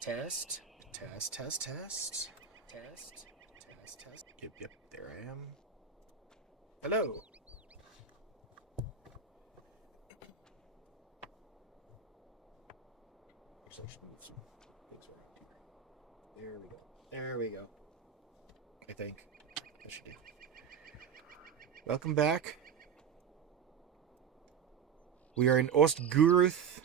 Test. Test, test, test. Test. Test, test. Yep, there I am. Hello. Actually, I should move some things around here. There we go. There we go. I think. That should do. Welcome back. We are in Ostguruth.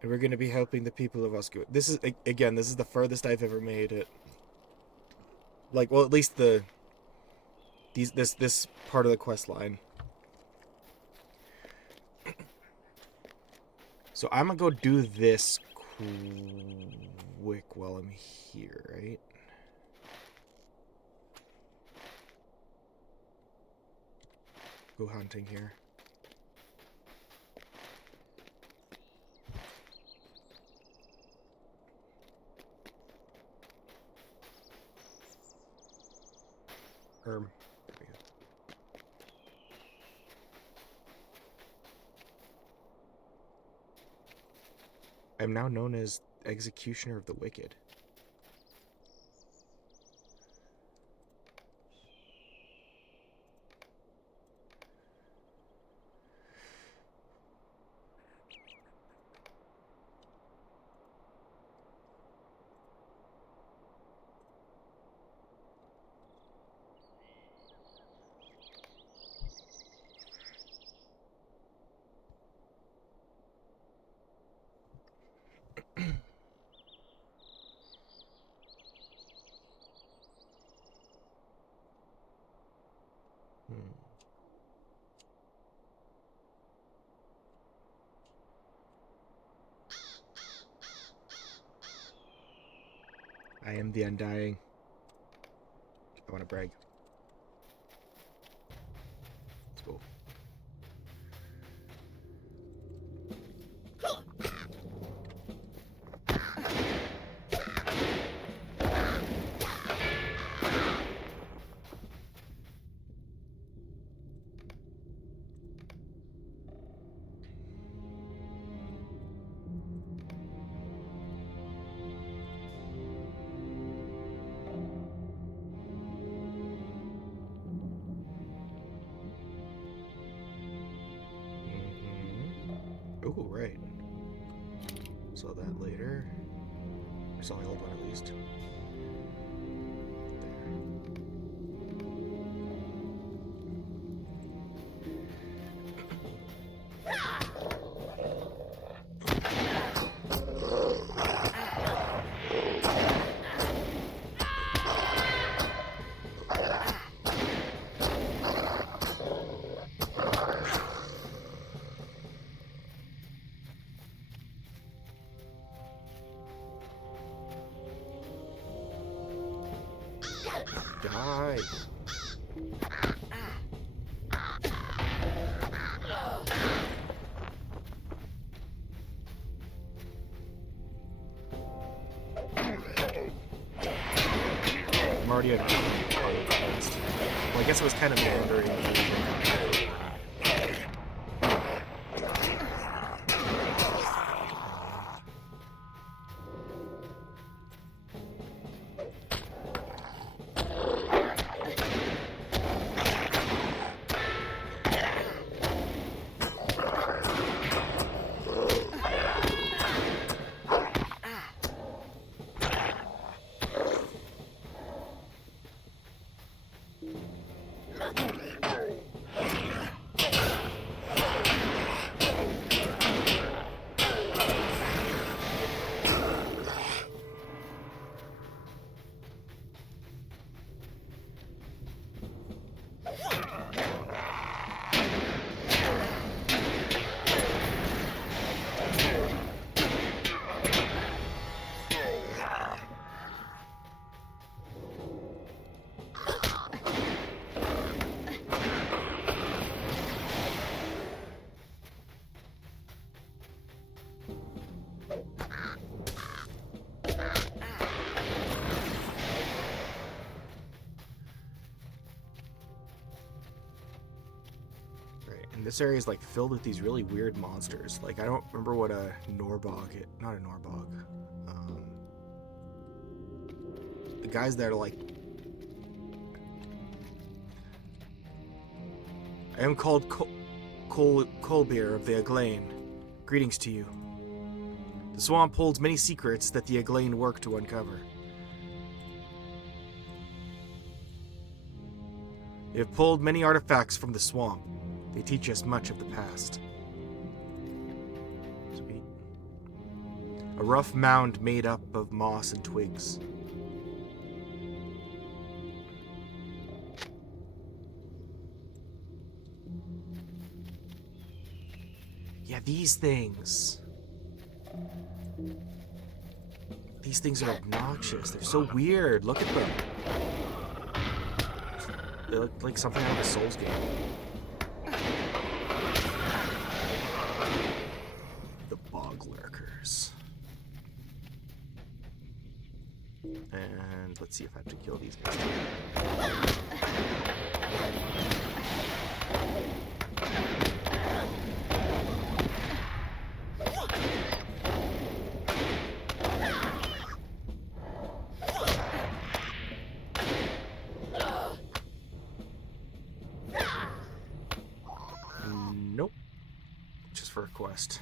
And we're going to be helping the people of Ostguruth. This is, again, this is the furthest I've ever made it. Like, well, at least this part of the quest line. So I'm gonna go do this quick while I'm here, right? Go hunting here. There we go. I'm now known as Executioner of the Wicked. I am the Undying. I want to brag. Let's go. Oh, right. Saw that later. I saw the old one at least. There. Die! I'm already at podcast. Well, I guess it was kind of meandering. This area is like filled with these really weird monsters. Like I don't remember what a Norbog, not a Norbog. The guys that are like, I am called Kolbeer of the Aglain. Greetings to you. The swamp holds many secrets that the Aglain work to uncover. They have pulled many artifacts from the swamp. They teach us much of the past. Sweet. A rough mound made up of moss and twigs. Yeah, these things. These things are obnoxious. They're so weird. Look at them. They look like something out of a Souls game. The bog lurkers. And let's see if I have to kill these guys. Nope. Just for a quest.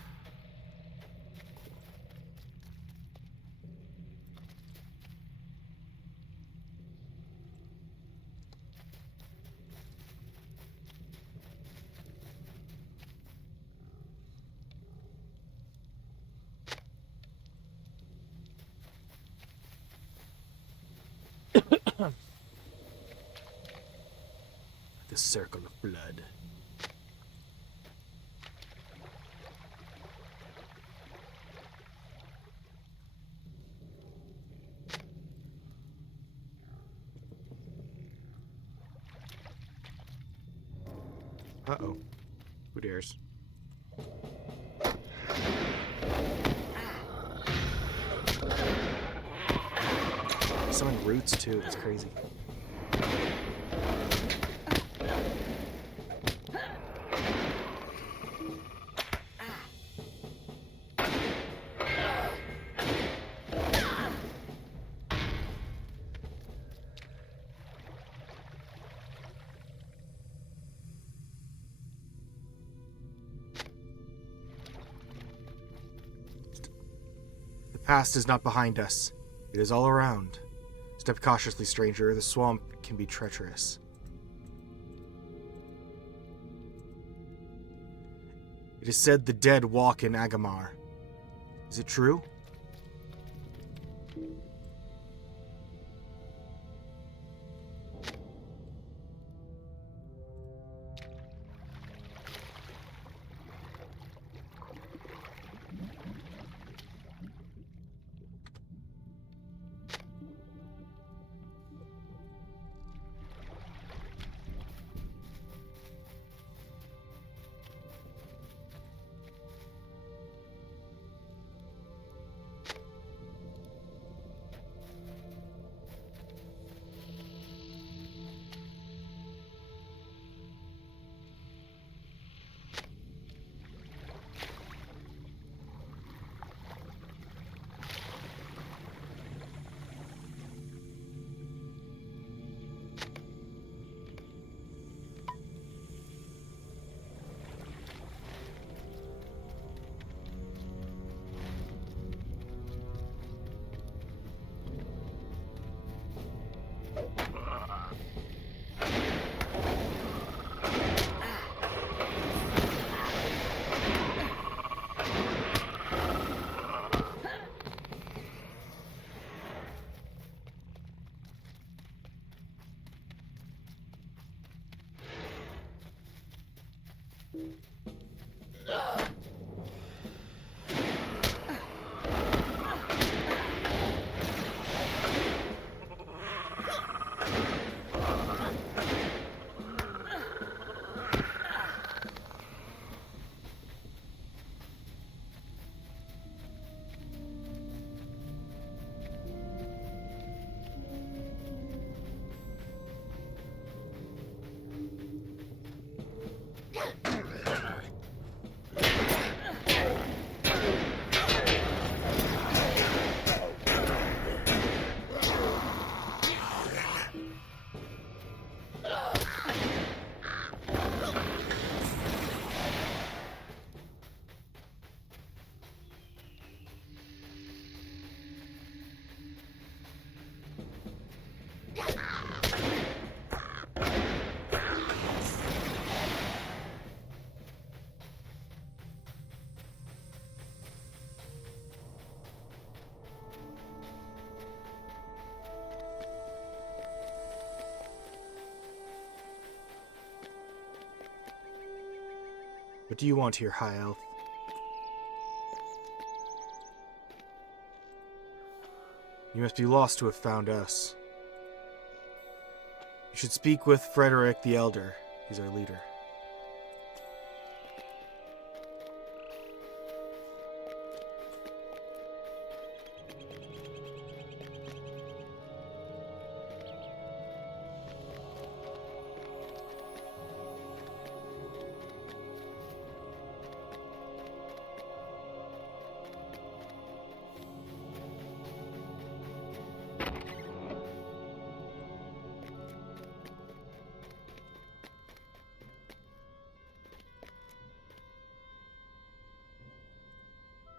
The circle of blood. Uh-oh. Who dares? Summon roots too, it's crazy. The past is not behind us. It is all around. Step cautiously, stranger. The swamp can be treacherous. It is said the dead walk in Agamar. Is it true? What do you want here, High Elf? You must be lost to have found us. You should speak with Frederick the Elder. He's our leader.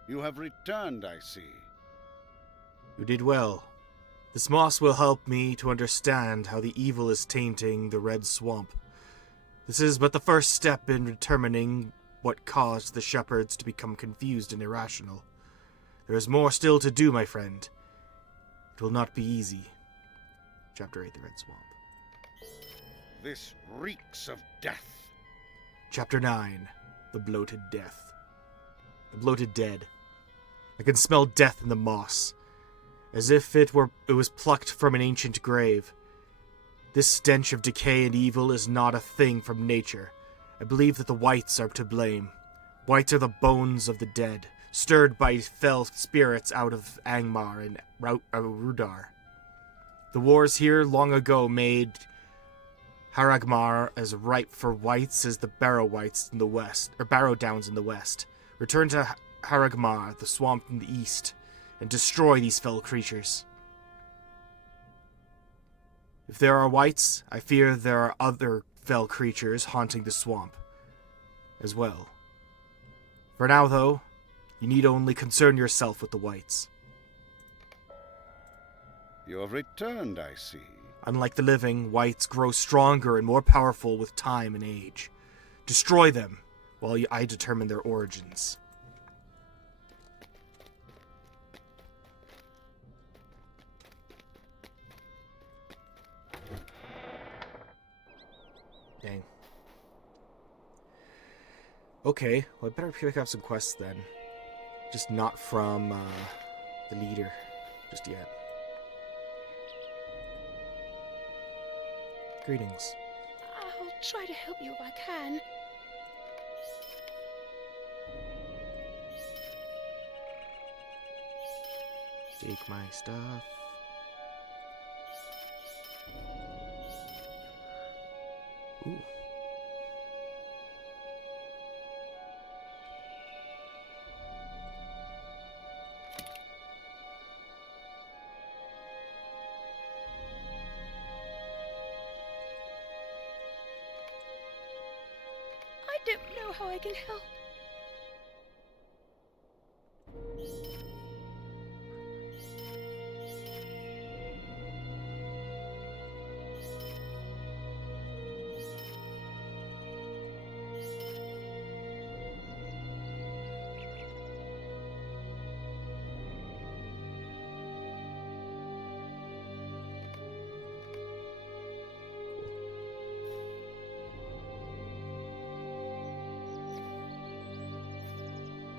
You have returned, I see. You did well. This moss will help me to understand how the evil is tainting the Red Swamp. This is but the first step in determining what caused the shepherds to become confused and irrational. There is more still to do, my friend. It will not be easy. Chapter 8, The Red Swamp. This reeks of death. Chapter 9, The Bloated Death. The bloated dead. I can smell death in the moss, as if it was plucked from an ancient grave. This stench of decay and evil is not a thing from nature. I believe that the whites are to blame. Whites are the bones of the dead, stirred by fell spirits out of Angmar and Rudar. The wars here long ago made Haragmar as ripe for whites as the Barrow Whites in the west, or Barrow Downs in the west. Return to Haragmar, the swamp in the east, and destroy these fell creatures. If there are whites, I fear there are other fell creatures haunting the swamp as well. For now, though, you need only concern yourself with the whites. You have returned, I see. Unlike the living, whites grow stronger and more powerful with time and age. Destroy them while I determine their origins. Dang. Okay, well, I better pick up some quests then. Just not from the leader just yet. Greetings. I'll try to help you if I can. Take my stuff. Ooh. I don't know how I can help.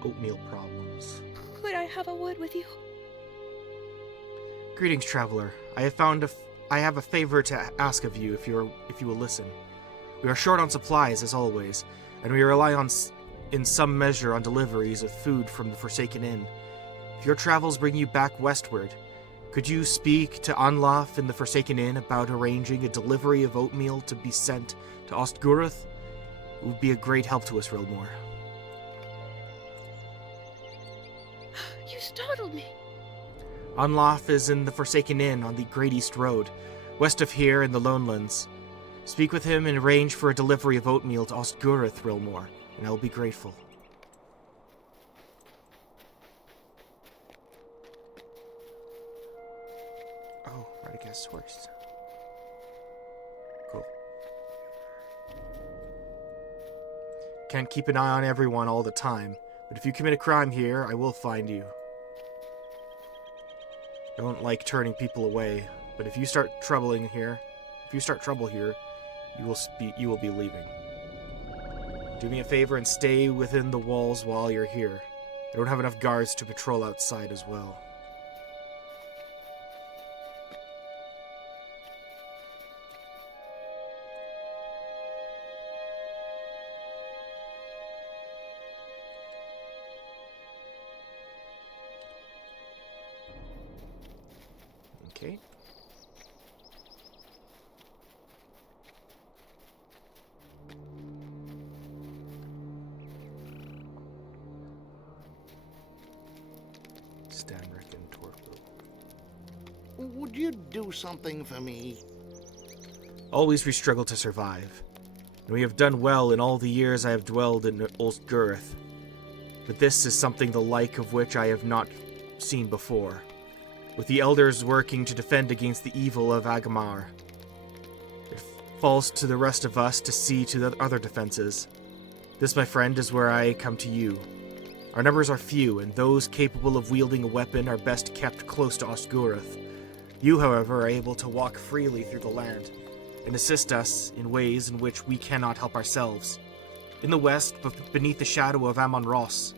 Oatmeal problems. Could I have a word with you? Greetings, traveler. I have a favor to ask of you if you will listen. We are short on supplies as always, and we rely in some measure on deliveries of food from the Forsaken Inn. If your travels bring you back westward, could you speak to Anlaf in the Forsaken Inn about arranging a delivery of oatmeal to be sent to Ostguruth? It would be a great help to us, Rilmore. You startled me. Anlaf is in the Forsaken Inn on the Great East Road, west of here in the Lonelands. Speak with him and arrange for a delivery of oatmeal to Ostguruth, Rilmore, and I will be grateful. Oh, Radagast's horse. Cool. Can't keep an eye on everyone all the time, but if you commit a crime here, I will find you. I don't like turning people away, but if you start trouble here, you will be leaving. Do me a favor and stay within the walls while you're here. I don't have enough guards to patrol outside as well. Okay. Stanrick and Torquil. Would you do something for me? Always we struggle to survive, and we have done well in all the years I have dwelled in Osgurth. But this is something the like of which I have not seen before, with the elders working to defend against the evil of Agamar. It falls to the rest of us to see to the other defenses. This, my friend, is where I come to you. Our numbers are few, and those capable of wielding a weapon are best kept close to Osgurth. You, however, are able to walk freely through the land, and assist us in ways in which we cannot help ourselves. In the west, beneath the shadow of Amon Ross,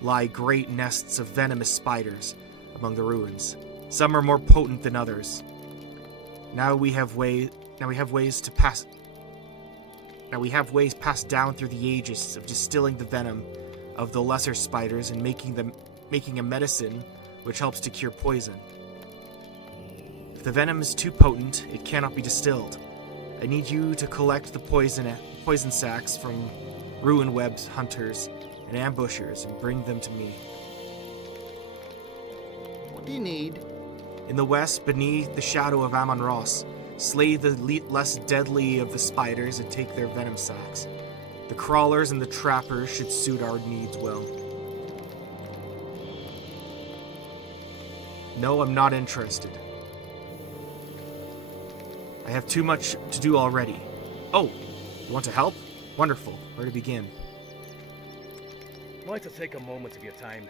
lie great nests of venomous spiders among the ruins. Some are more potent than others. Now we have ways passed down through the ages of distilling the venom of the lesser spiders and making a medicine which helps to cure poison. If the venom is too potent, it cannot be distilled. I need you to collect the poison sacks from ruin webs hunters and ambushers and bring them to me. What do you need? In the west, beneath the shadow of Amon Ross, slay the less deadly of the spiders and take their venom sacks. The crawlers and the trappers should suit our needs well. No, I'm not interested. I have too much to do already. Oh, you want to help? Wonderful. Where to begin? I'd like to take a moment of your time.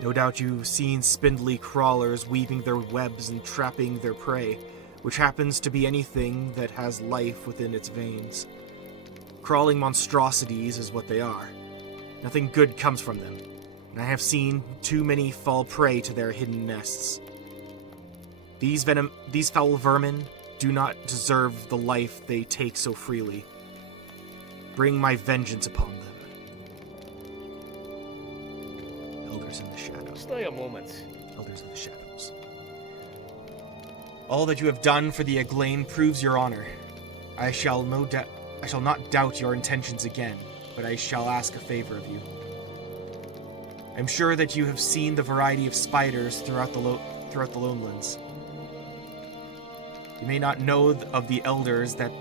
No doubt you've seen spindly crawlers weaving their webs and trapping their prey, which happens to be anything that has life within its veins. Crawling monstrosities is what they are. Nothing good comes from them, and I have seen too many fall prey to their hidden nests. These foul vermin do not deserve the life they take so freely. Bring my vengeance upon them. Elders in the shadows. Stay a moment. Elders in the shadows. All that you have done for the Eglain proves your honor. I shall not doubt your intentions again, but I shall ask a favor of you. I'm sure that you have seen the variety of spiders throughout the Lonelands. You may not know of the elders that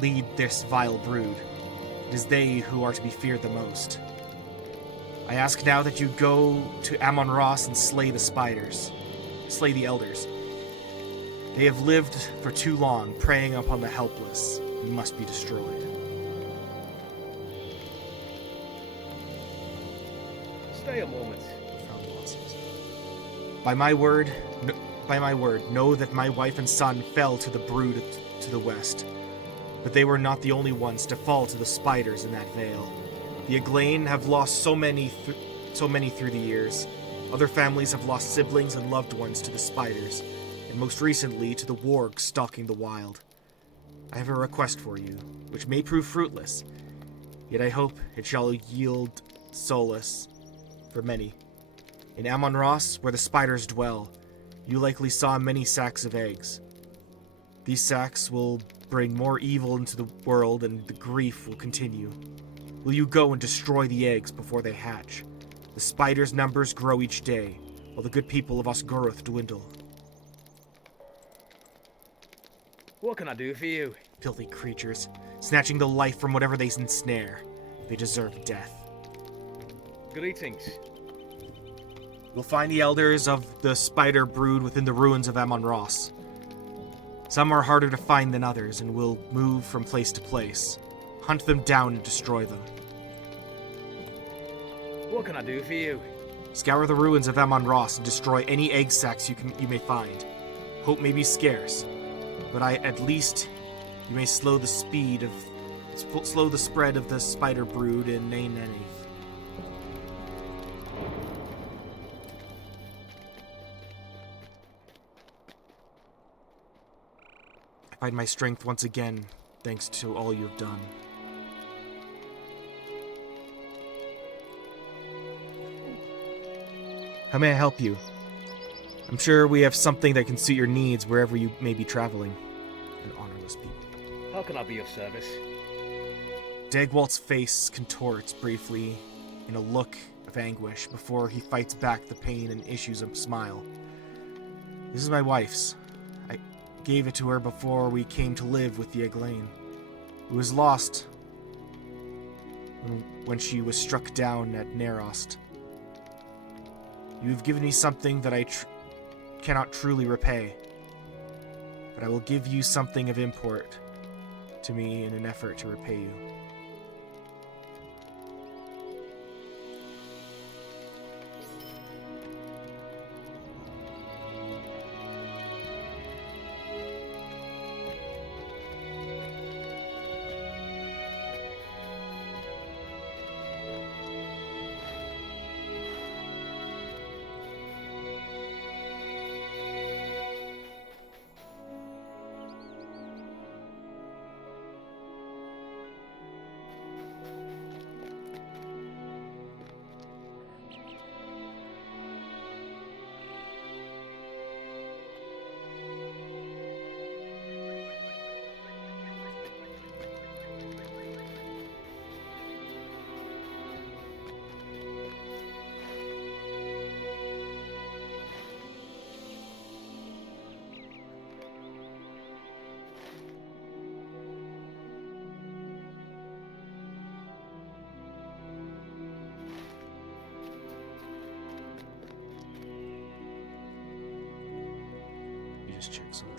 lead this vile brood. It is they who are to be feared the most. I ask now that you go to Amon Ross and slay the spiders. Slay the elders. They have lived for too long, preying upon the helpless, and must be destroyed. Stay a moment. By my word, know that my wife and son fell to the brood to the west. But they were not the only ones to fall to the spiders in that vale. The Eglain have lost so many through the years. Other families have lost siblings and loved ones to the spiders, and most recently to the wargs stalking the wild. I have a request for you, which may prove fruitless, yet I hope it shall yield solace for many. In Amon Ross, where the spiders dwell, you likely saw many sacks of eggs. These sacks will bring more evil into the world, and the grief will continue. Will you go and destroy the eggs before they hatch? The spiders' numbers grow each day, while the good people of Osgurth dwindle. What can I do for you? Filthy creatures, snatching the life from whatever they ensnare. They deserve death. Greetings. You'll find the elders of the spider brood within the ruins of Amon Ross. Some are harder to find than others and will move from place to place. Hunt them down and destroy them. What can I do for you? Scour the ruins of Amon Ross and destroy any egg sacs you may find. Hope may be scarce, but at least you may slow the speed of Slow the spread of the spider brood in Nain Nenith. I find my strength once again, thanks to all you have done. How may I help you? I'm sure we have something that can suit your needs wherever you may be traveling. An honorless people. How can I be of service? Dagwalt's face contorts briefly in a look of anguish before he fights back the pain and issues a smile. This is my wife's. I gave it to her before we came to live with the Eglain. It was lost when she was struck down at Nerost. You have given me something that I cannot truly repay, but I will give you something of import to me in an effort to repay you. Check something.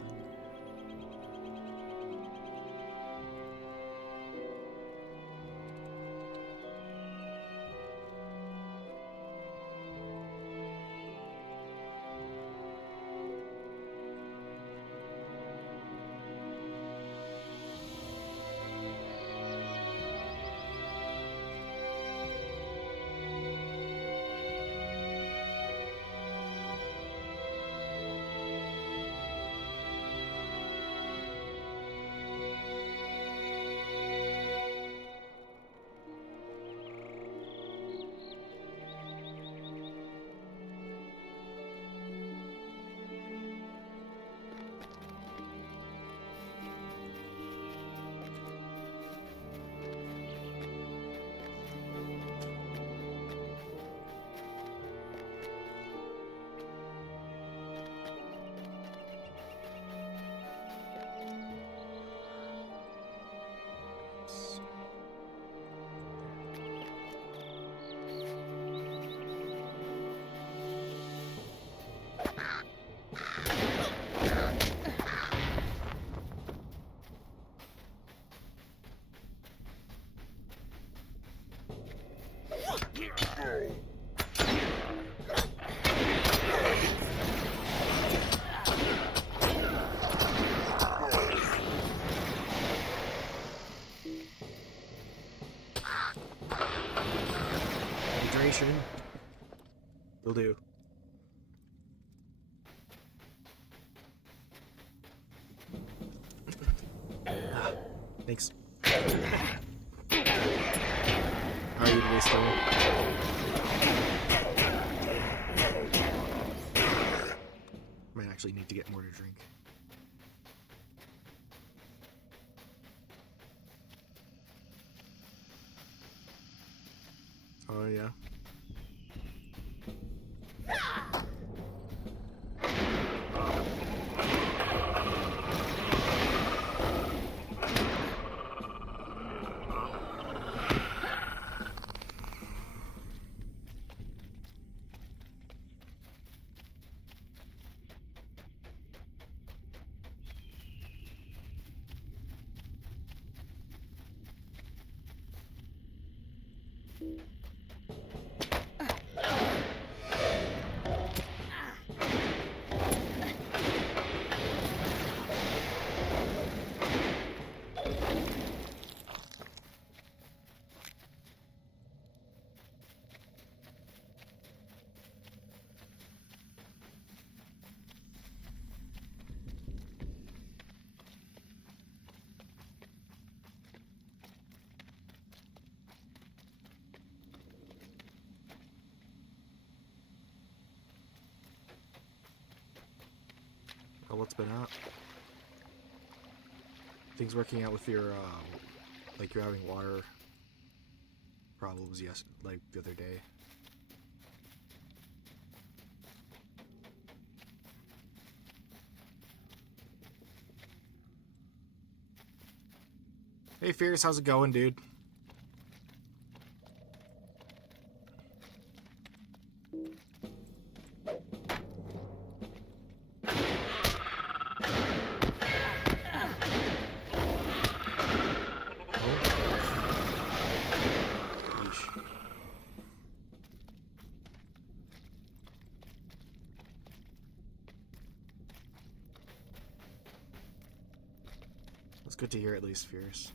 Will do. Thanks. How are you today, Stone? Might actually need to get more to drink. Oh, yeah. Oh, what's been up? Things working out with your, like you're having water problems, like the other day. Hey, Fierce, how's it going, dude? It's good to hear at least, Fierce.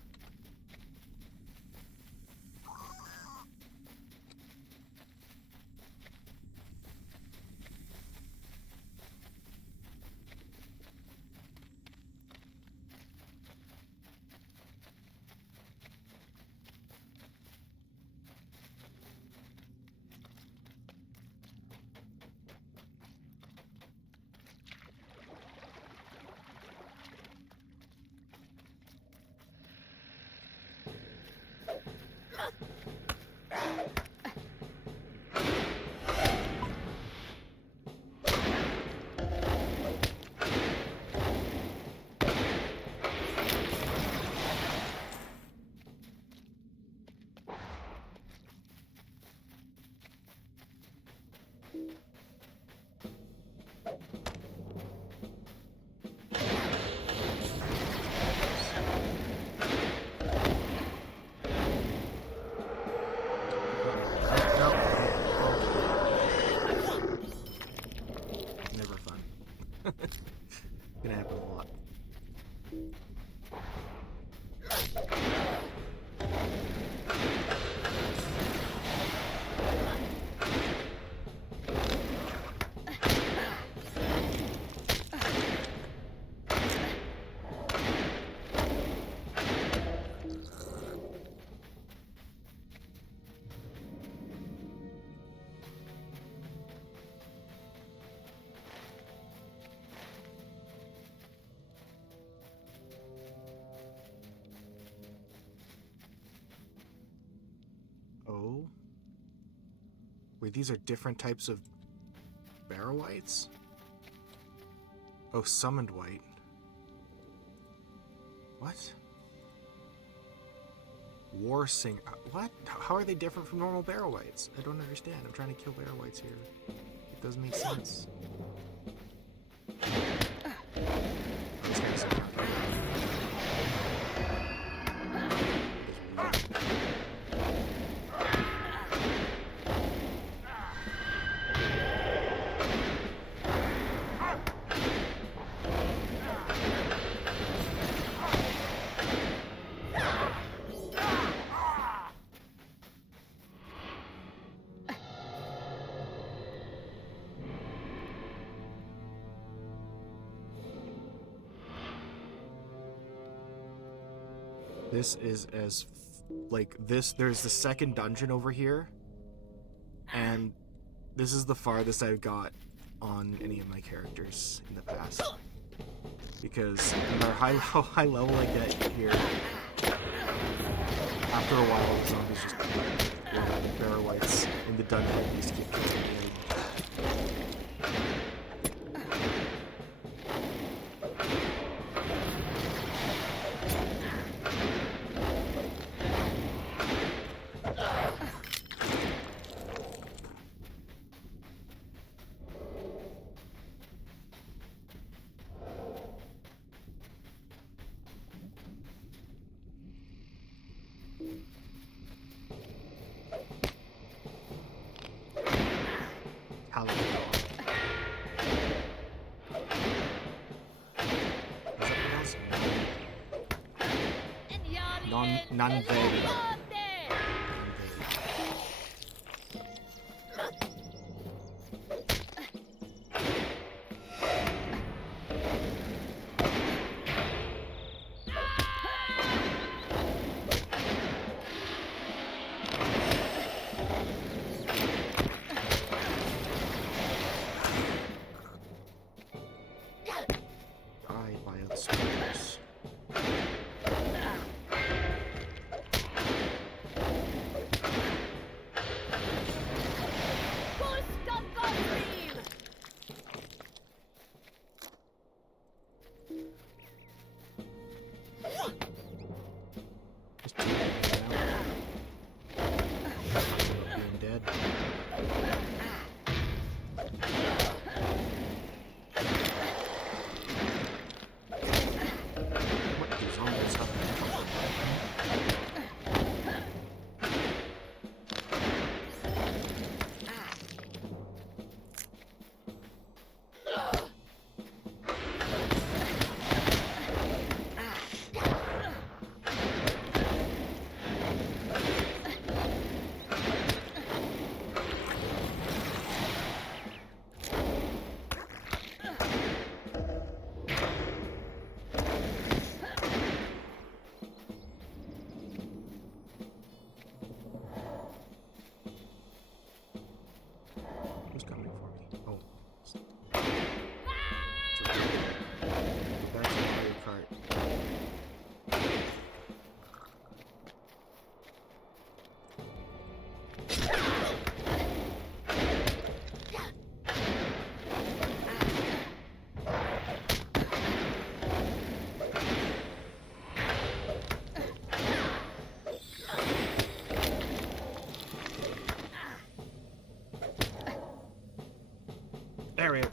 Never fun. Gonna happen a lot. Oh? Wait, these are different types of Barrow-wights? Oh, summoned white. What? War Sing... What? How are they different from normal Barrow-wights? I don't understand. I'm trying to kill Barrow-wights here. It doesn't make sense. This guy's so fucking- This is as like this. There's the second dungeon over here, and this is the farthest I've got on any of my characters in the past. Because no matter how high level I get here, after a while the zombies just Barrow-wights in the dungeon used to keep killing me. Hallelujah. Is that what else? Non-vedi. dead. What is on this other? Who's coming for me? Oh. It's okay. Go back to Mario Kart. There we go.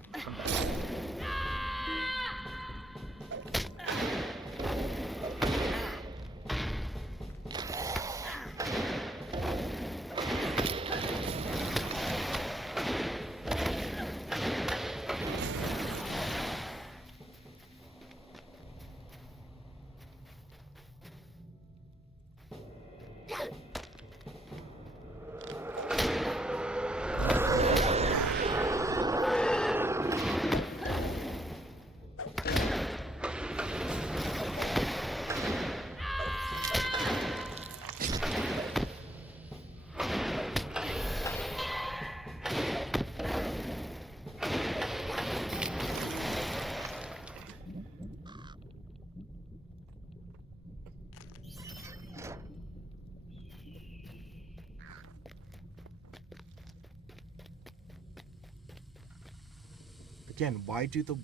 Again, why do the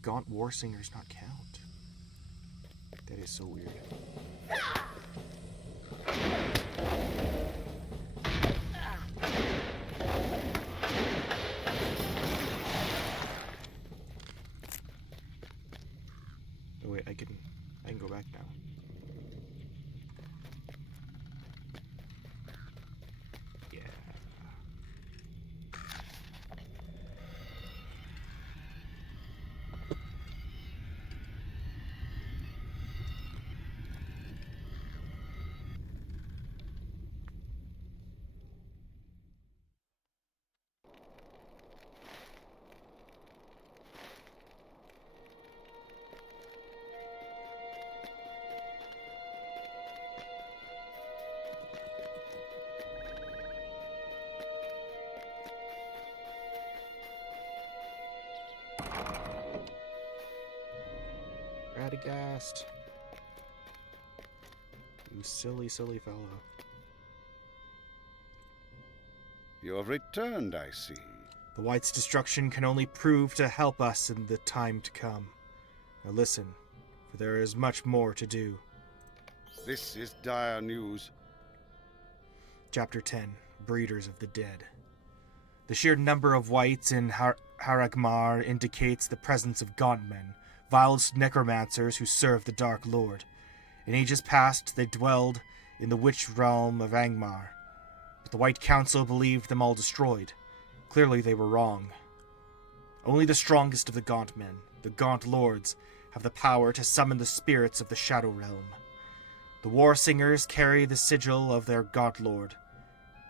Gaunt War Singers not count? That is so weird. Oh wait, I can go back now. Yeah. Radagast. You silly, silly fellow. You have returned, I see. The White's destruction can only prove to help us in the time to come. Now listen, for there is much more to do. This is dire news. Chapter 10, Breeders of the Dead. The sheer number of Whites in Haragmar indicates the presence of Gauntmen, vile necromancers who serve the Dark Lord. In ages past, they dwelled in the witch realm of Angmar, but the White Council believed them all destroyed. Clearly they were wrong. Only the strongest of the Gauntmen, the Gaunt Lords, have the power to summon the spirits of the Shadow Realm. The War Singers carry the sigil of their Gaunt Lord.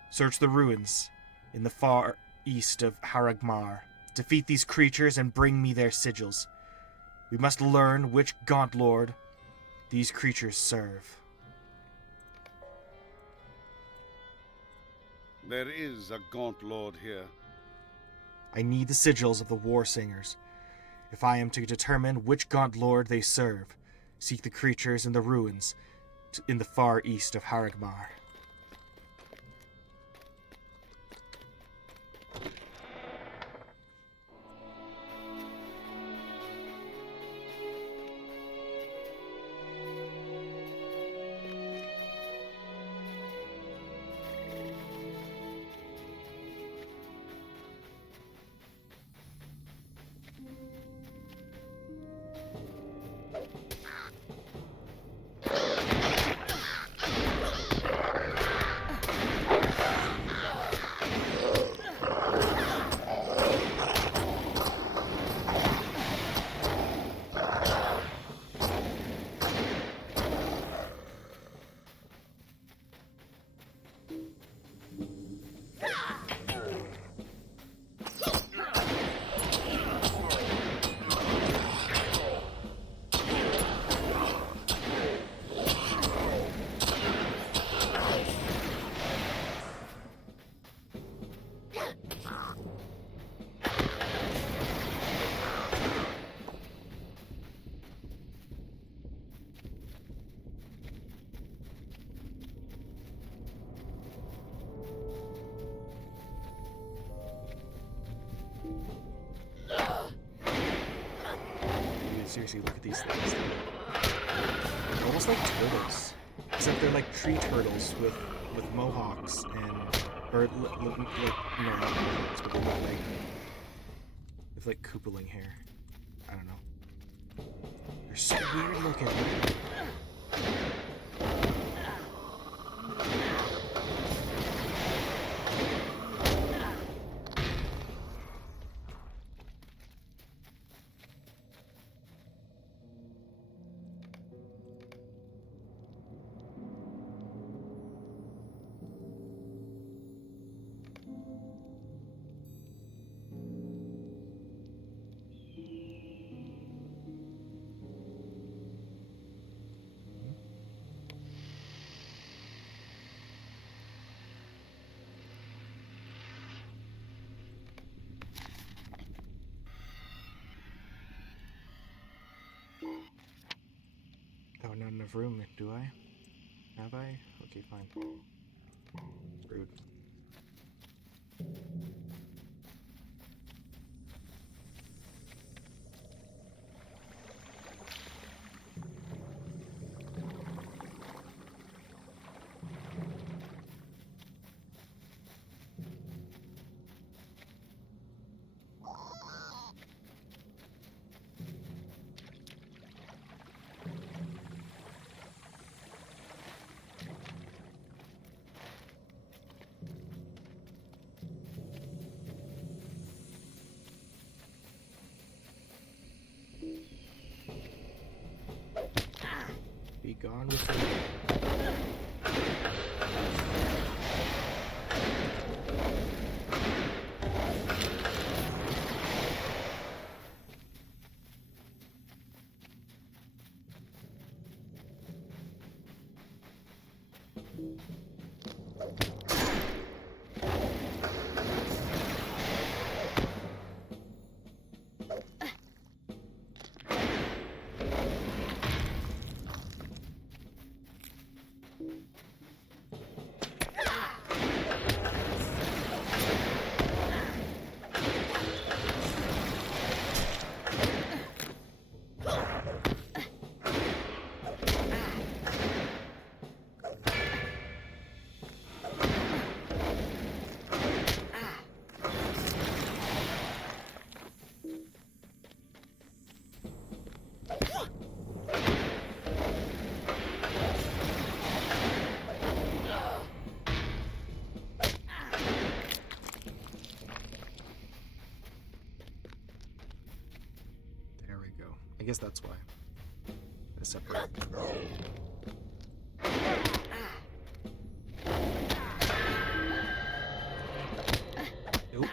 Search the ruins in the far east of Haragmar. Defeat these creatures and bring me their sigils. We must learn which Gaunt Lord these creatures serve. There is a Gaunt Lord here. I need the sigils of the War Singers. If I am to determine which Gaunt Lord they serve, seek the creatures in the ruins in the far east of Haragmar. seriously, look at these things. They're almost like turtles. Except they're like tree turtles with mohawks and... Or, like, no, not mohawks, but they look like... With, like, Koopaling hair. I don't know. They're so weird looking. Oh, not enough room, do I? Have I? Okay, fine. Rude. Be gone with me. I guess that's why. I separate. Nope.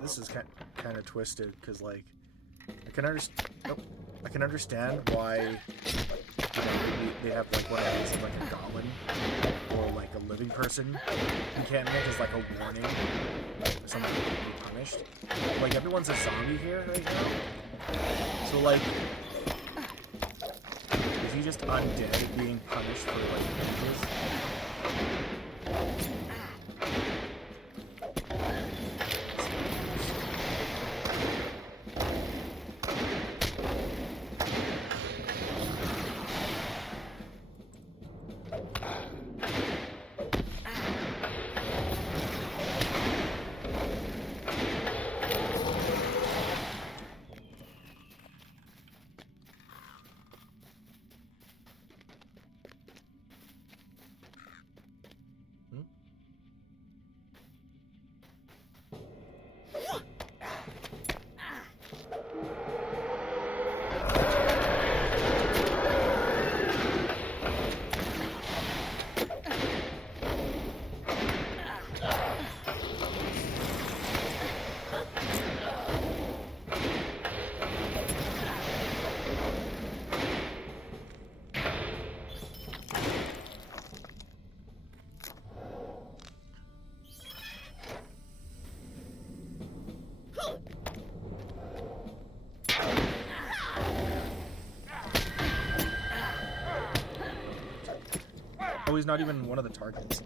This is kind of twisted because like I can understand why they have like one of these like a goblin or like a living person encampment is like a warning for someone to be punished. Like, everyone's a zombie here right now. So, like, is he just undead being punished for, like, images? Oh, he's not even one of the targets.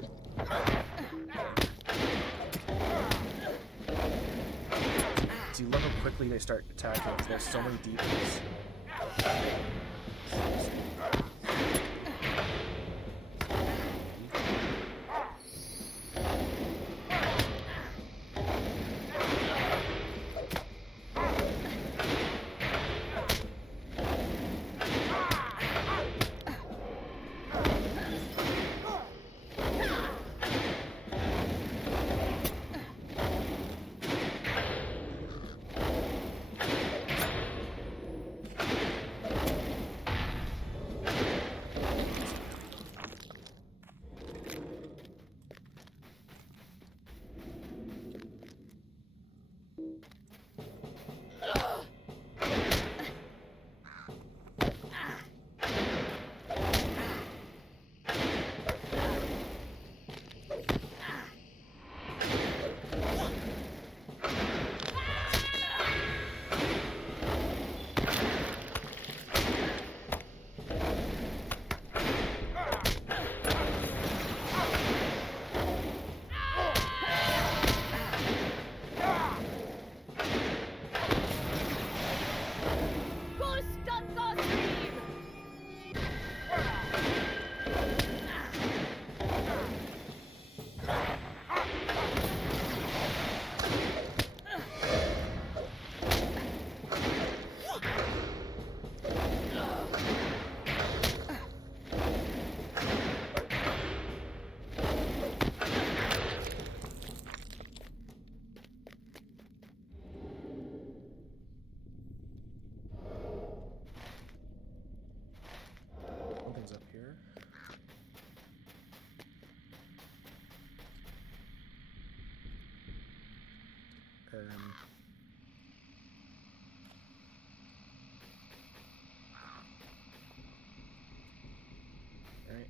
See, look how quickly they start attacking. There's so many deepens. Something's up here. Right.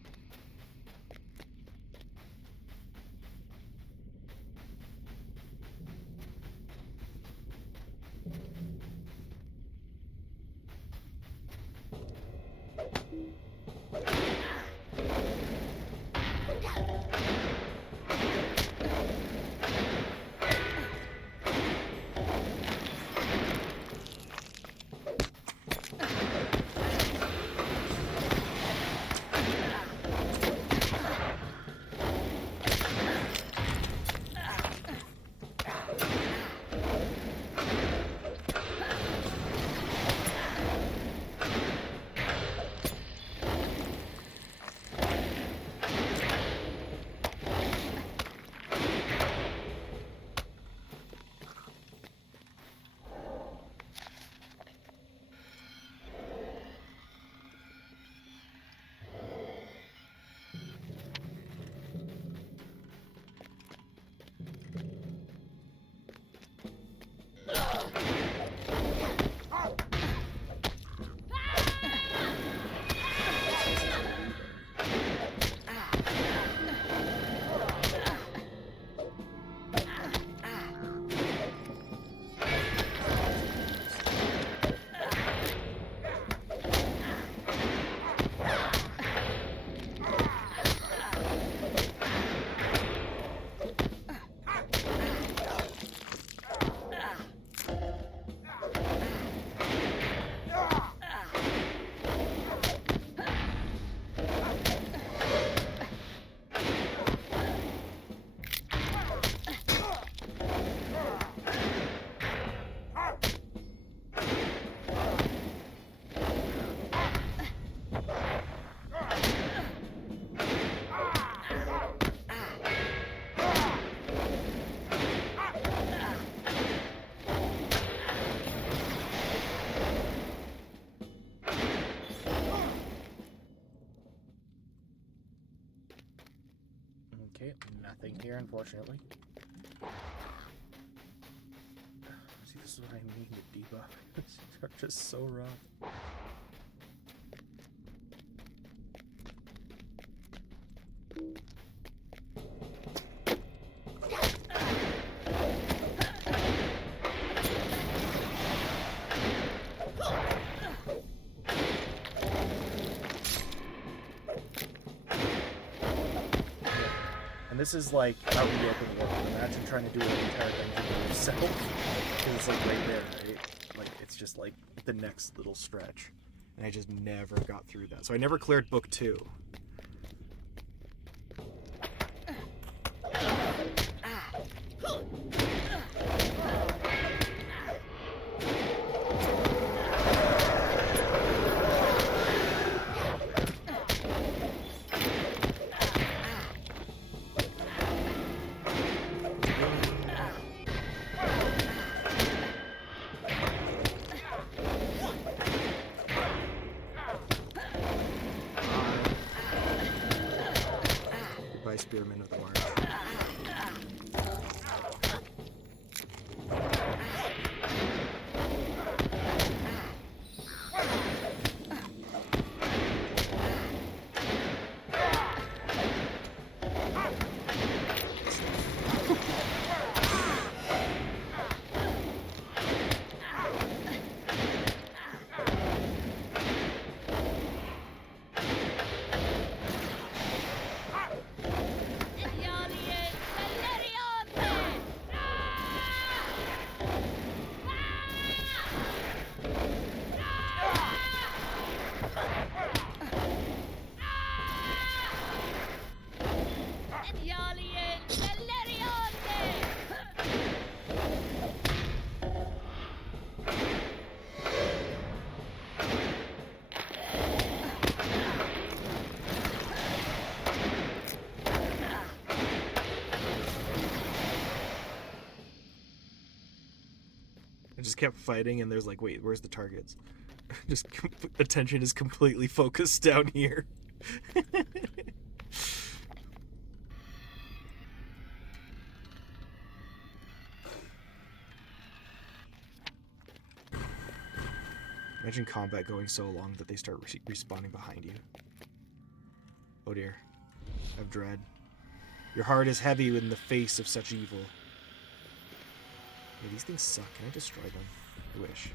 Okay, nothing here, unfortunately. See, this is what I mean with debuff. They're just so rough. This is like how we open the world. Imagine trying to do an entire dungeon yourself. Because it's like right there, right? Like it's just like the next little stretch. And I just never got through that. So I never cleared book 2. Spearman of the March. I just kept fighting, and there's like, wait, where's the targets? Just attention is completely focused down here. Imagine combat going so long that they start respawning behind you. Oh dear. I have dread. Your heart is heavy in the face of such evil. Yeah, these things suck. Can I destroy them? I wish.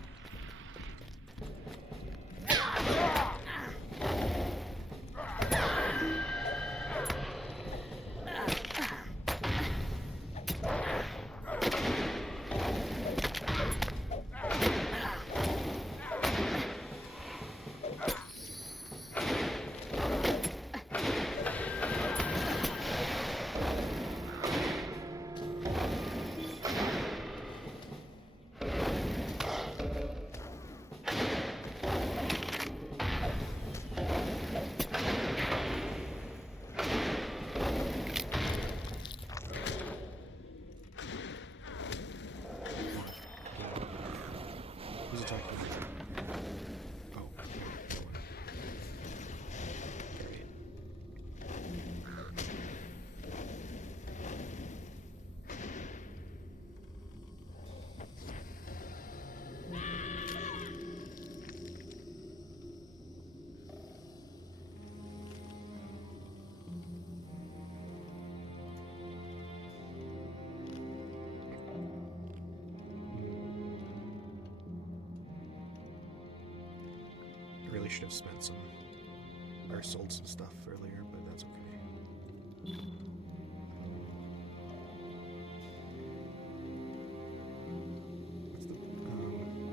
Who's attacking? Oh. Great. Really should have spent some or sold some stuff earlier, but that's okay.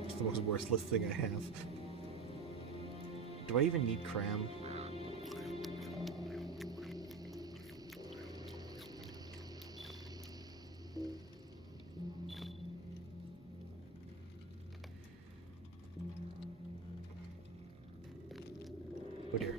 It's the most worthless thing I have. Do I even need cram? Oh dear.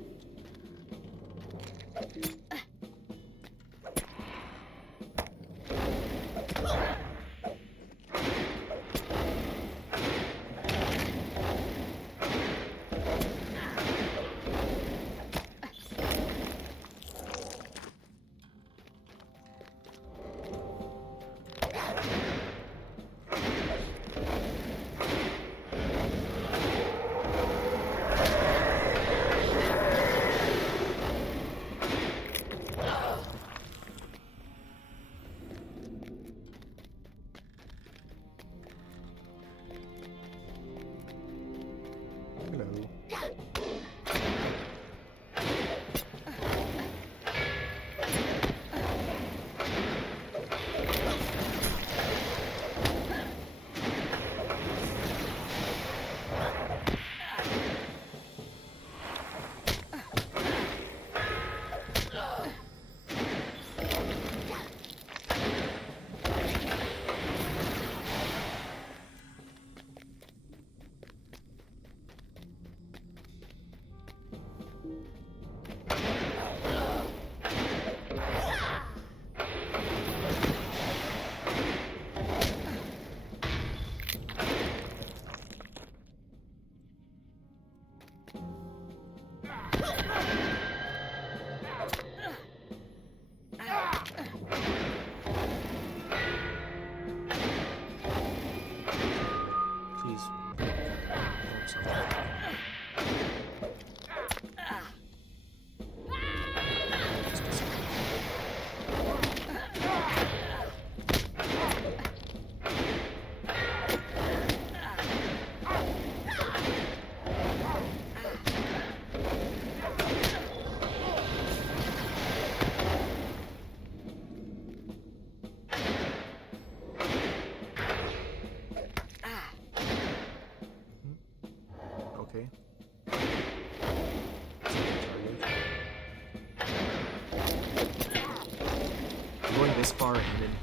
going this far in and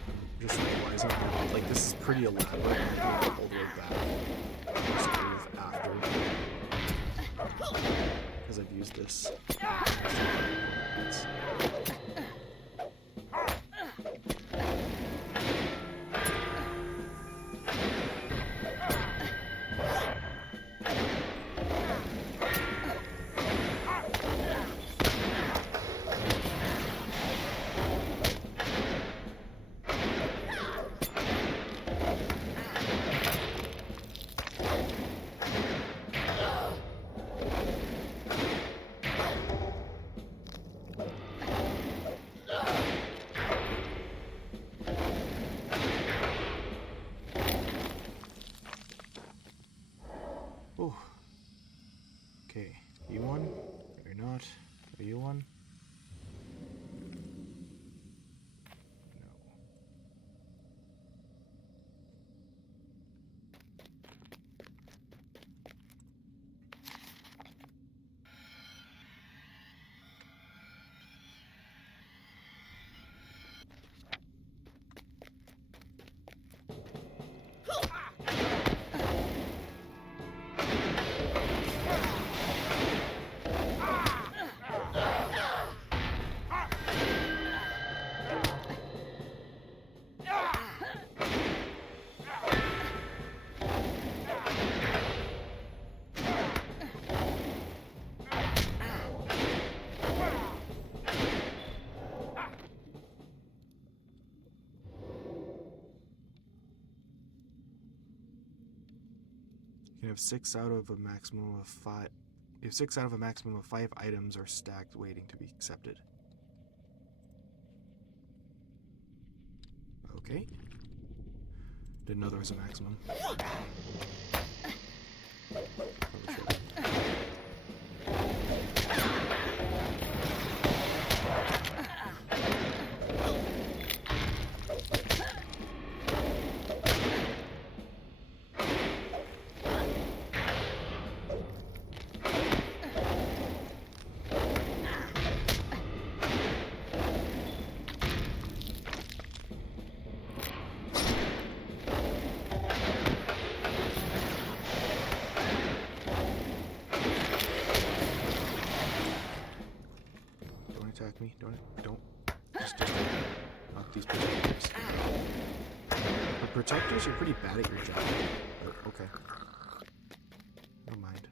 just realizing that, like, this is pretty elaborate and I'm doing it all the way back. Just after. Because I've used this. Oh. Okay, you one? You're not. Are you one? No. You have 6 out of a maximum of 5. You have 6 out of a maximum of 5 items are stacked waiting to be accepted. Okay. Didn't know there was a maximum. Probably should. Attack me. Don't. Just not these protectors. The protectors are pretty bad at your job. But okay. Never mind.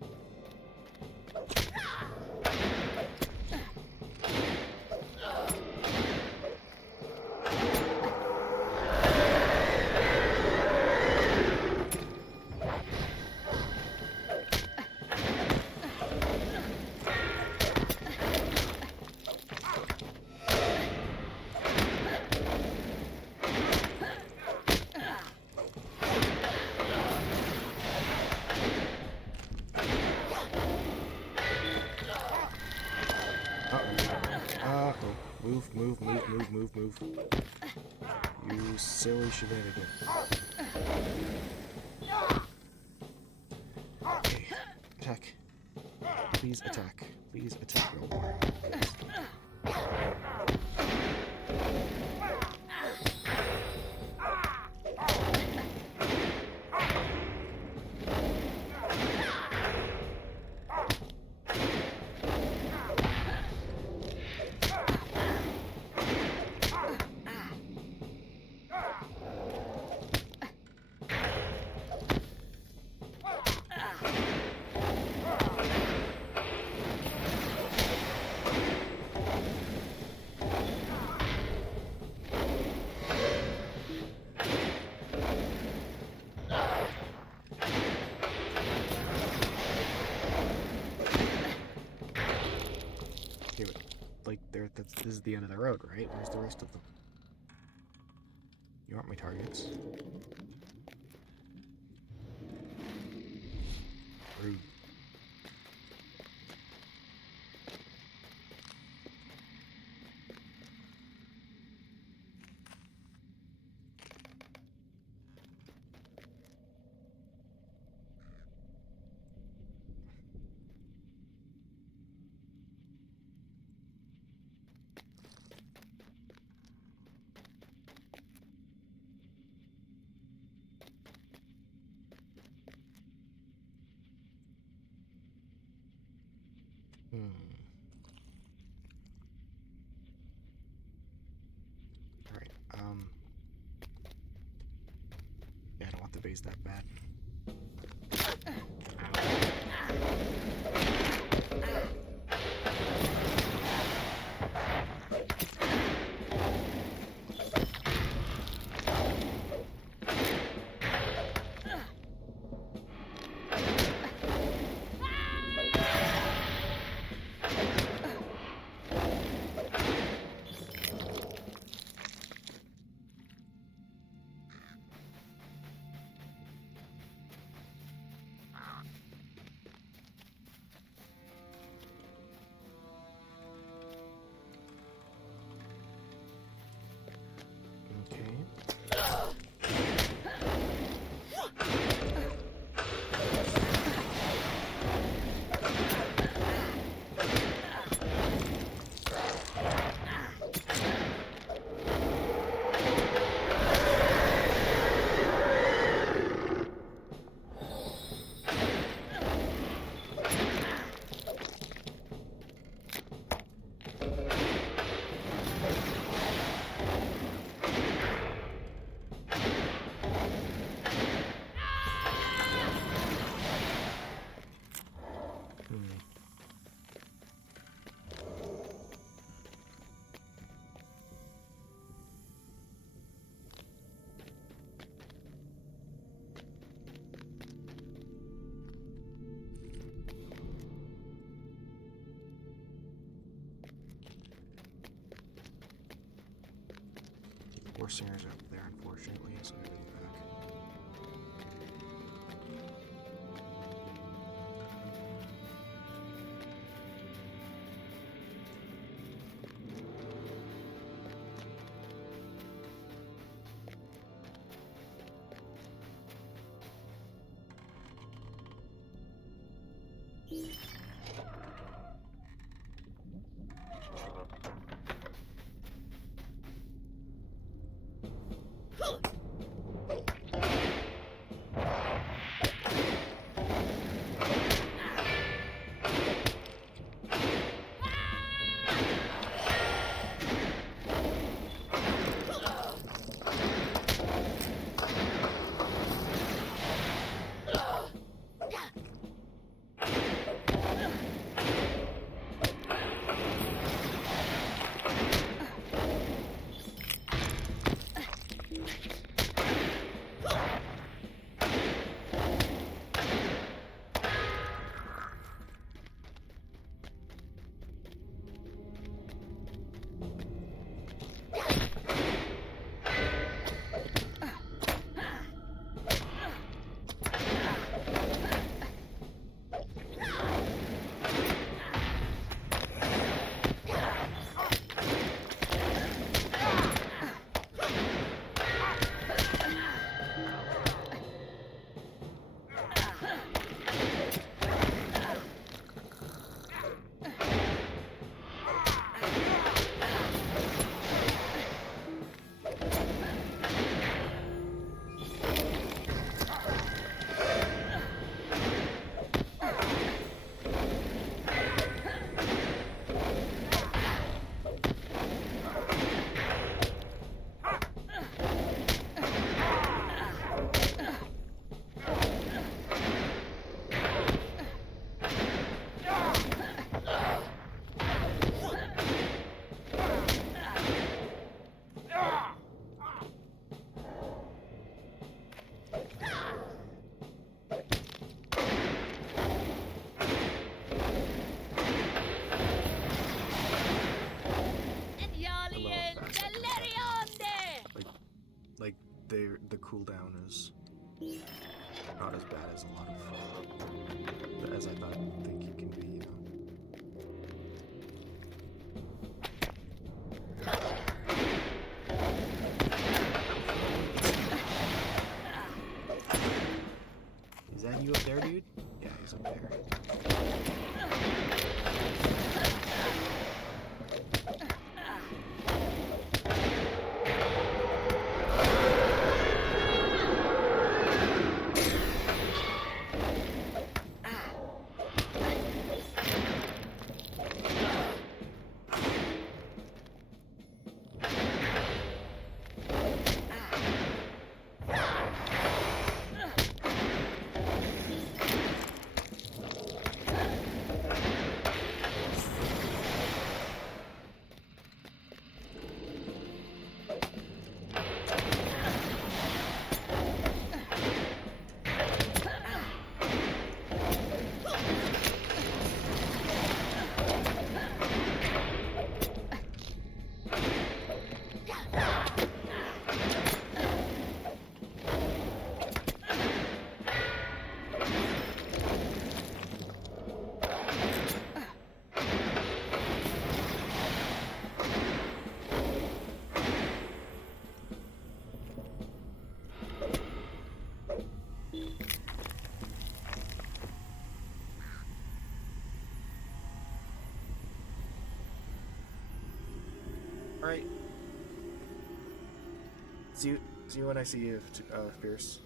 Move. You silly shenanigan. Okay. Attack. Please attack. Please attack no more. This is the end of the road, right? Where's the rest of them? You aren't my targets. Rude. Alright, yeah, I don't want the base that bad. War Singer's up there, unfortunately, so I gotta go back. The cooldown is not as bad as a lot of as I think it can be, you know. Is that you up there, dude? Yeah, he's up there. See you when I see you, Fierce.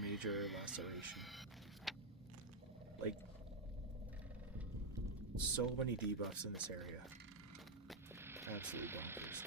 Major laceration. Like, so many debuffs in this area. Absolutely bonkers.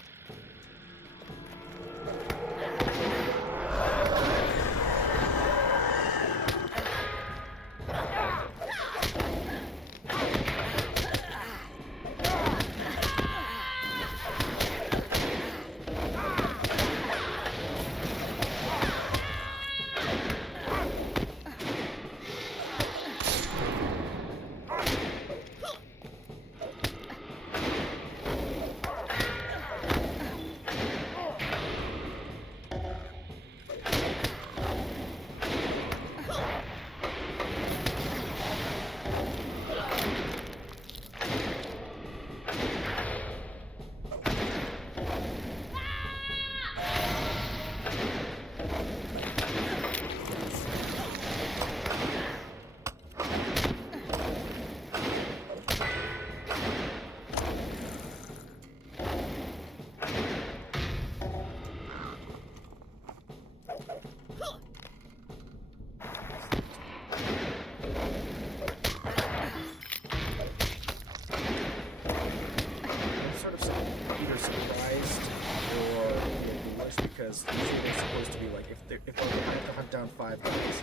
Because usually they're supposed to be like, if I have to hunt down 5 guys,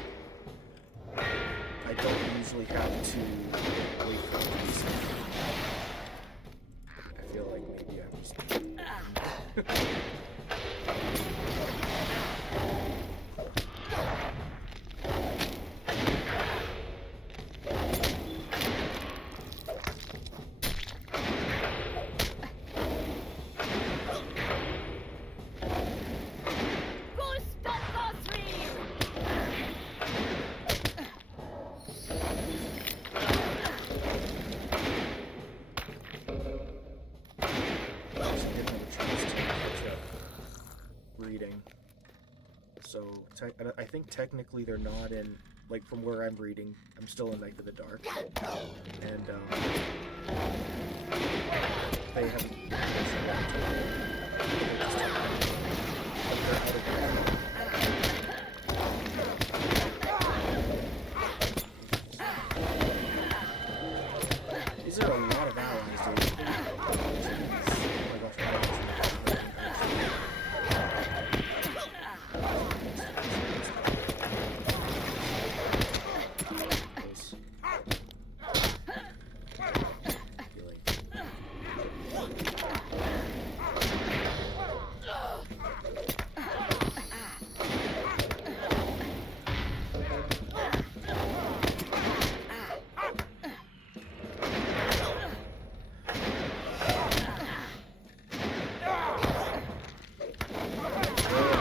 I don't usually have to wait for them to be. I feel like maybe I'm just... So I think technically they're not in, like, from where I'm reading, I'm still in Night of the Dark, and they haven't. These are a lot of allies, dude. Oh my gosh.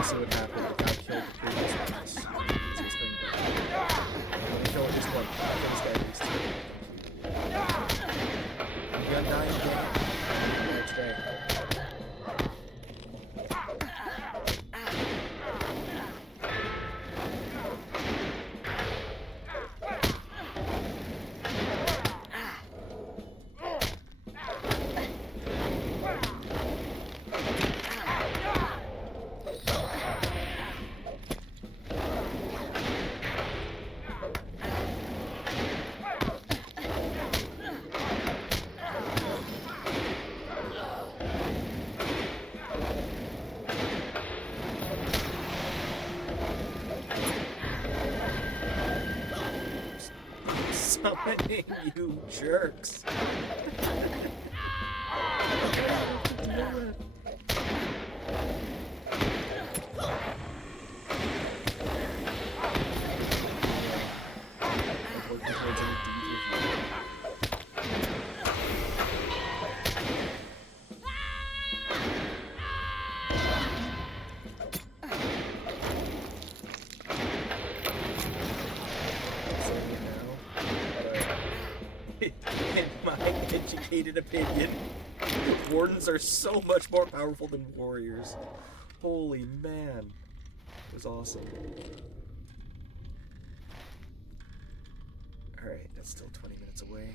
See what happened if I killed the previous ones. See what's going back. Let me kill this one. I'll kill this guy at least. I'm gonna die again. Today. Summoning, you jerks. opinion. Wardens are so much more powerful than warriors. Holy man. It was awesome. Alright, that's still 20 minutes away.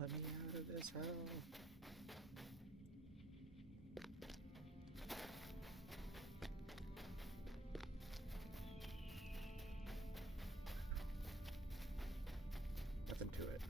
Let me out of this hell. Nothing to it.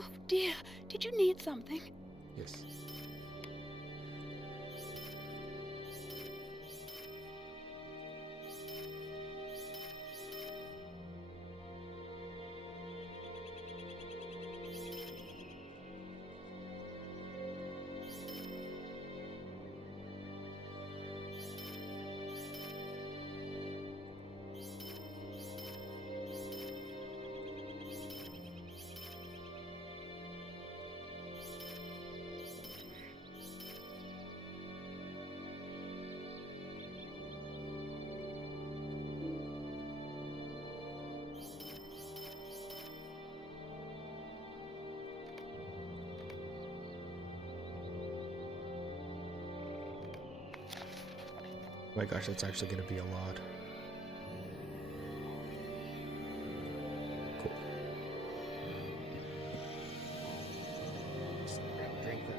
Oh dear, did you need something? Yes. Oh my gosh, that's actually going to be a lot. Cool. Just grab a drink then.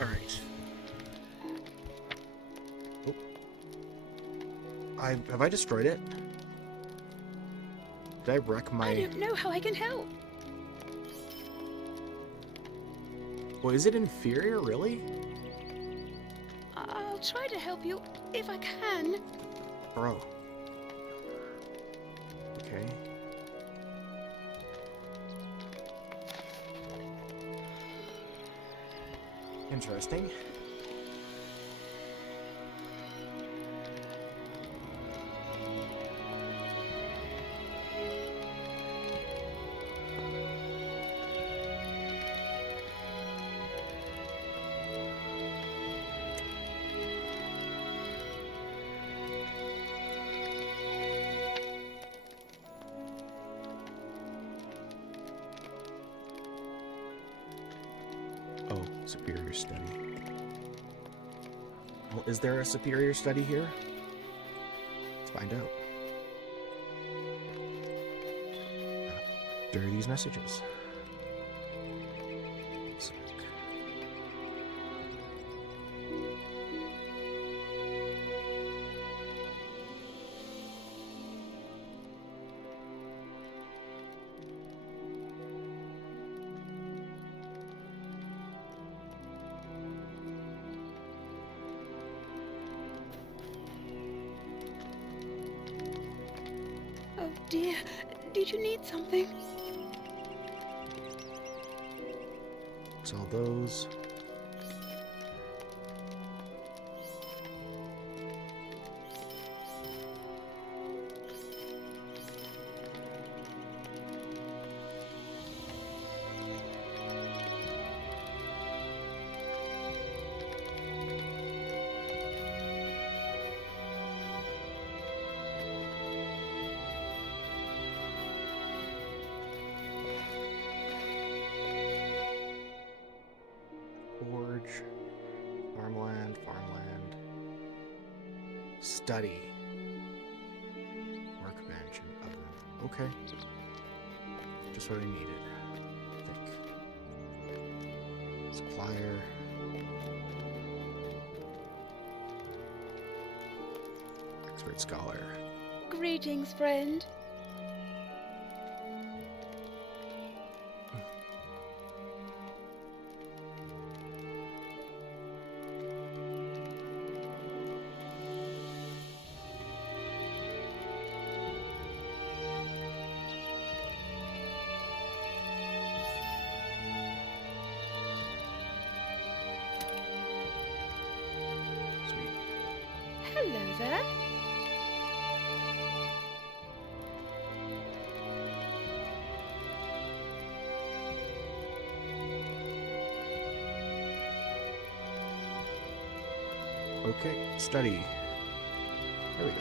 Alright. Oh. Have I destroyed it? Did I wreck my... I don't know how I can help. Well, is it inferior, really? I'll try to help you if I can. Bro. Okay. Interesting. Superior study. Well, is there a superior study here? Let's find out. There are these messages. Oh dear, did you need something? It's all those. Forge, farmland, study, workbench, and oven. Okay, just what I needed. I think. Supplier. Expert scholar. Greetings, friend. Hello there. Okay, study. There we go.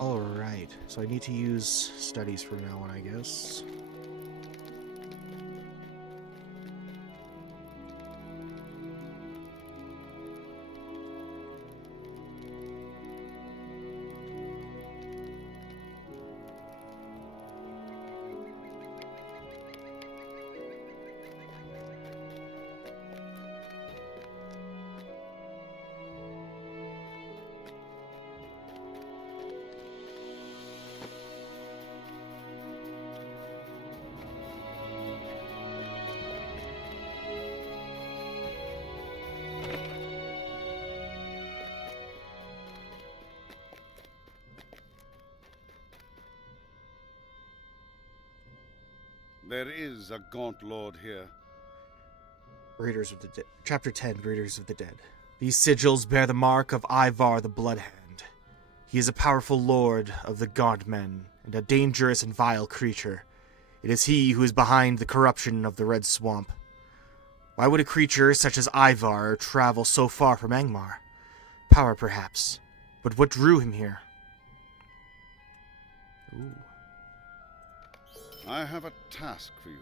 Alright, so I need to use studies from now on, I guess. There is a gaunt lord here. Raiders of the Dead. Chapter 10, Raiders of the Dead. These sigils bear the mark of Ivar the Bloodhand. He is a powerful lord of the Gaunt Men, and a dangerous and vile creature. It is he who is behind the corruption of the Red Swamp. Why would a creature such as Ivar travel so far from Angmar? Power, perhaps. But what drew him here? Ooh. I have a task for you.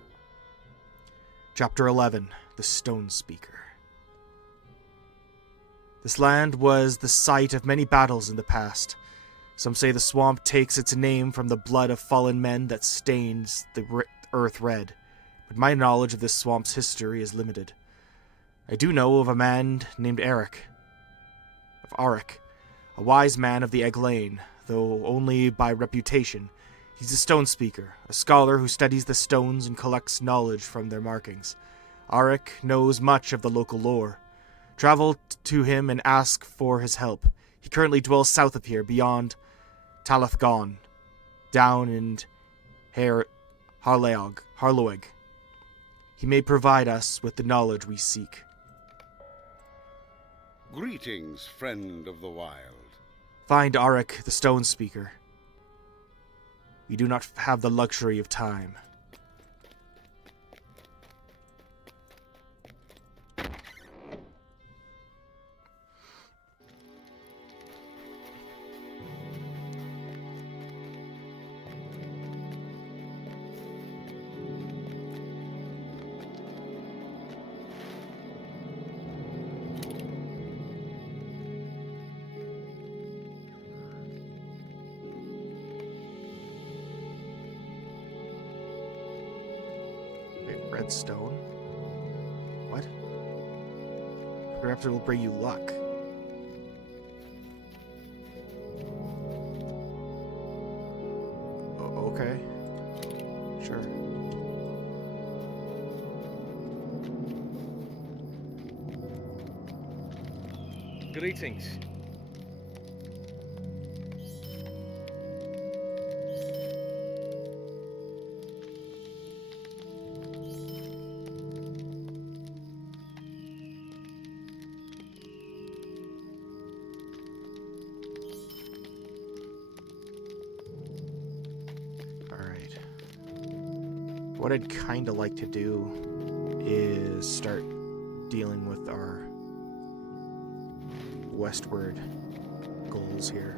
Chapter 11, The Stone Speaker. This land was the site of many battles in the past. Some say the swamp takes its name from the blood of fallen men that stains the earth red, but my knowledge of this swamp's history is limited. I do know of a man named Auric, a wise man of the Eglain, though only by reputation. He's a stone speaker, a scholar who studies the stones and collects knowledge from their markings. Auric knows much of the local lore. Travel to him and ask for his help. He currently dwells south of here, beyond Talathgon, down in Harloeg. He may provide us with the knowledge we seek. Greetings, friend of the wild. Find Arik, the Stone Speaker. We do not have the luxury of time. Redstone? What? Perhaps it will bring you luck. Okay. Sure. Greetings. Alright. What I'd kind of like to do is start dealing with our westward goals here.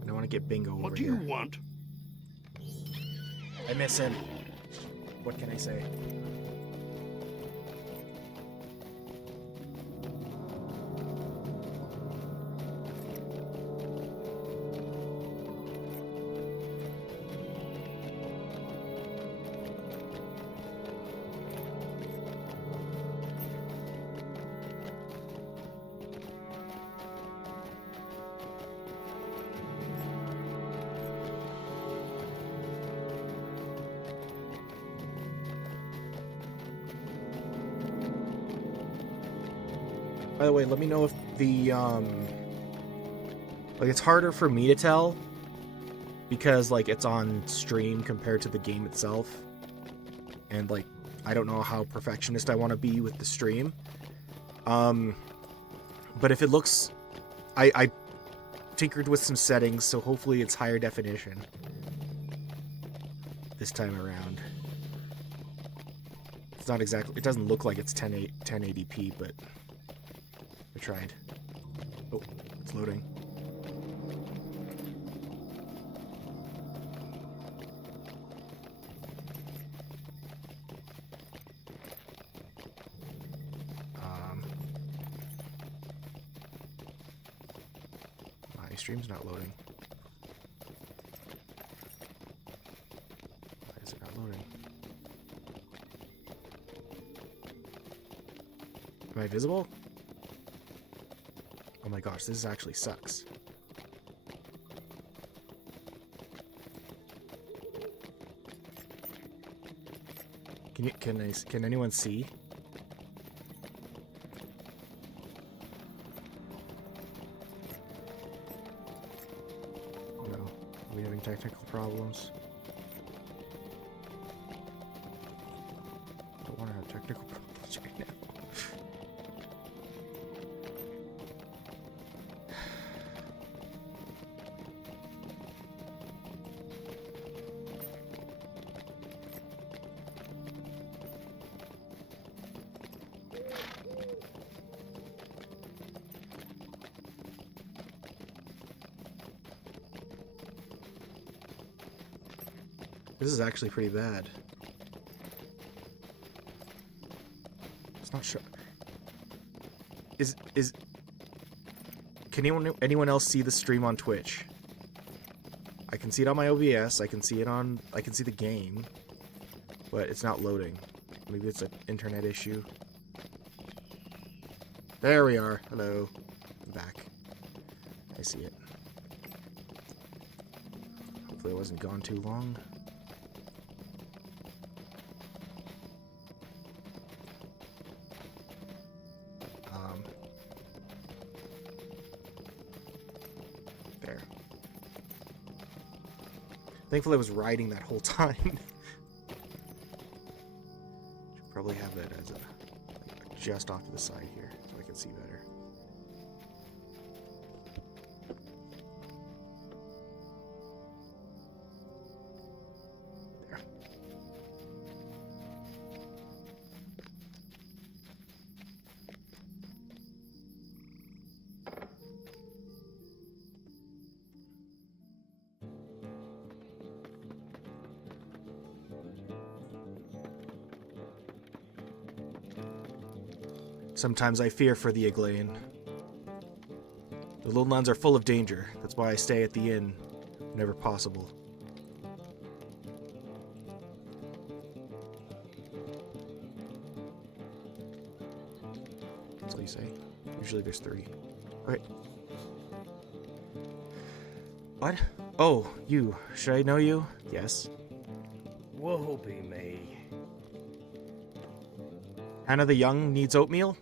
I don't want to get Bingo over What do here. you want? I miss him. What can I say? By the way, let me know if the, like, it's harder for me to tell because, like, it's on stream compared to the game itself. And, like, I don't know how perfectionist I want to be with the stream. But if it looks... I tinkered with some settings, so hopefully it's higher definition this time around. It's not exactly... It doesn't look like it's 1080p, but... I tried. Oh, it's loading. My stream's not loading. Why is it not loading? Am I visible? Oh my gosh, this actually sucks. Can anyone see? No. Are we having technical problems? Don't want to have technical problems right now. This is actually pretty bad. It's not sure. Can anyone else see the stream on Twitch? I can see it on my OBS. I can see the game, but it's not loading. Maybe it's an internet issue. There we are. Hello. I'm back. I see it. Hopefully it wasn't gone too long. There. Thankfully I was riding that whole time. Should probably have it as a just off to the side here so I can see better. There. Sometimes I fear for the Eglain. The Lowlands are full of danger. That's why I stay at the inn whenever possible. That's all you say? Usually there's 3. Okay. What? Oh, you. Should I know you? Yes. Woe be me. Hannah the Young needs oatmeal?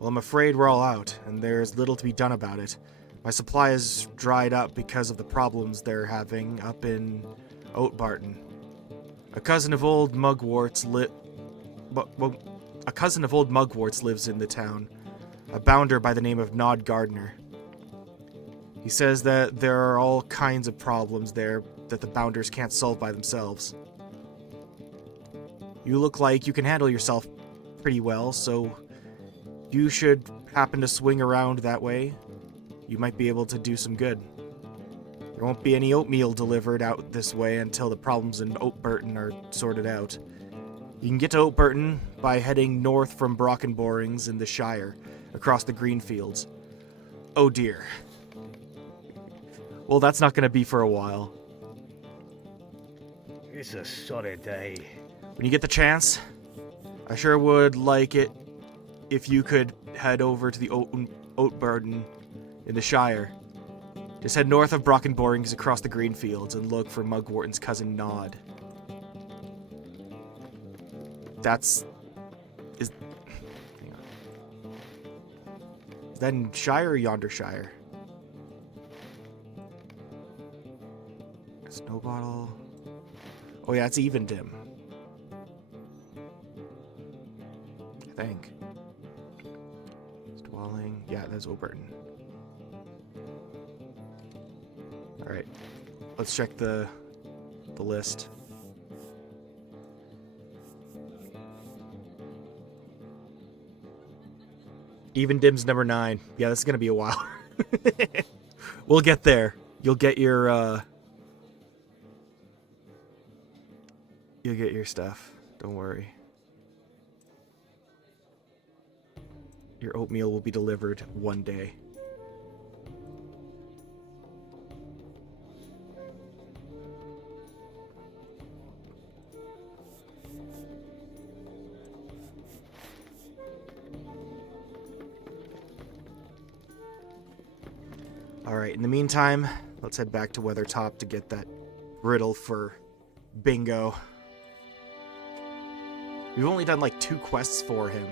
Well, I'm afraid we're all out, and there's little to be done about it. My supply is dried up because of the problems they're having up in Oatbarton. A cousin of old Mugwort's lives in the town, a bounder by the name of Nod Gardner. He says that there are all kinds of problems there that the bounders can't solve by themselves. You look like you can handle yourself pretty well, so you should happen to swing around that way. You might be able to do some good. There won't be any oatmeal delivered out this way until the problems in Oatburton are sorted out. You can get to Oatburton by heading north from Brockenborings in the Shire, across the green fields. Oh dear. Well, that's not going to be for a while. It's a sorry day. When you get the chance, I sure would like it if you could head over to the Oatburton in the Shire. Just head north of Brockenborings across the green fields and look for Mugworton's cousin Nod. Is that in Shire or Yonder Shire? Snowbottle. Oh yeah, it's Evendim. I think. Dwelling. Yeah, that's Oatburton. Alright. Let's check the list. Evendim's number 9. Yeah, this is gonna be a while. We'll get there. You'll get your stuff. Don't worry. Your oatmeal will be delivered one day. Alright, in the meantime, let's head back to Weathertop to get that riddle for Bingo. We've only done like 2 quests for him,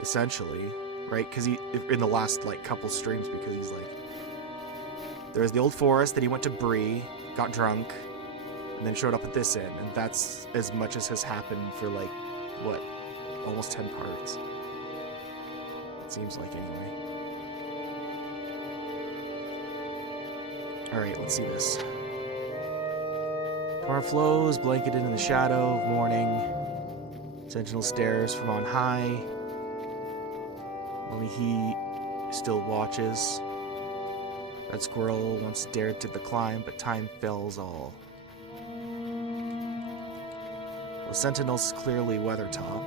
essentially, right? Because he, in the last like couple streams, because he's like, there's the old forest that he went to Bree, got drunk, and then showed up at this inn, and that's as much as has happened for like, what, almost 10 parts. It seems like, anyway. Alright, let's see this. Torrent flows, blanketed in the shadow of morning. Sentinel stares from on high. Only he still watches. Red Squirrel once dared to the climb, but time fells all. The Sentinel's clearly Weathertop.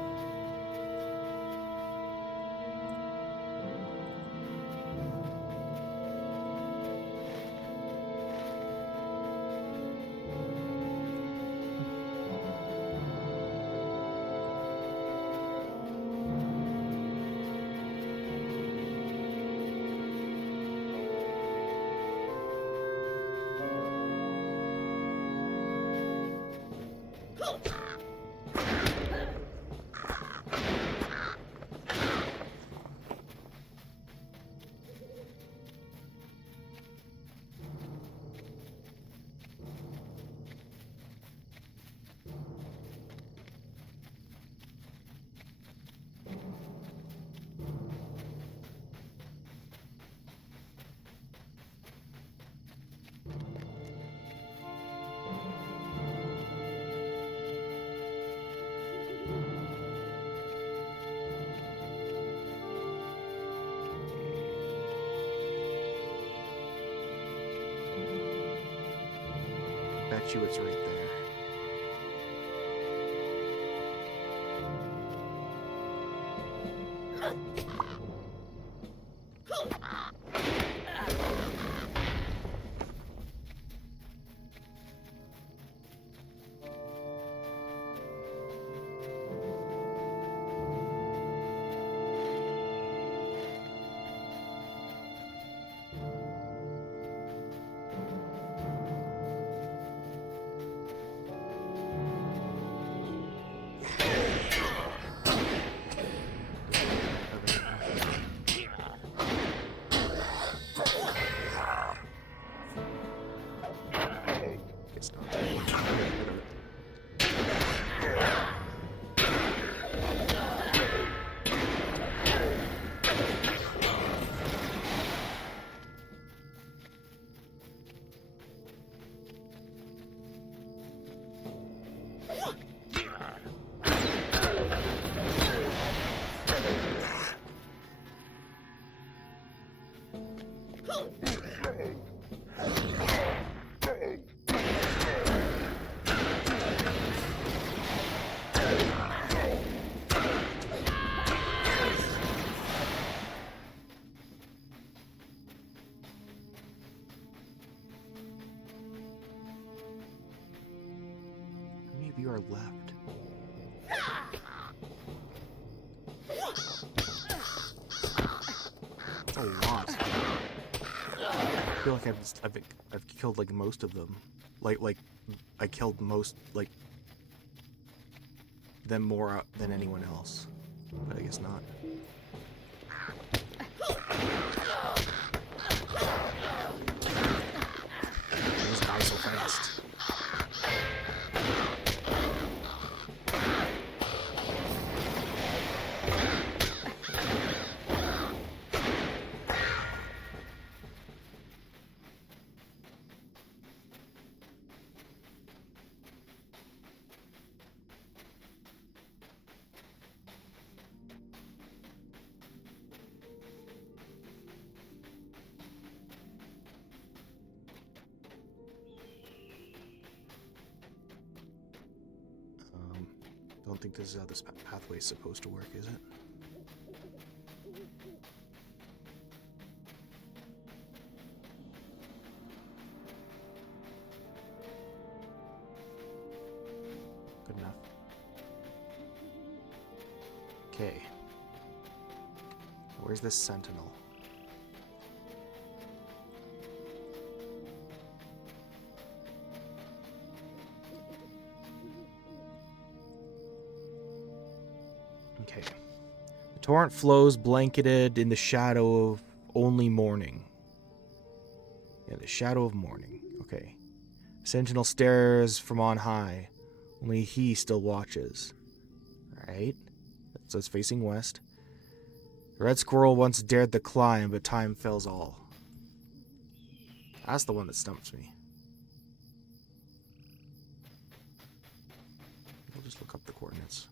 bet you it's right there. It's not. How many of you are left? That's a lot. I feel like I've killed like most of them. Like I killed most like them more than anyone else. But I guess not. They just die so fast. Don't think this is how this pathway is supposed to work, is it? Good enough. Okay. Where's this sentinel? Okay. The torrent flows blanketed in the shadow of only morning. Yeah, the shadow of morning. Okay. Sentinel stares from on high. Only he still watches. Alright. So it's facing west. The red squirrel once dared the climb, but time fells all. That's the one that stumps me. I'll just look up the coordinates.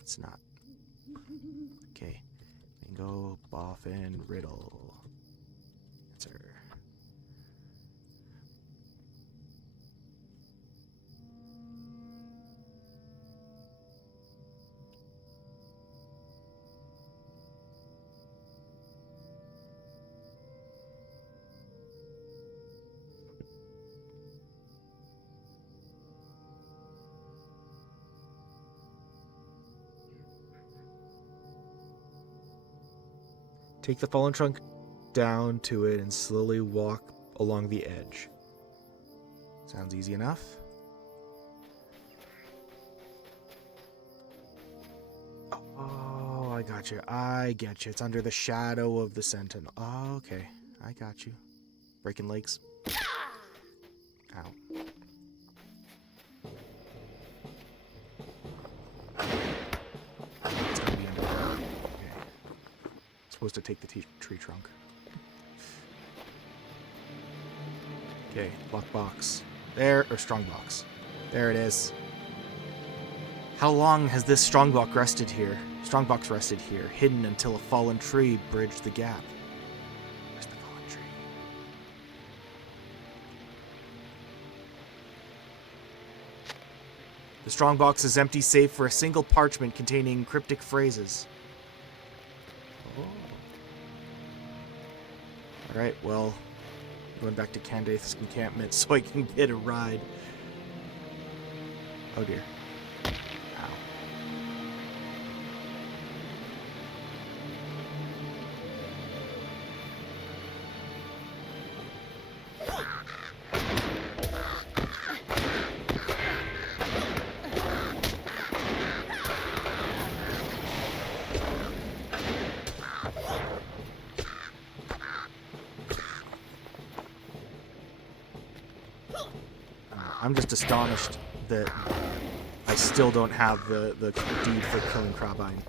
It's not. Okay. Bingo, Boffin, Riddle. That's her. Take the fallen trunk down to it and slowly walk along the edge. Sounds easy enough. Oh, I got you. I get you. It's under the shadow of the sentinel. Oh, okay. I got you. Breaking legs. Ow. It's gonna be under there. Okay. Supposed to take the tree trunk. Okay, lock box. There, or strong box. There it is. How long has this strongbox rested here? Strongbox rested here, hidden until a fallen tree bridged the gap. Where's the fallen tree? The strongbox is empty save for a single parchment containing cryptic phrases. Oh. Alright, well, going back to Candace's encampment so I can get a ride. Oh dear. Ow. I'm just astonished that I still don't have the deed for killing Crabine.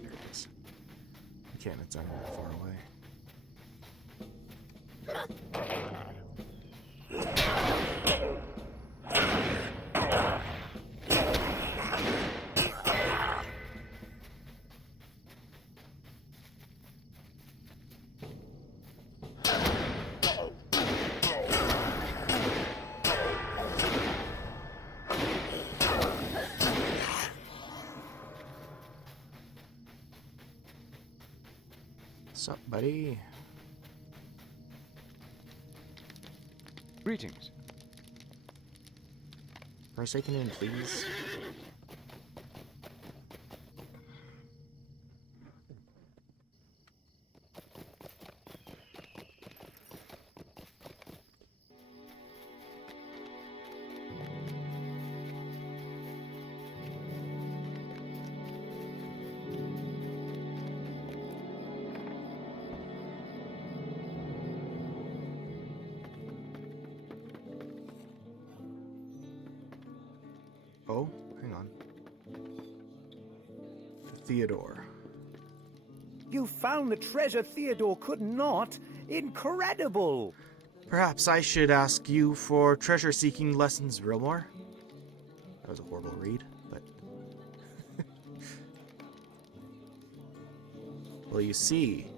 There it is. Encampment's not that far away. What's up, buddy? Greetings. Forsaken in, please. Oh, hang on. Theodore. You found the treasure Theodore could not? Incredible! Perhaps I should ask you for treasure-seeking lessons, Rilmore. That was a horrible read, but... Well, you see,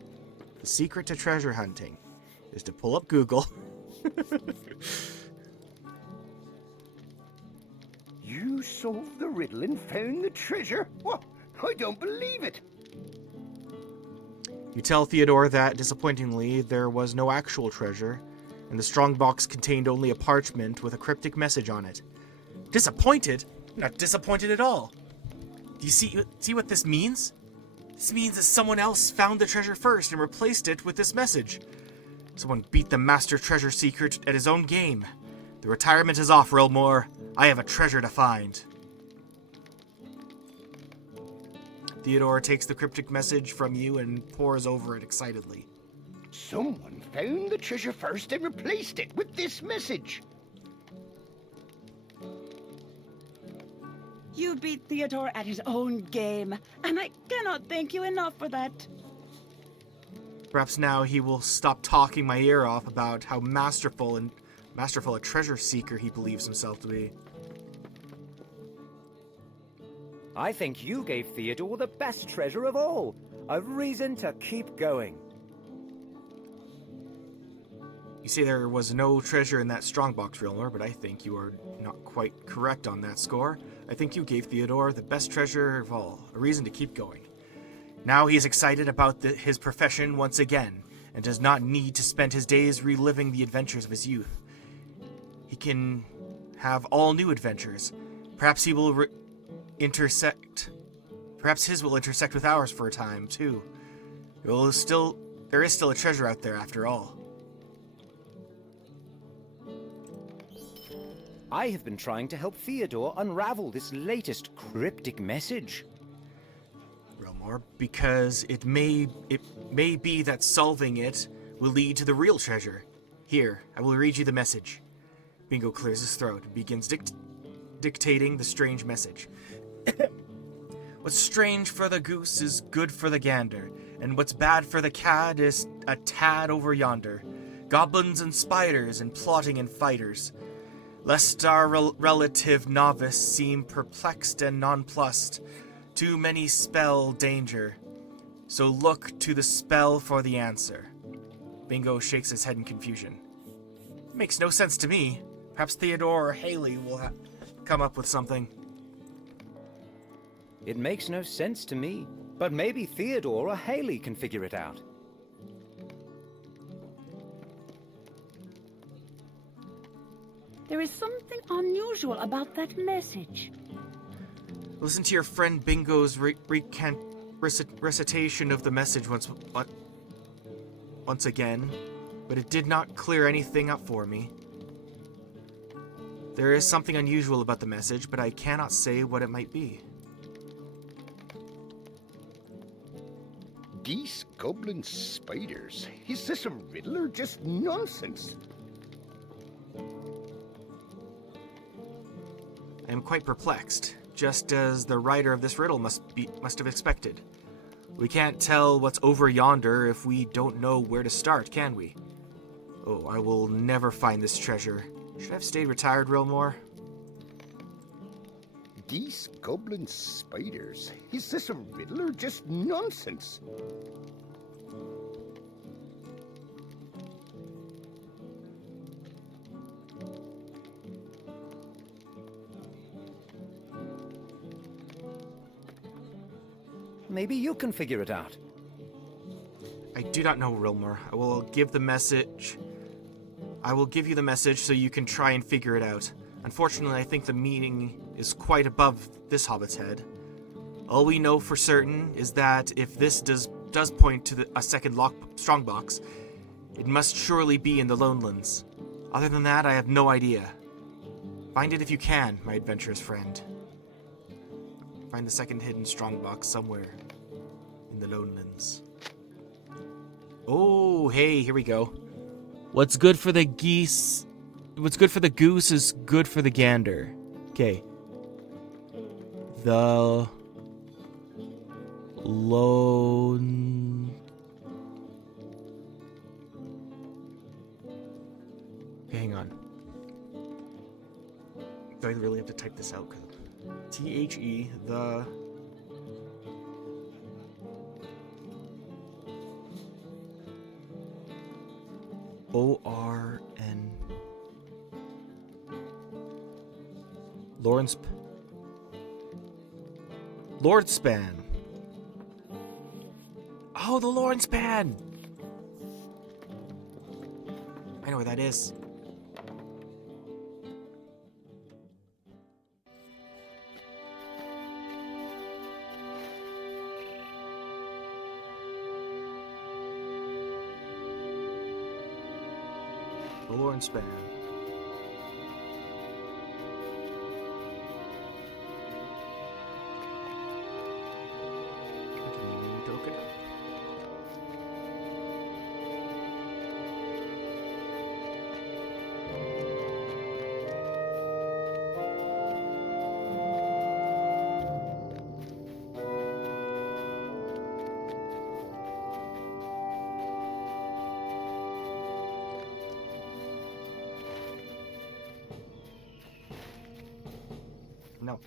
the secret to treasure hunting is to pull up Google. You solved the riddle and found the treasure? What? I don't believe it! You tell Theodore that, disappointingly, there was no actual treasure, and the strongbox contained only a parchment with a cryptic message on it. Disappointed? Not disappointed at all. Do you see what this means? This means that someone else found the treasure first and replaced it with this message. Someone beat the master treasure seeker at his own game. The retirement is off, Rilmore. I have a treasure to find. Theodore takes the cryptic message from you and pores over it excitedly. Someone found the treasure first and replaced it with this message. You beat Theodore at his own game, and I cannot thank you enough for that. Perhaps now he will stop talking my ear off about how masterful a treasure seeker he believes himself to be. I think you gave Theodore the best treasure of all. A reason to keep going. You say there was no treasure in that strongbox, Rilmore, but I think you are not quite correct on that score. I think you gave Theodore the best treasure of all, a reason to keep going. Now he is excited about his profession once again, and does not need to spend his days reliving the adventures of his youth. He can have all new adventures. Perhaps he will Perhaps his will intersect with ours for a time, too. There is still a treasure out there, after all. I have been trying to help Theodore unravel this latest cryptic message. Rilmore, because it may be that solving it will lead to the real treasure. Here, I will read you the message. Bingo clears his throat and begins dictating the strange message. What's strange for the goose is good for the gander, and what's bad for the cad is a tad over yonder. Goblins and spiders and plotting and fighters. Lest our relative novice seem perplexed and nonplussed, too many spell danger, so look to the spell for the answer. Bingo shakes his head in confusion. Makes no sense to me. Perhaps Theodore or Haley will come up with something. It makes no sense to me, but maybe Theodore or Haley can figure it out. There is something unusual about that message. Listen to your friend Bingo's recitation of the message once again, but it did not clear anything up for me. There is something unusual about the message, but I cannot say what it might be. Geese, goblins, spiders. Is this a riddle or just nonsense? I am quite perplexed, just as the writer of this riddle must have expected. We can't tell what's over yonder if we don't know where to start, can we? Oh, I will never find this treasure. Should I have stayed retired, Rilmore? Geese, goblins, spiders. Is this a riddle or just nonsense? Maybe you can figure it out. I do not know, Rilmore. I will give you the message so you can try and figure it out. Unfortunately, I think the meaning is quite above this hobbit's head. All we know for certain is that if this does point to a second strongbox, it must surely be in the Lonelands. Other than that, I have no idea. Find it if you can, my adventurous friend. Find the second hidden strongbox somewhere in the Lonelands. Oh, hey, here we go. What's good for the goose is good for the gander. Okay. The lone... Okay, hang on. Do I really have to type this out? T-H-E, the... O-R-N... Lordspan. Oh, the Lordspan! I know where that is. The Lordspan. No.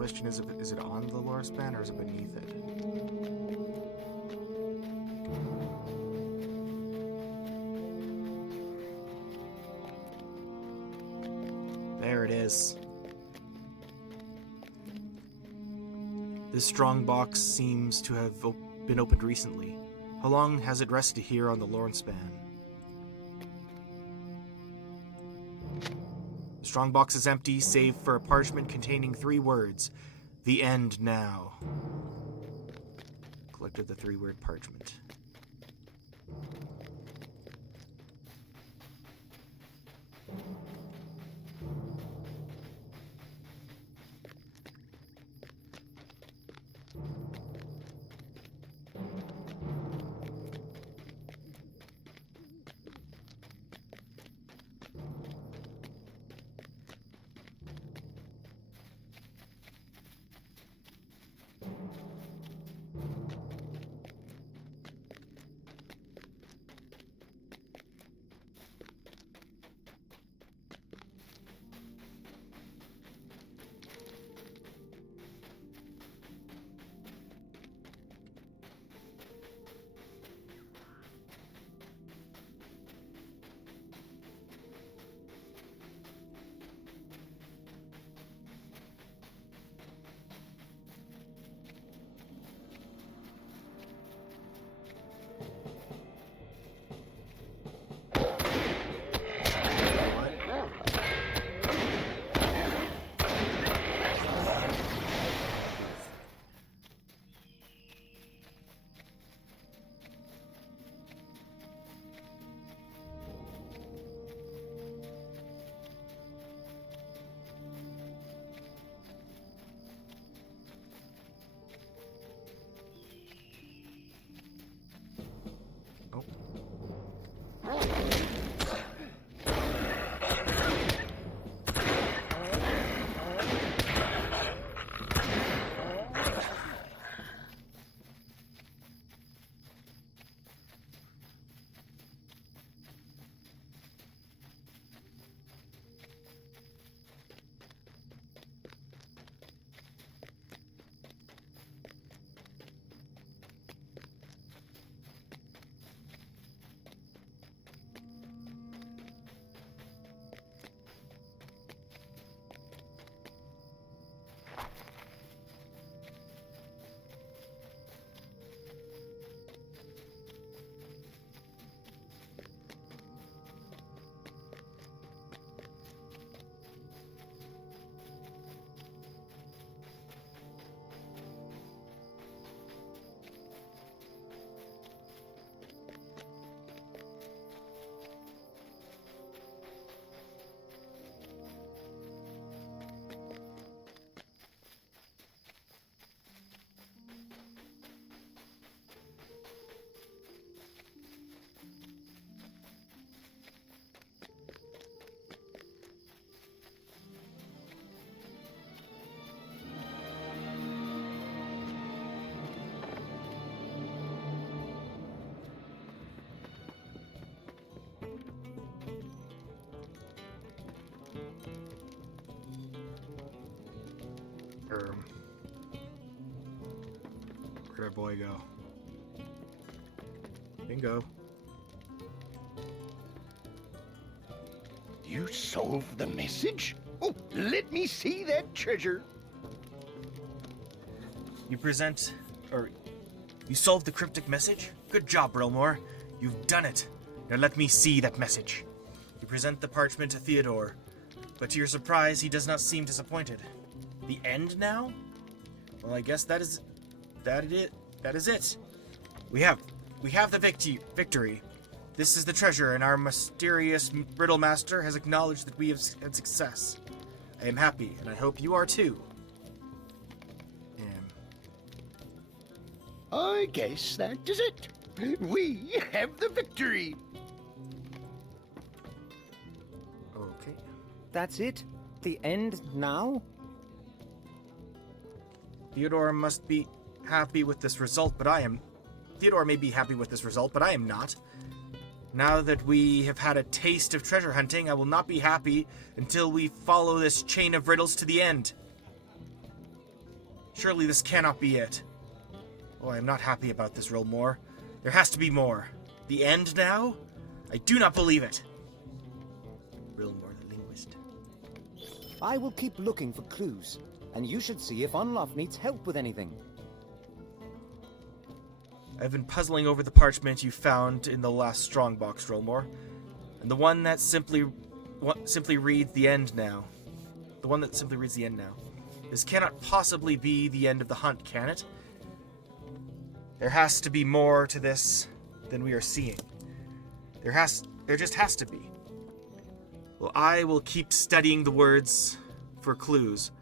question is it on the lore span or is it beneath it? There it is. This strong box seems to have been opened recently. How long has it rested here on the lore span? The strong box is empty, save for a parchment containing 3 words. The end now. Collected the 3-word parchment. Where'd our boy go? Bingo. You solved the message? Oh, let me see that treasure. You solved the cryptic message? Good job, Brilmore. You've done it. Now let me see that message. You present the parchment to Theodore, but to your surprise, he does not seem disappointed. The end now? Well, I guess that is it. We have the victory. This is the treasure, and our mysterious riddle master has acknowledged that we have had success. I am happy, and I hope you are too. I guess that is it. We have the victory. Okay. That's it? The end now? Theodore must be happy with this result, but Theodore may be happy with this result, but I am not. Now that we have had a taste of treasure hunting, I will not be happy until we follow this chain of riddles to the end. Surely this cannot be it. Oh, I am not happy about this, Rilmore. There has to be more. The end now? I do not believe it. Rilmore, the linguist. I will keep looking for clues, and you should see if Unlof needs help with anything. I've been puzzling over the parchment you found in the last strongbox, Rilmore, and the one that simply reads the end now. The one that simply reads the end now. This cannot possibly be the end of the hunt, can it? There has to be more to this than we are seeing. There just has to be. Well, I will keep studying the words for clues,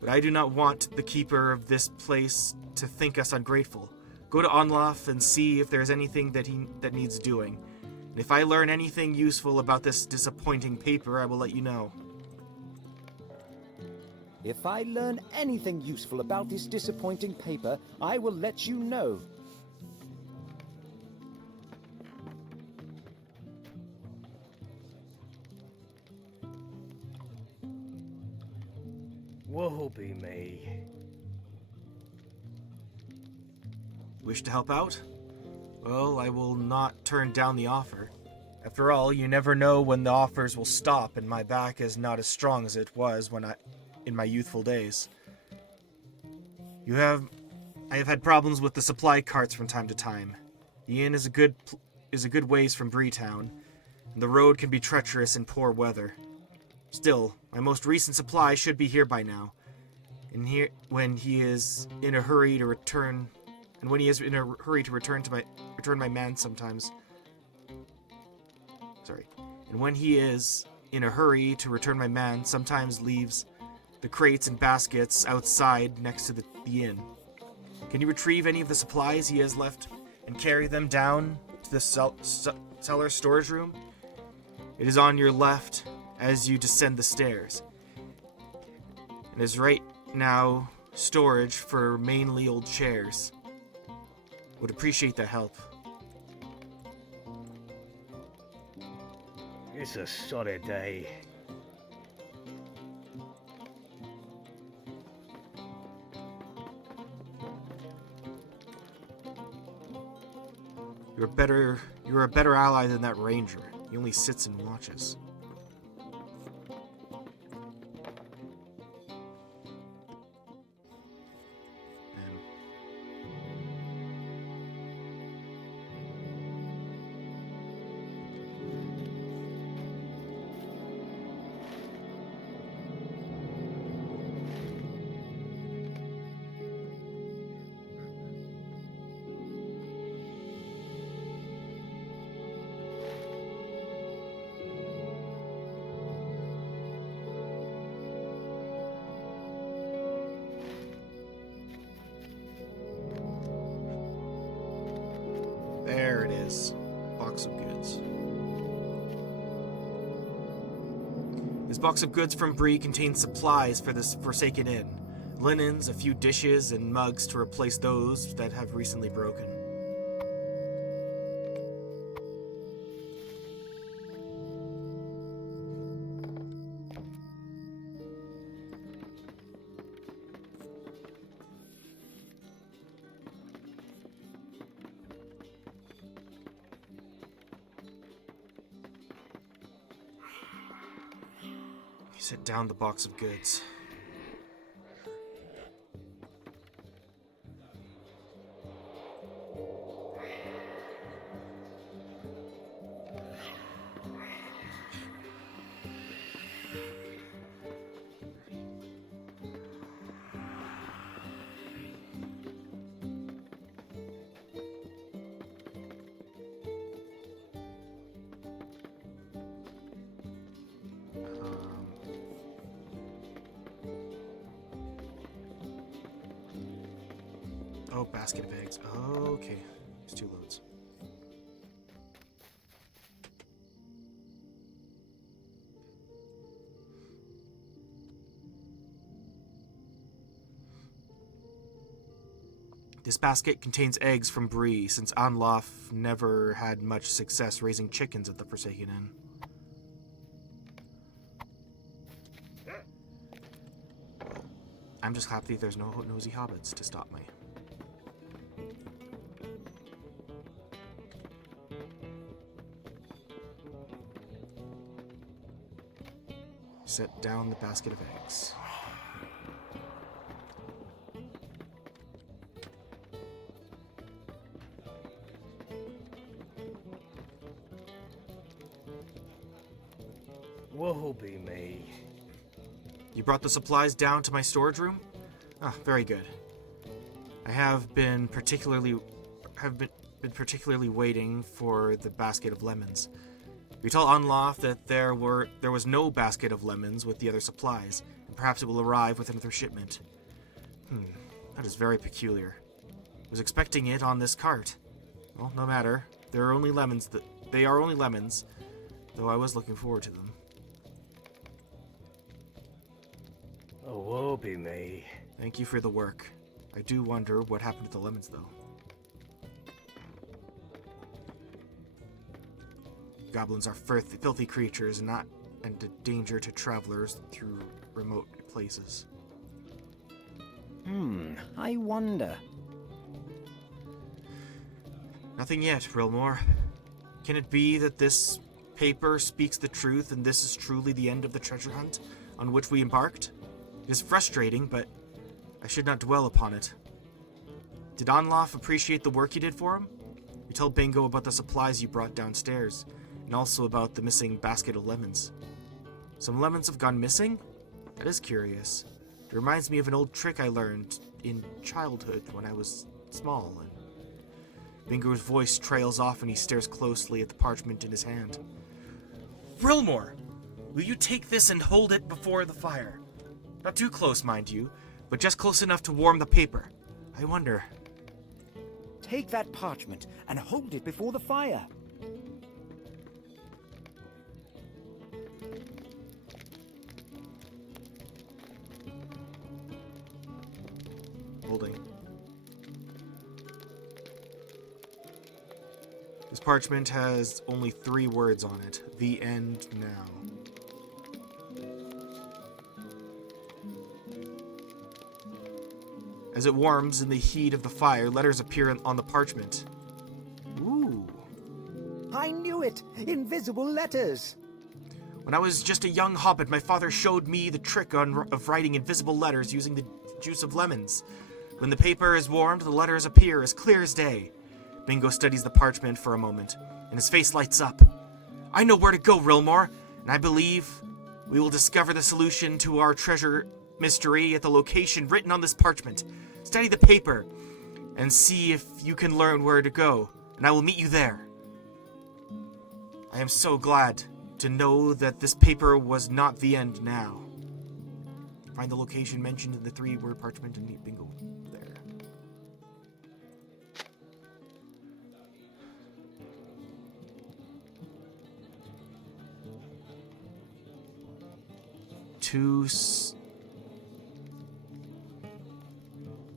but I do not want the keeper of this place to think us ungrateful. Go to Onlof and see if there's anything that needs doing. And if I learn anything useful about this disappointing paper, I will let you know. If I learn anything useful about this disappointing paper, I will let you know. Woe be me. Wish to help out? Well, I will not turn down the offer. After all, you never know when the offers will stop, and my back is not as strong as it was in my youthful days. I have had problems with the supply carts from time to time. The inn is a good ways from Breetown, and the road can be treacherous in poor weather. Still, my most recent supply should be here by now. When he is in a hurry to return my man sometimes. And when he is in a hurry to return my man, sometimes leaves the crates and baskets outside next to the inn. Can you retrieve any of the supplies he has left and carry them down to the cellar storage room? It is on your left as you descend the stairs. It is right now storage for mainly old chairs. Would appreciate the help. It's a solid day. You're a better ally than that ranger. He only sits and watches. There it is. Box of goods. This box of goods from Bree contains supplies for this Forsaken Inn. Linens, a few dishes, and mugs to replace those that have recently broken. Set down the box of goods. Oh, basket of eggs. Okay. It's 2 loads. This basket contains eggs from Bree, since Anlof never had much success raising chickens at the Forsaken Inn. I'm just happy there's no nosy hobbits to stop me. Set down the basket of eggs. Woe be me. You brought the supplies down to my storage room? Ah, very good. I have been particularly waiting for the basket of lemons. You tell Unlof that there was no basket of lemons with the other supplies, and perhaps it will arrive with another shipment. That is very peculiar. I was expecting it on this cart. Well, no matter. They are only lemons, though I was looking forward to them. Oh, woe be me. Thank you for the work. I do wonder what happened to the lemons, though. Goblins are filthy creatures and a danger to travelers through remote places. I wonder. Nothing yet, Rilmore. Can it be that this paper speaks the truth and this is truly the end of the treasure hunt on which we embarked? It is frustrating, but I should not dwell upon it. Did Onlof appreciate the work you did for him? You tell Bingo about the supplies you brought downstairs, and also about the missing basket of lemons. Some lemons have gone missing? That is curious. It reminds me of an old trick I learned in childhood when I was small. And Bingo's voice trails off and he stares closely at the parchment in his hand. Rilmore! Will you take this and hold it before the fire? Not too close, mind you, but just close enough to warm the paper. I wonder... Take that parchment and hold it before the fire. Holding. This parchment has only 3 words on it. The end now. As it warms in the heat of the fire, letters appear on the parchment. Ooh. I knew it! Invisible letters! When I was just a young hobbit, my father showed me the trick of writing invisible letters using the juice of lemons. When the paper is warmed, the letters appear as clear as day. Bingo studies the parchment for a moment, and his face lights up. I know where to go, Rilmore, and I believe we will discover the solution to our treasure mystery at the location written on this parchment. Study the paper, and see if you can learn where to go, and I will meet you there. I am so glad to know that this paper was not the end now. Find the location mentioned in the 3-word parchment and meet Bingo there.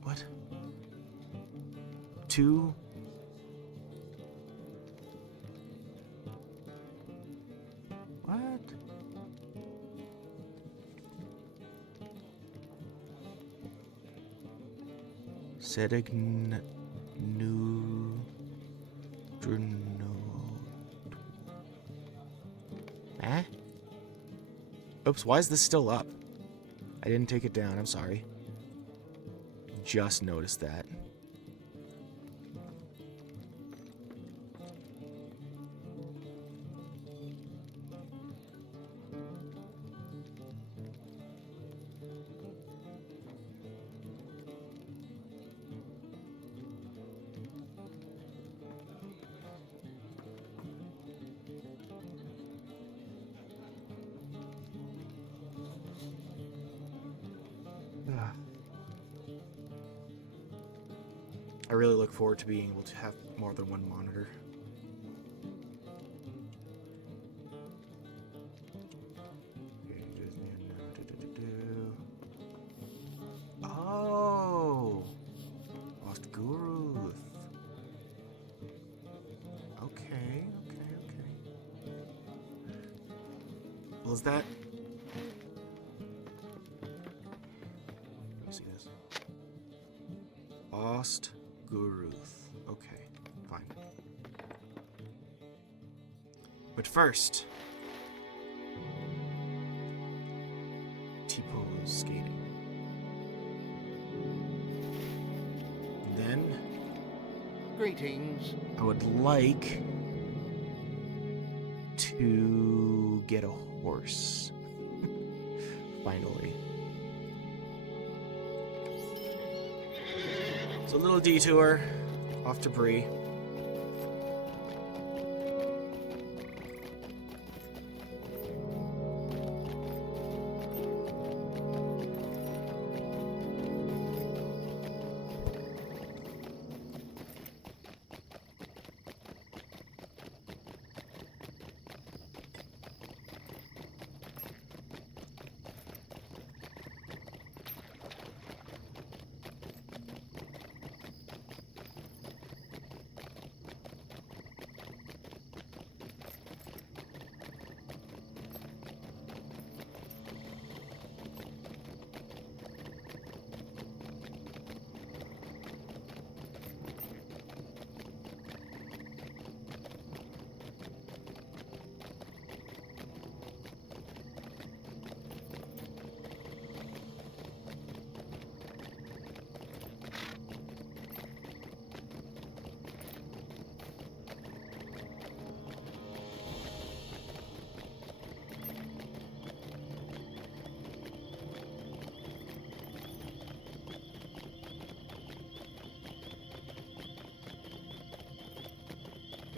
What? 2... What? Sedign... New... Eh? Oops, why is this still up? I didn't take it down, I'm sorry. Just noticed that. I really look forward to being able to have more than one monitor. Oh! Lost Guruth. Okay. Well, is that... See, Lost Guruth. Okay, fine. But first, T-pose skating. And then Greetings. I would like to get a horse. Finally. So a little detour off to Bree.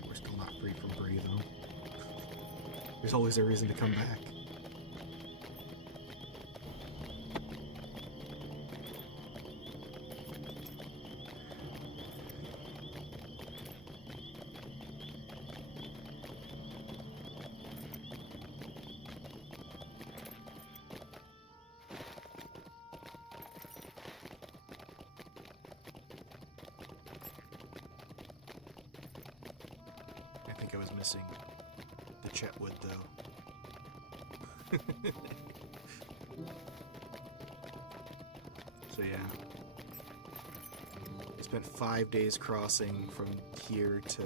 We're still not free from Bree, though. There's always a reason to come back. I think I was missing the Chetwood, though. So yeah. I spent 5 days crossing from here to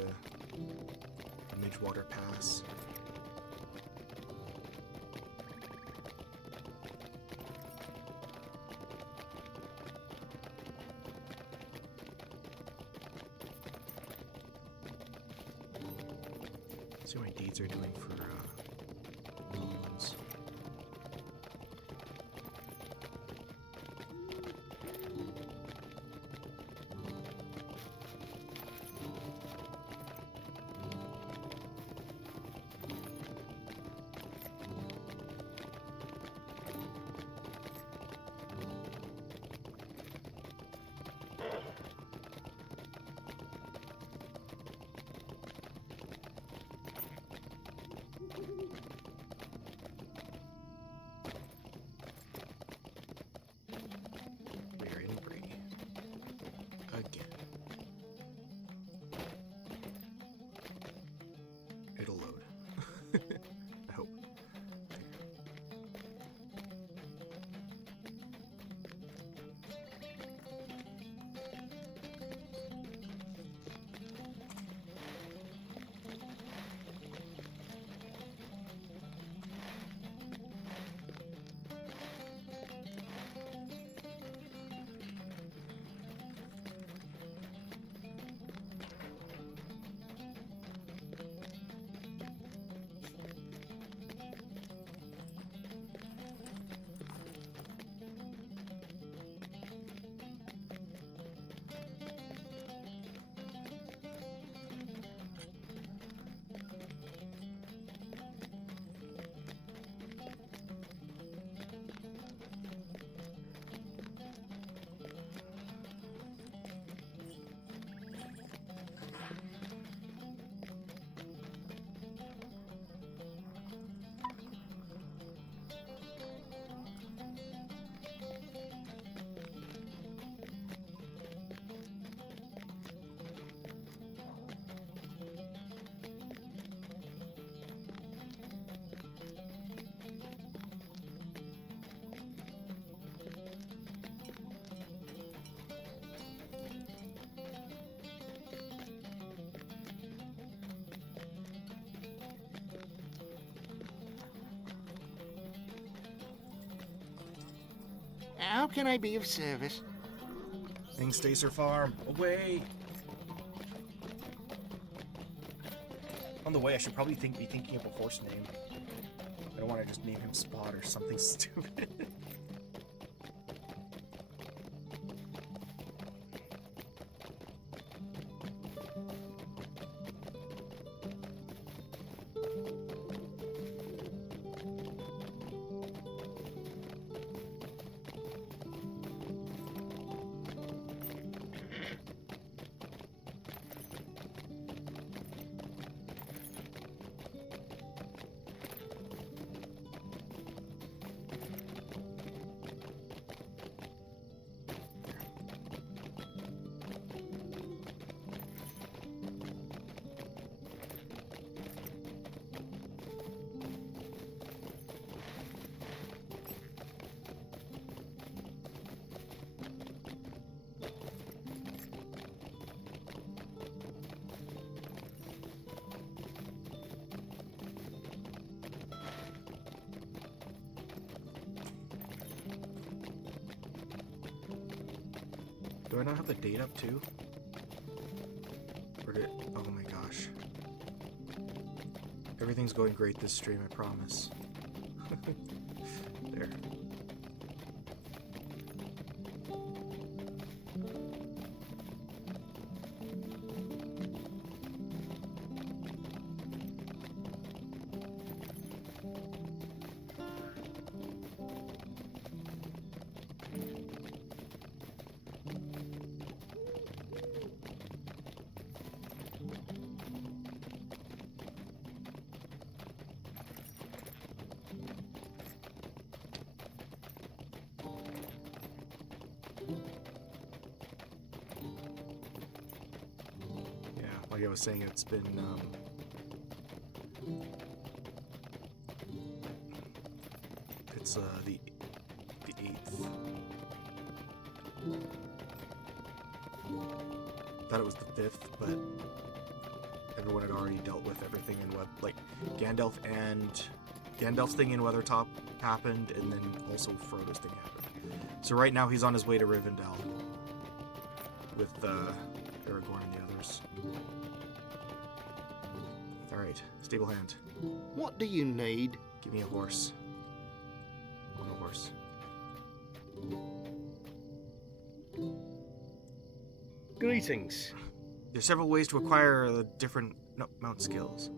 Midgewater Pass. See what my deeds are doing for Lowlands. How can I be of service? Stacer Farm, away! On the way, I should probably be thinking of a horse name. I don't want to just name him Spot or something stupid. Do I not have the date up too? Or did... Oh my gosh. Everything's going great this stream, I promise. There. Like I was saying, it's been it's the 8th. Thought it was the 5th, but everyone had already dealt with everything in like Gandalf's thing in Weathertop happened, and then also Frodo's thing happened. So right now he's on his way to Rivendell with Aragorn and the others. Alright, stable hand. What do you need? Give me a horse. I want a horse. Greetings. There's several ways to acquire the different mount skills.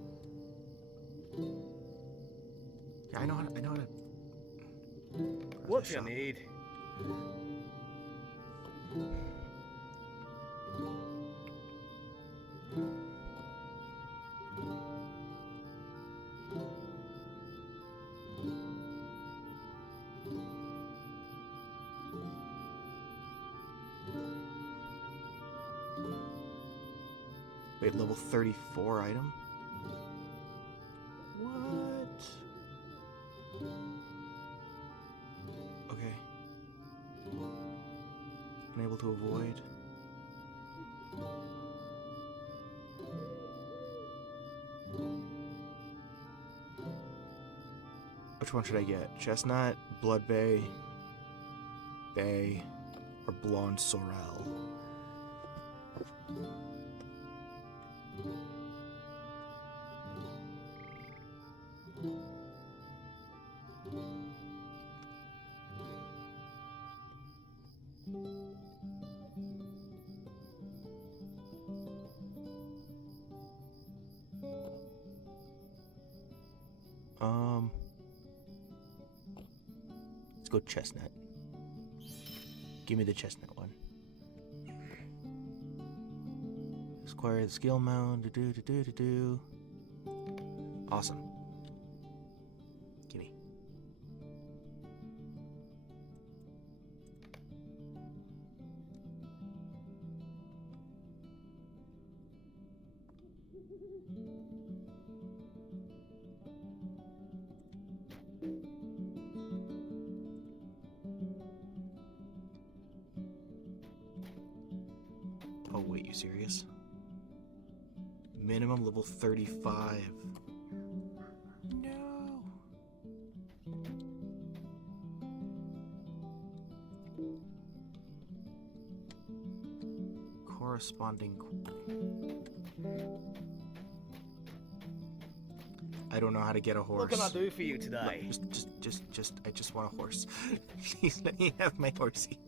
Yeah, I know how to. What do you need? Wait, level 34 item? What? Okay. Unable to avoid. Which one should I get? Chestnut, Blood Bay, or Blonde Sorrel? Let's go Chestnut. Give me the Chestnut one. Acquire the skill mount. Awesome. Gimme. Oh wait, you serious? Minimum level 35. No. corresponding. I don't know how to get a horse. What can I do for you today? I just want a horse. Please let me have my horsey.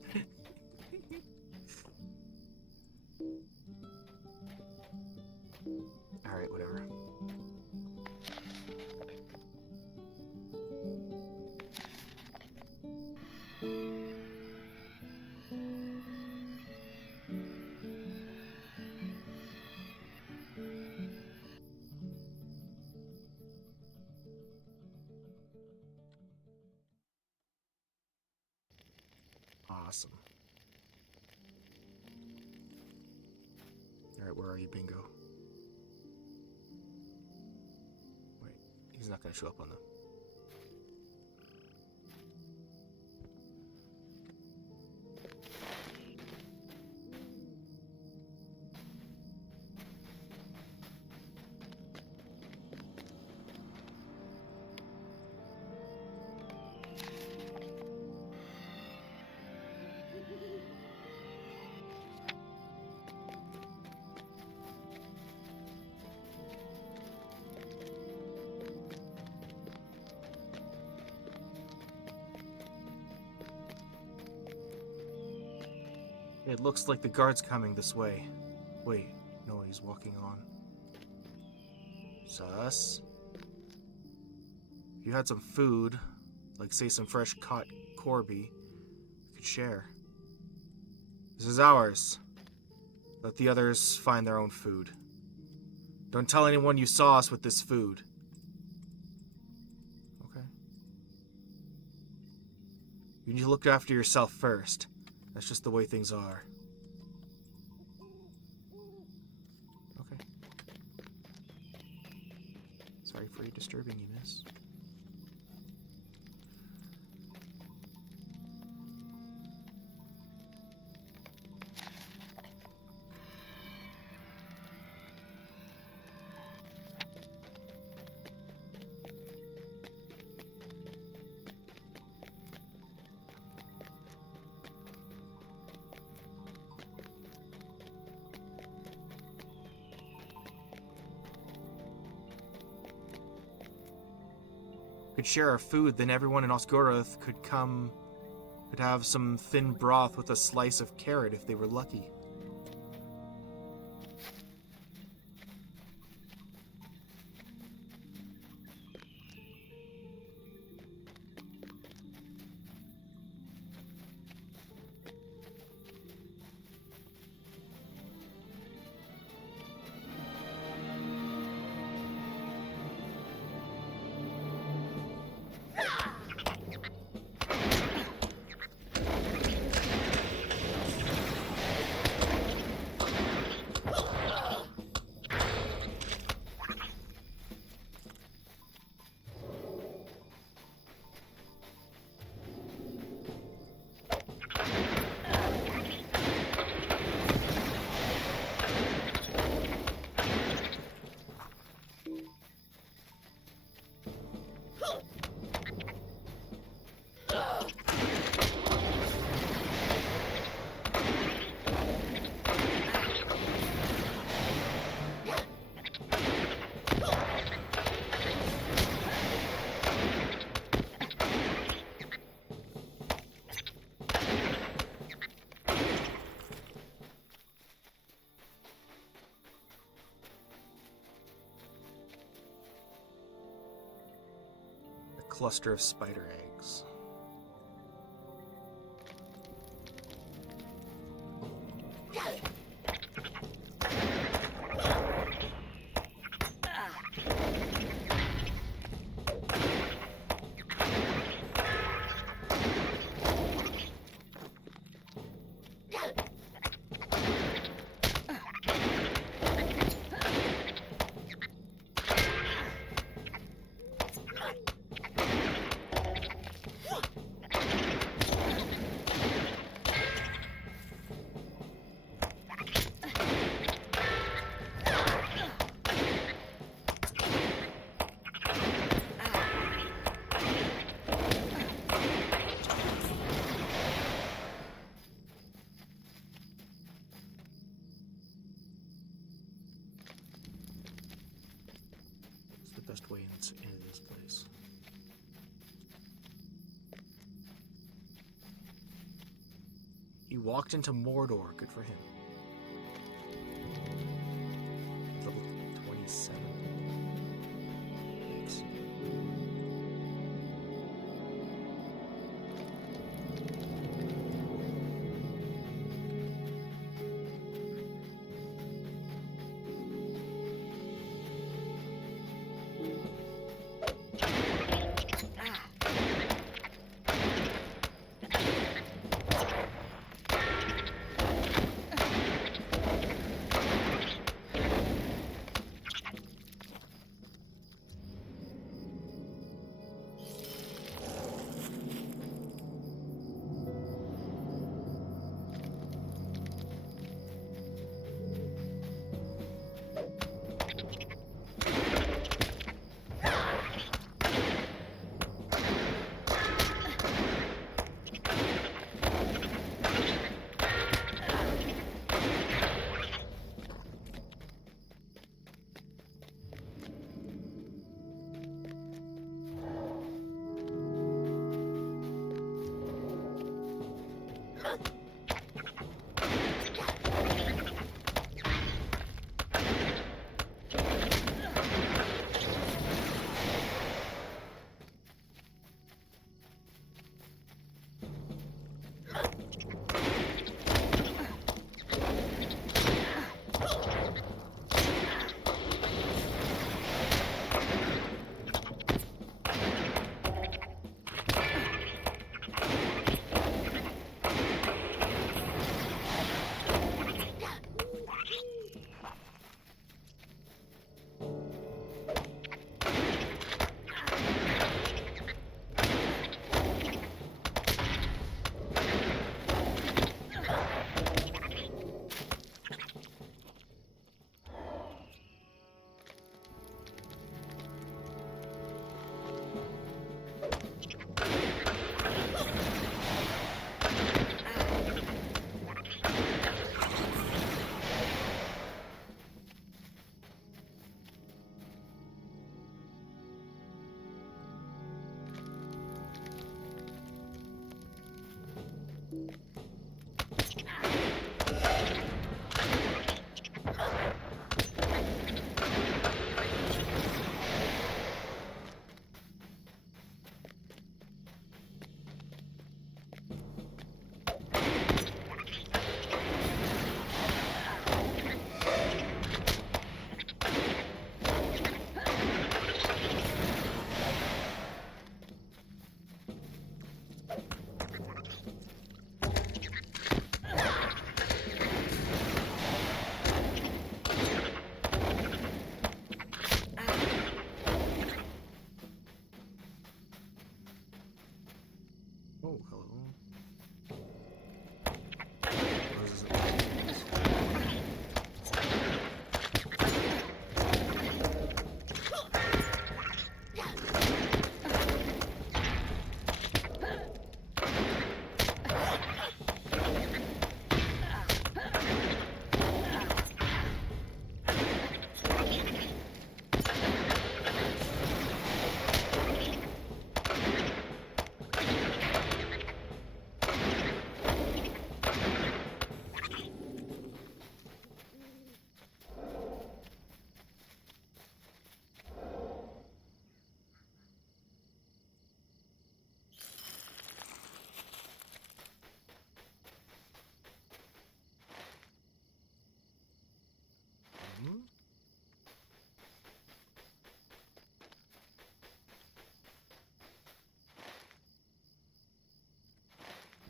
Alright, whatever. Awesome. Alright, where are you, Bingo? Wait, he's not gonna show up on the... It looks like the guard's coming this way. Wait, no, he's walking on. Sus. If you had some food, like say some fresh caught Corby, we could share. This is ours. Let the others find their own food. Don't tell anyone you saw us with this food. Okay. You need to look after yourself first. That's just the way things are. Okay. Sorry for disturbing you, miss. Could share our food, then everyone in Osgoroth could have some thin broth with a slice of carrot if they were lucky. Cluster of spider eggs. He walked into Mordor. Good for him. Level 27. Thanks. Oh, hello.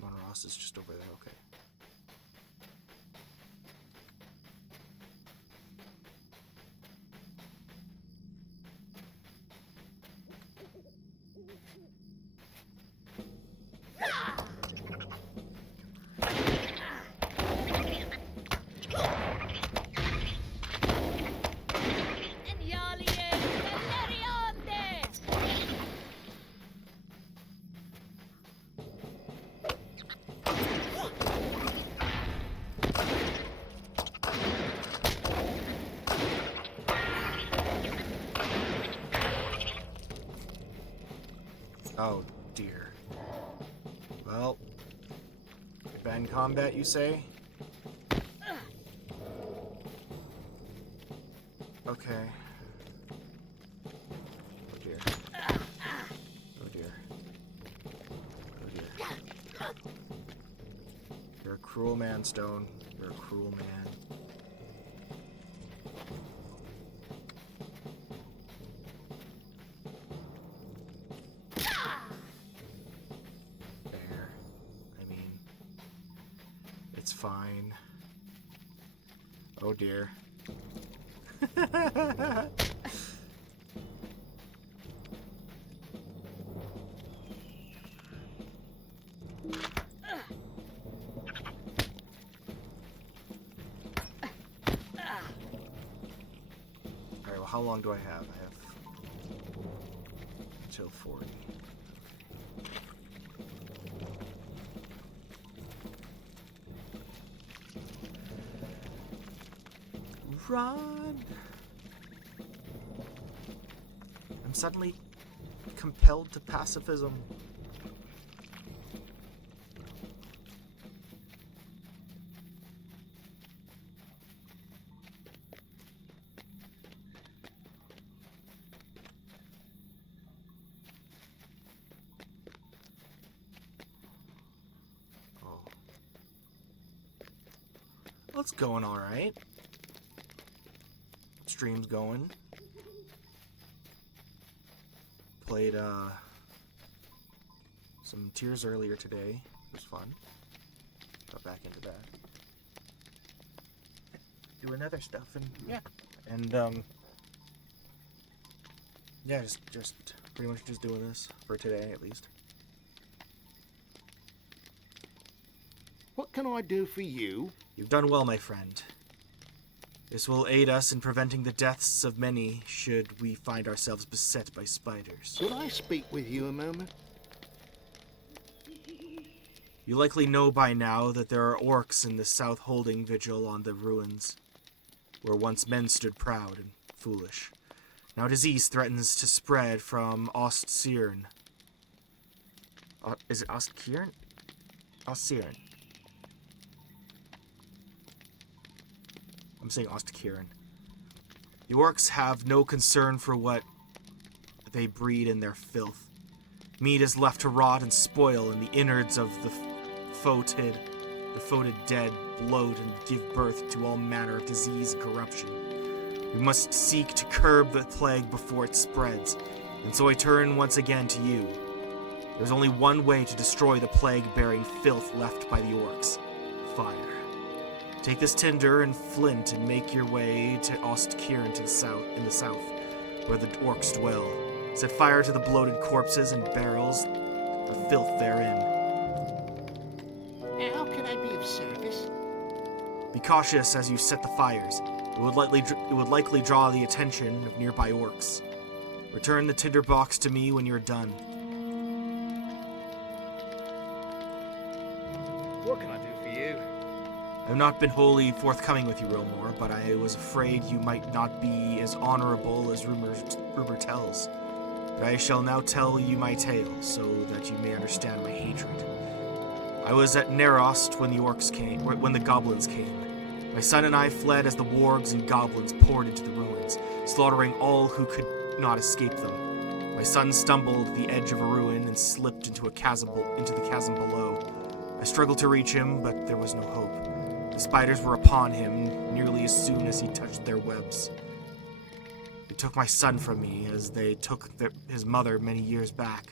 Monoros is just over there, okay. Oh dear. Well, Band combat, you say? Okay. Oh dear. Oh dear. Oh dear. You're a cruel man, Stone. You're a cruel man. There. I mean, it's fine. Oh dear. Alright, well, how long do I have? I have till 40. Run! I'm suddenly compelled to pacifism. Oh. Well, it's going alright. Stream's going. Played some Tears earlier today. It was fun. Got back into that. Doing other stuff and yeah. And yeah, just pretty much just doing this for today at least. What can I do for you? You've done well, my friend. This will aid us in preventing the deaths of many should we find ourselves beset by spiders. Could I speak with you a moment? You likely know by now that there are orcs in the south holding vigil on the ruins, where once men stood proud and foolish. Now disease threatens to spread from Ostciren. Is it Ostciren? Ostciren. I'm saying Ostciren. The orcs have no concern for what they breed in their filth. Meat is left to rot and spoil, and the innards of the foetid dead bloat and give birth to all manner of disease and corruption. We must seek to curb the plague before it spreads, and so I turn once again to you. There's only one way to destroy the plague-bearing filth left by the orcs: fire. Take this tinder and flint and make your way to Ostciren in the south, where the orcs dwell. Set fire to the bloated corpses and barrels, the filth therein. How can I be of service? Be cautious as you set the fires. It would likely draw the attention of nearby orcs. Return the tinder box to me when you're done. What can I do for you? I've not been wholly forthcoming with you, Rilmore, but I was afraid you might not be as honorable as rumor tells. But I shall now tell you my tale, so that you may understand my hatred. I was at Nerost when the goblins came. My son and I fled as the wargs and goblins poured into the ruins, slaughtering all who could not escape them. My son stumbled at the edge of a ruin and slipped into the chasm below. I struggled to reach him, but there was no hope. The spiders were upon him nearly as soon as he touched their webs. They took my son from me as they took his mother many years back.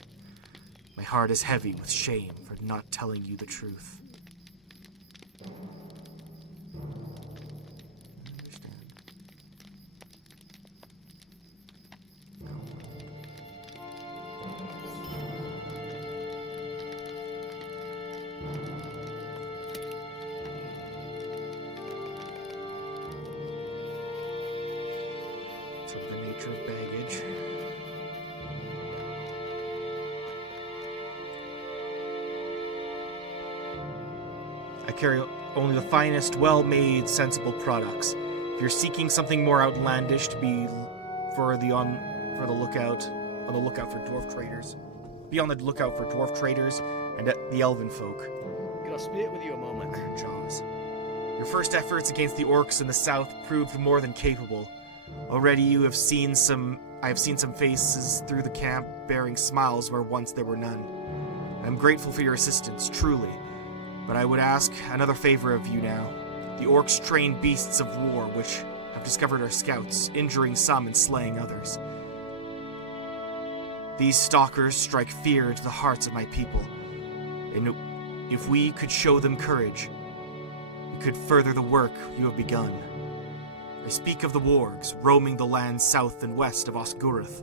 My heart is heavy with shame for not telling you the truth. The nature of baggage. I carry only the finest, well-made, sensible products. If you're seeking something more outlandish, be on the lookout for dwarf traders. Be on the lookout for dwarf traders and the elven folk. Can I to speak with you a moment. Iron Jaws. Your first efforts against the orcs in the south proved more than capable. Already I have seen some faces through the camp bearing smiles where once there were none. I am grateful for your assistance, truly, but I would ask another favor of you now. The orcs train beasts of war which have discovered our scouts, injuring some and slaying others. These stalkers strike fear into the hearts of my people, and if we could show them courage, we could further the work you have begun. I speak of the wargs roaming the lands south and west of Osgiliath,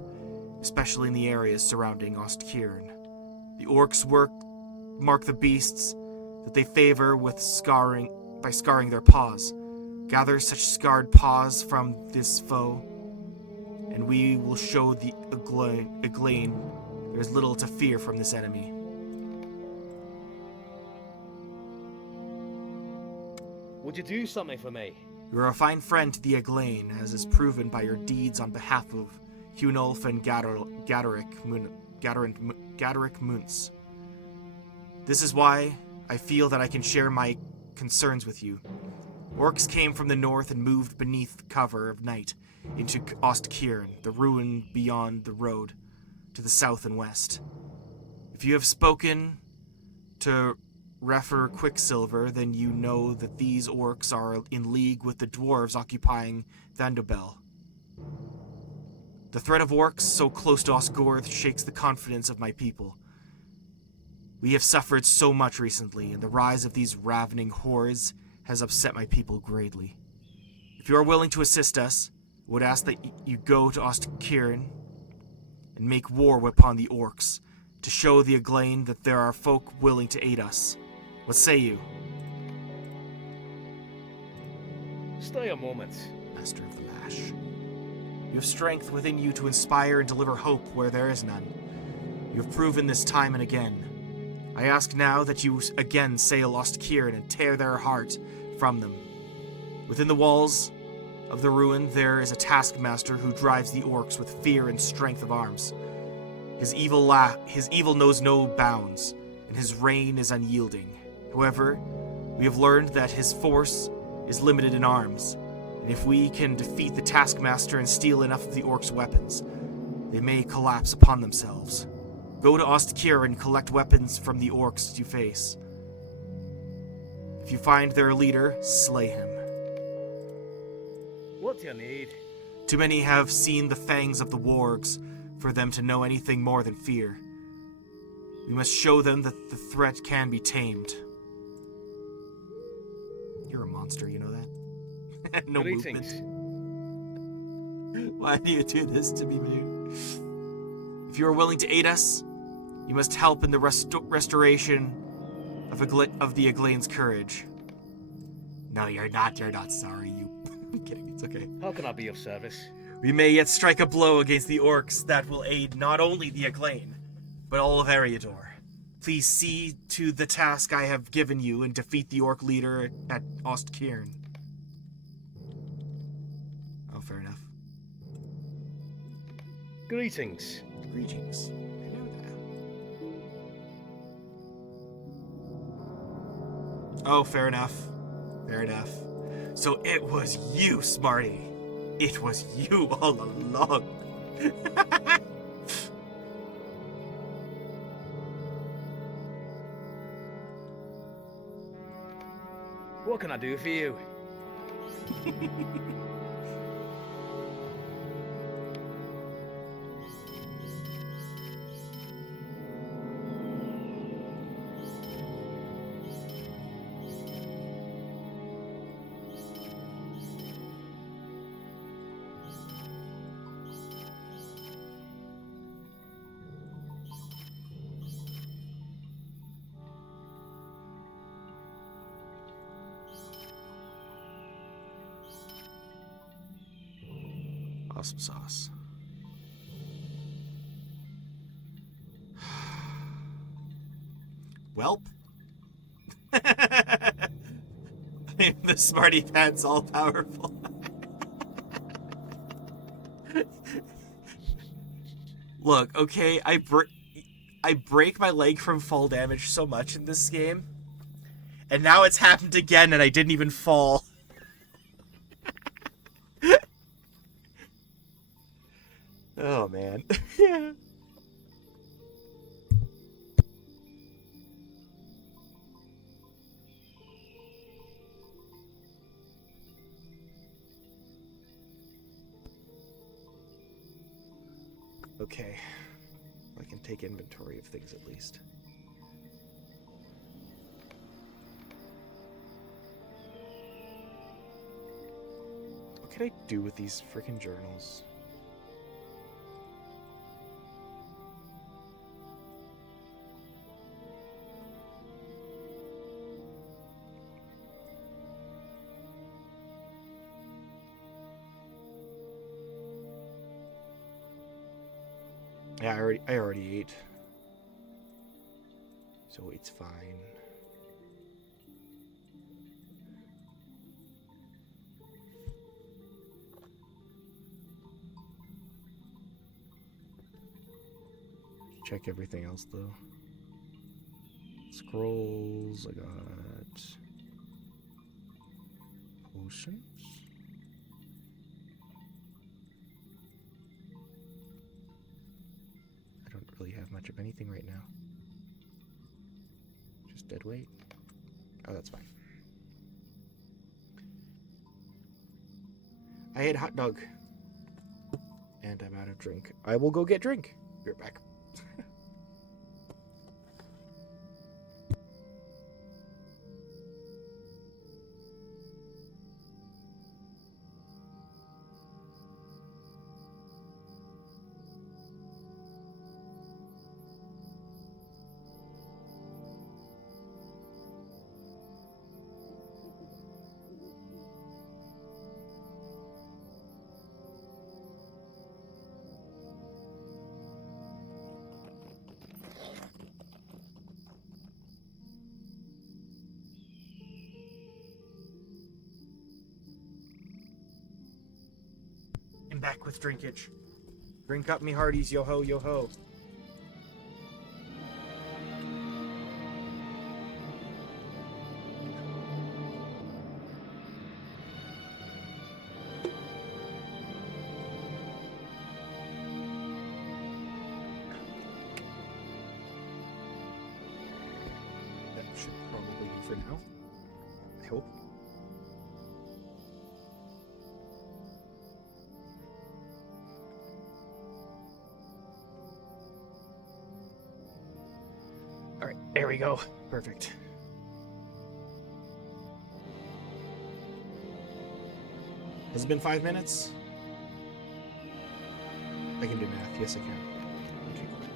especially in the areas surrounding Ostkieran. The orcs mark the beasts that they favor with by scarring their paws. Gather such scarred paws from this foe, and we will show the Eglain there is little to fear from this enemy. Would you do something for me? You are a fine friend to the Eglain, as is proven by your deeds on behalf of Hunulf and Gaderic Muntz. This is why I feel that I can share my concerns with you. Orcs came from the north and moved beneath cover of night into Ostkieran, the ruin beyond the road, to the south and west. If you have spoken to Refer Quicksilver, then you know that these orcs are in league with the dwarves occupying Vandobel. The threat of orcs so close to Osgiliath shakes the confidence of my people. We have suffered so much recently, and the rise of these ravening hordes has upset my people greatly. If you are willing to assist us, I would ask that you go to Ostkieran and make war upon the orcs, to show the Eglain that there are folk willing to aid us. What say you? Stay a moment. Master of the Lash. You have strength within you to inspire and deliver hope where there is none. You have proven this time and again. I ask now that you again sail Ostkieran and tear their heart from them. Within the walls of the ruin there is a taskmaster who drives the orcs with fear and strength of arms. His evil knows no bounds, and his reign is unyielding. However, we have learned that his force is limited in arms, and if we can defeat the taskmaster and steal enough of the orcs' weapons, they may collapse upon themselves. Go to Ostkieran and collect weapons from the orcs you face. If you find their leader, slay him. What do you need? Too many have seen the fangs of the wargs for them to know anything more than fear. We must show them that the threat can be tamed. You're a monster, you know that? No Greetings. movement. Why do you do this to me, dude? If you are willing to aid us, you must help in the restoration of the Eglain's courage. No, you're not sorry, you... I'm kidding, it's okay. How can I be of service? We may yet strike a blow against the orcs that will aid not only the Eglain, but all of Eriador. Please see to the task I have given you and defeat the orc leader at Ostkieran. Oh, fair enough. Greetings. Greetings. I know that. Oh, fair enough. Fair enough. So it was you, Smarty. It was you all along. What can I do for you? Awesome sauce. Welp. The Smarty Pants all powerful. Look, okay, I break my leg from fall damage so much in this game, And now it's happened again and I didn't even fall. Oh, man. Yeah. Okay. I can take inventory of things at least. What can I do with these freaking journals? Yeah, I already ate. So it's fine. Check everything else though. Scrolls, I got potions. I don't really have much of anything right now. Just dead weight. Oh, that's fine. I ate a hot dog. And I'm out of drink. I will go get drink. Be right back. I'm back with drinkage. Drink up me hearties, yo ho, yo ho. That should probably do for now. I hope. Alright, there we go. Perfect. Has it been 5 minutes? I can do math. Yes, I can. Okay, cool.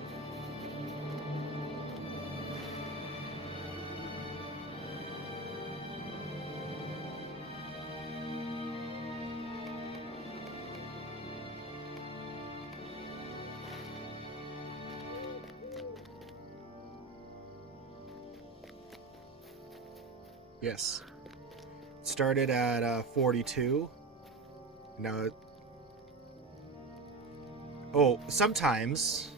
Yes. It started at 42. Now it... Oh, sometimes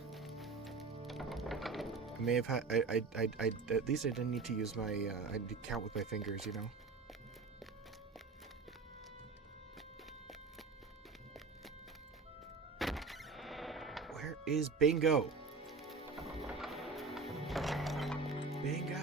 I may have had I at least I didn't need to use my I had to count with my fingers, you know. Where is Bingo? Bingo.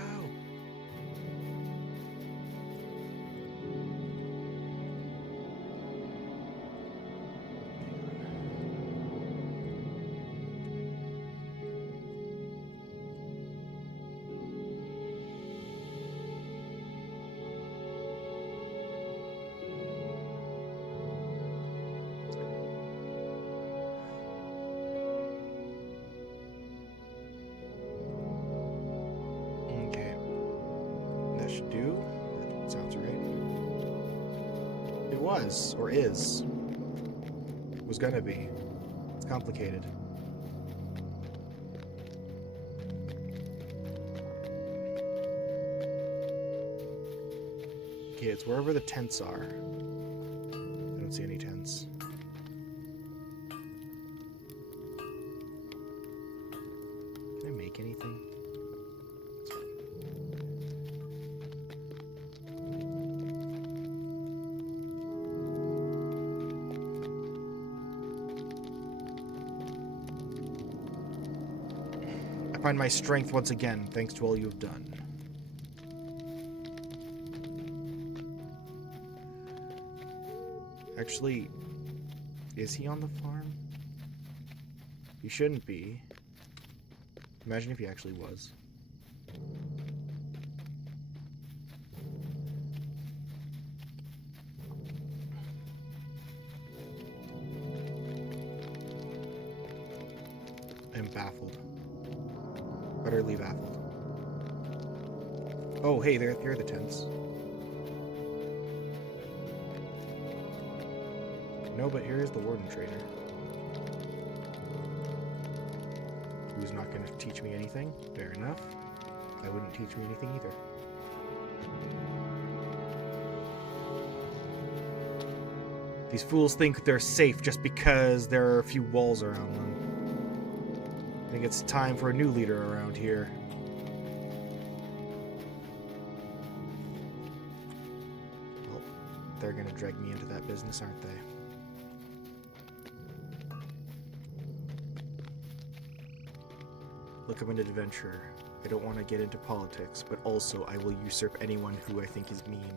Okay. That should do. That sounds right. It was, or is. Was gonna be. It's complicated. Okay, it's wherever the tents are. I don't see any tents. Can I make anything? That's fine. find my strength once again, thanks to all you have done. Actually, is he on the farm? He shouldn't be. Imagine if he actually was. I'm baffled. Utterly baffled. Oh, hey, here are the tents. No, but here's the Warden Trader. Who's not going to teach me anything? Fair enough. That wouldn't teach me anything either. These fools think they're safe just because there are a few walls around them. I think it's time for a new leader around here. Well, they're gonna drag me into that business, aren't they? Look, I'm an adventurer. I don't want to get into politics, but also I will usurp anyone who I think is mean.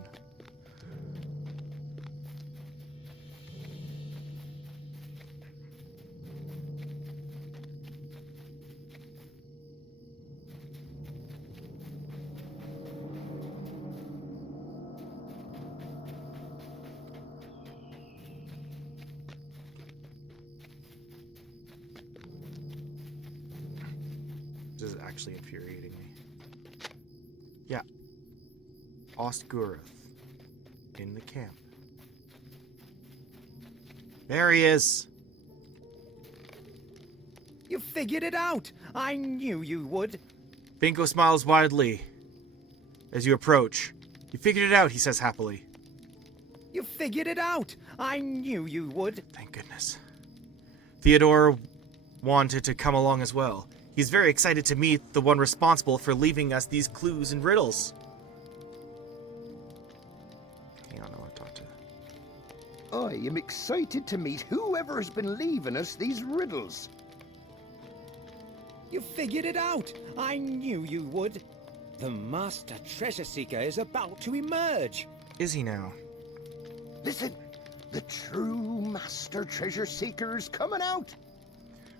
This is actually infuriating me. Yeah. Ostguroth. In the camp. There he is! You figured it out! I knew you would! Bingo smiles widely as you approach. You figured it out, he says happily. You figured it out! I knew you would! Thank goodness. Theodore wanted to come along as well. He's very excited to meet the one responsible for leaving us these clues and riddles. Hang on, I want to talk to... I am excited to meet whoever has been leaving us these riddles. You figured it out! I knew you would! The Master Treasure Seeker is about to emerge! Is he now? Listen, the true Master Treasure Seeker's coming out.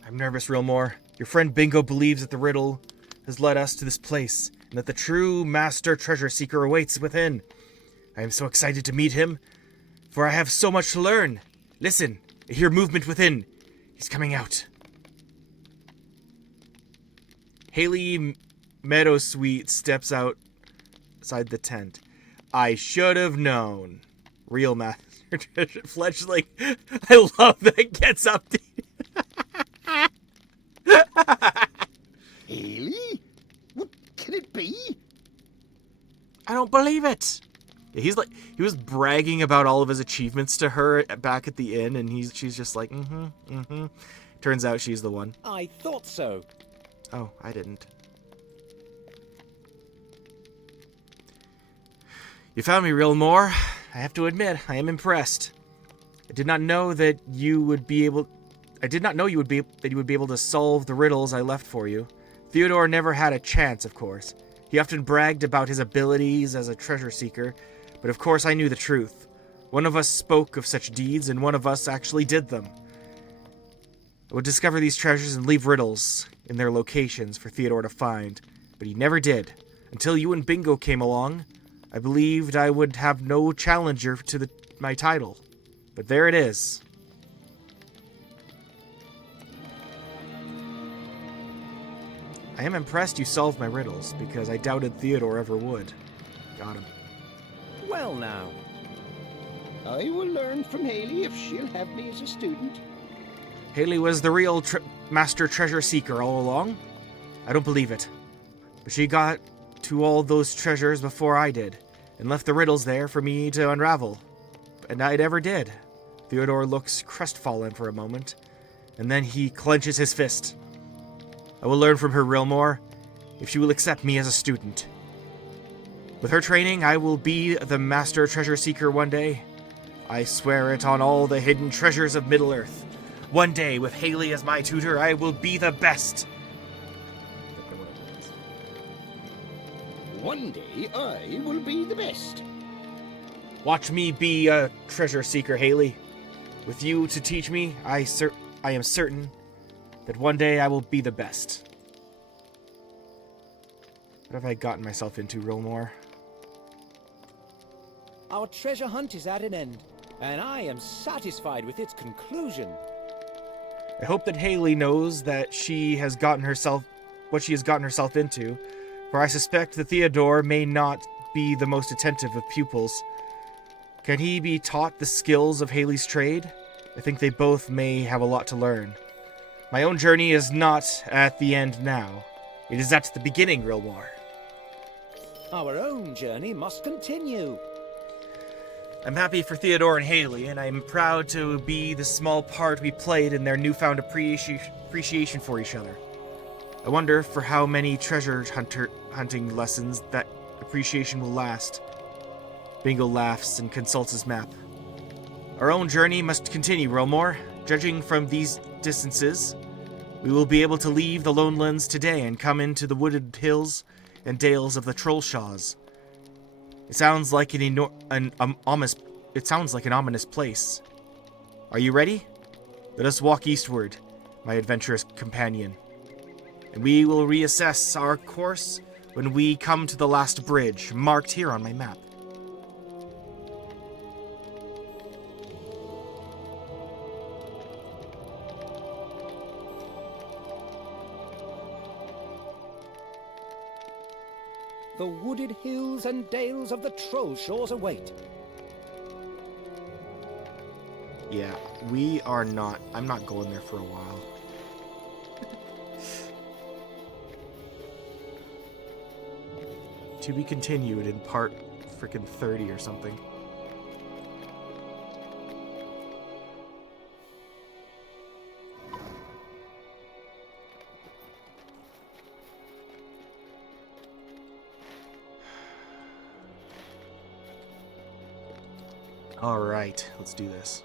I'm nervous, Realmore. Your friend Bingo believes that the riddle has led us to this place, and that the true Master Treasure Seeker awaits within. I am so excited to meet him, for I have so much to learn. Listen, I hear movement within. He's coming out. Haley Meadowsweet steps outside the tent. I should have known. Real Master Treasure Fletchling. I love that gets updated. Haley? What can it be? I don't believe it. Yeah, he was bragging about all of his achievements to her back at the inn, and she's just like, Turns out she's the one. I thought so. Oh, I didn't. You found me, Realmore. I have to admit, I am impressed. I did not know that you would be able to solve the riddles I left for you. Theodore never had a chance, of course. He often bragged about his abilities as a treasure seeker, but of course I knew the truth. One of us spoke of such deeds, and one of us actually did them. I would discover these treasures and leave riddles in their locations for Theodore to find, but he never did. Until you and Bingo came along, I believed I would have no challenger to my title. But there it is. I am impressed you solved my riddles, because I doubted Theodore ever would. Got him. Well now. I will learn from Haley if she'll have me as a student. Haley was the real Master Treasure Seeker all along? I don't believe it. But she got to all those treasures before I did, and left the riddles there for me to unravel. And I never did. Theodore looks crestfallen for a moment, and then he clenches his fist. I will learn from her, Realmore, if she will accept me as a student. With her training, I will be the Master Treasure Seeker one day. I swear it on all the hidden treasures of Middle-earth. One day, with Haley as my tutor, I will be the best. I think I'm gonna one day I will be the best. Watch me be a treasure seeker, Haley. With you to teach me, I am certain that one day I will be the best. What have I gotten myself into, Rilmore? Our treasure hunt is at an end, and I am satisfied with its conclusion. I hope that Haley knows that she has gotten herself what she has gotten herself into, for I suspect that Theodore may not be the most attentive of pupils. Can he be taught the skills of Haley's trade? I think they both may have a lot to learn. My own journey is not at the end now. It is at the beginning, Rilmore. Our own journey must continue. I'm happy for Theodore and Haley, and I'm proud to be the small part we played in their newfound appreciation for each other. I wonder for how many treasure hunting lessons that appreciation will last. Bingo laughs and consults his map. Our own journey must continue, Rilmore. Judging from these distances, we will be able to leave the Lonelands today and come into the wooded hills and dales of the Trollshaws. It sounds like an ominous place. Are you ready? Let us walk eastward, my adventurous companion. And we will reassess our course when we come to the last bridge, marked here on my map. The wooded hills and dales of the Trollshaws await. Yeah, I'm not going there for a while. To be continued in part frickin' 30 or something. Alright, let's do this.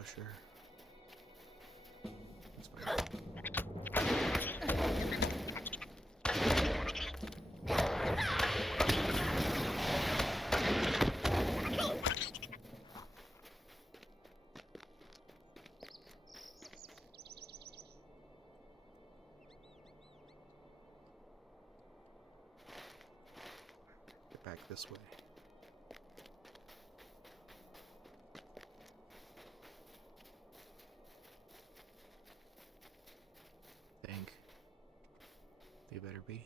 Crusher. That's fine. Get back this way. Think. They better be.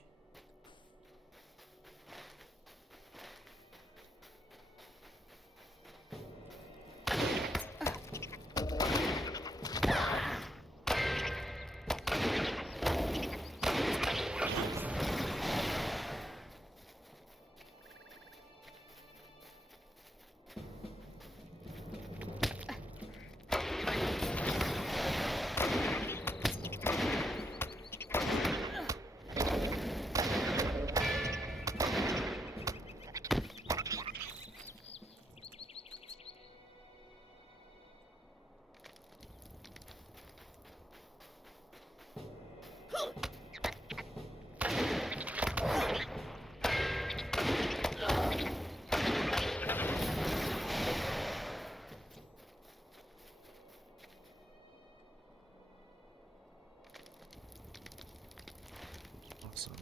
Awesome.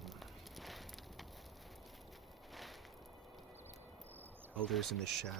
Elders in the shadow.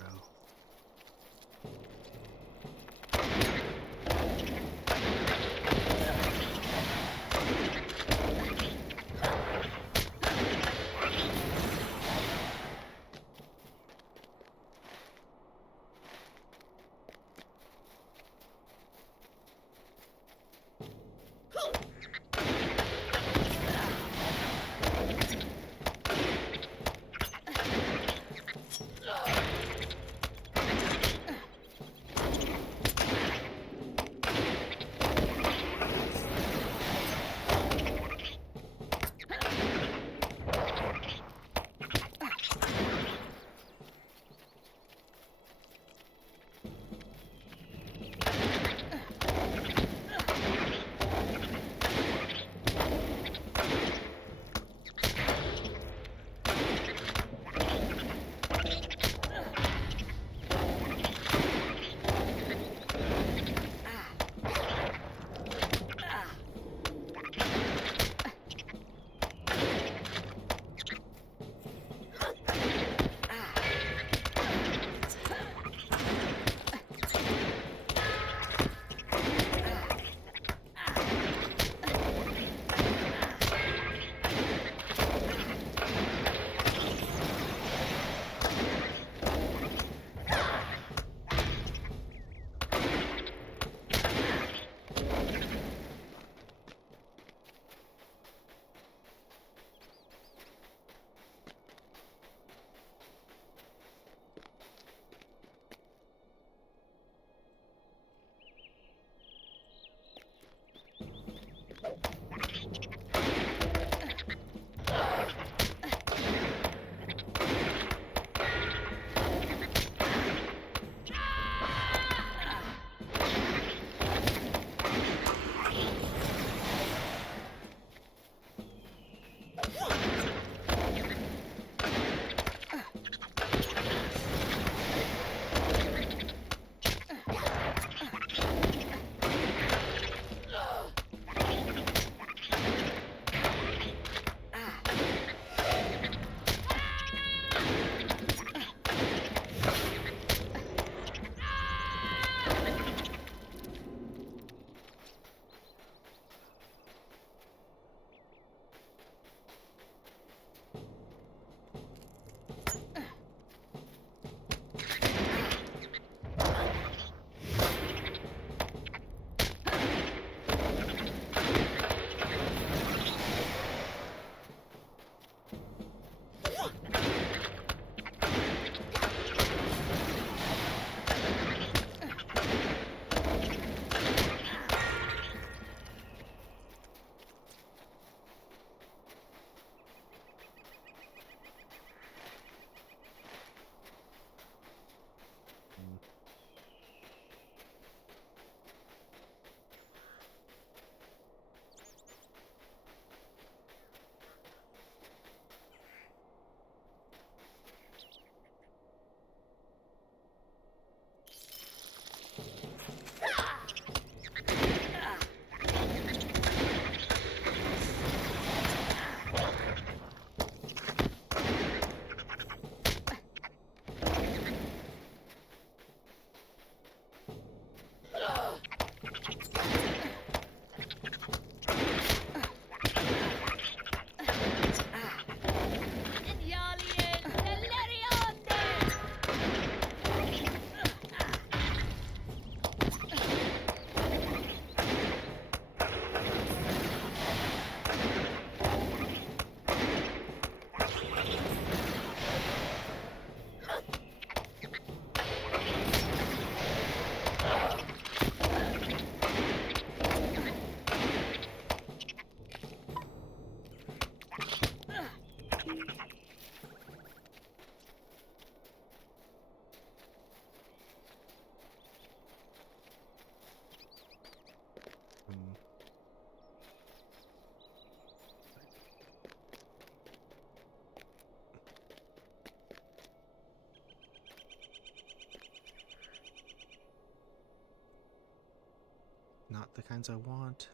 the kinds I want.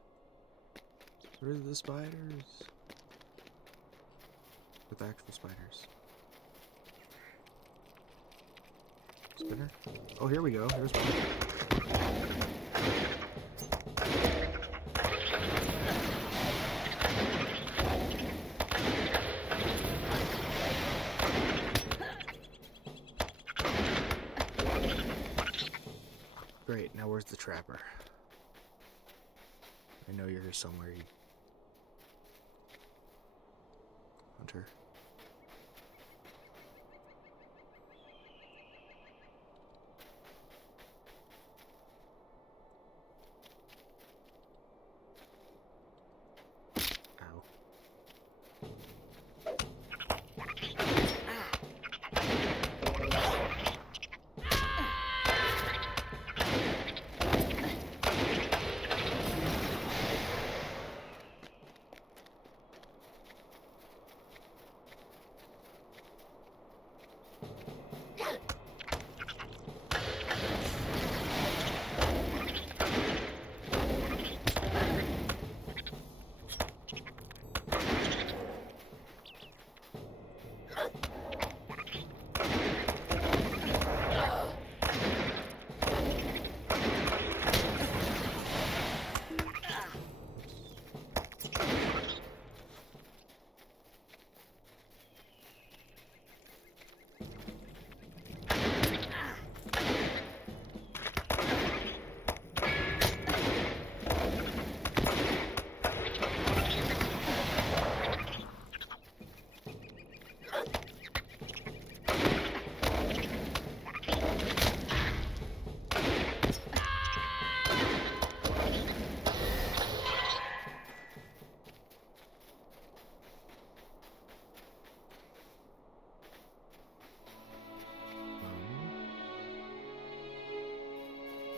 Where are the spiders? With actual spiders. Spinner? Oh, here we go. Here's one. Great, now where's the trapper? I know you're here somewhere, you hunter. Ow.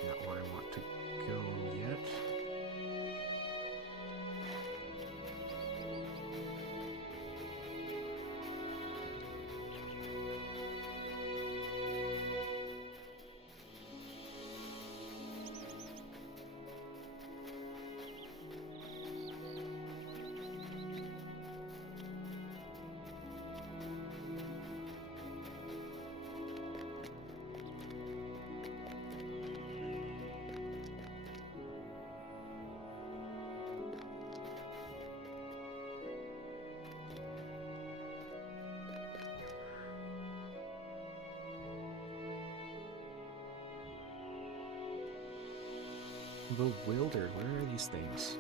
Not where I want to go yet. Bewildered. Where are these things?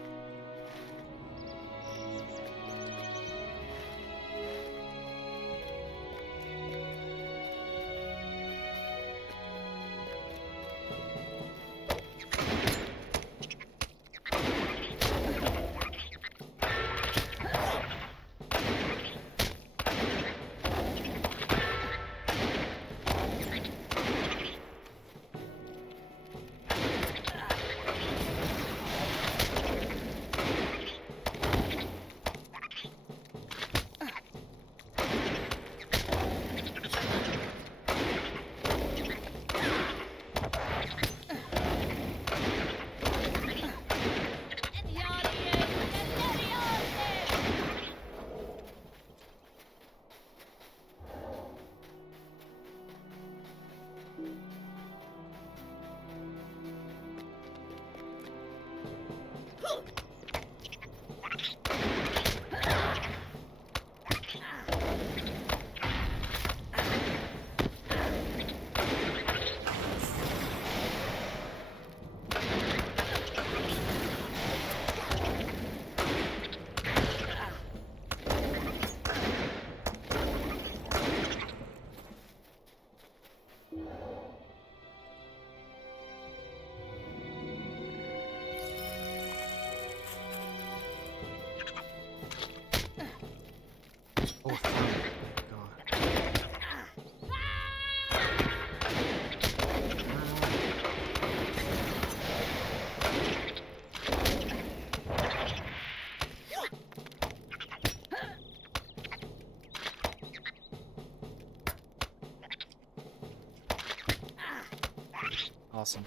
Oh, God. Awesome.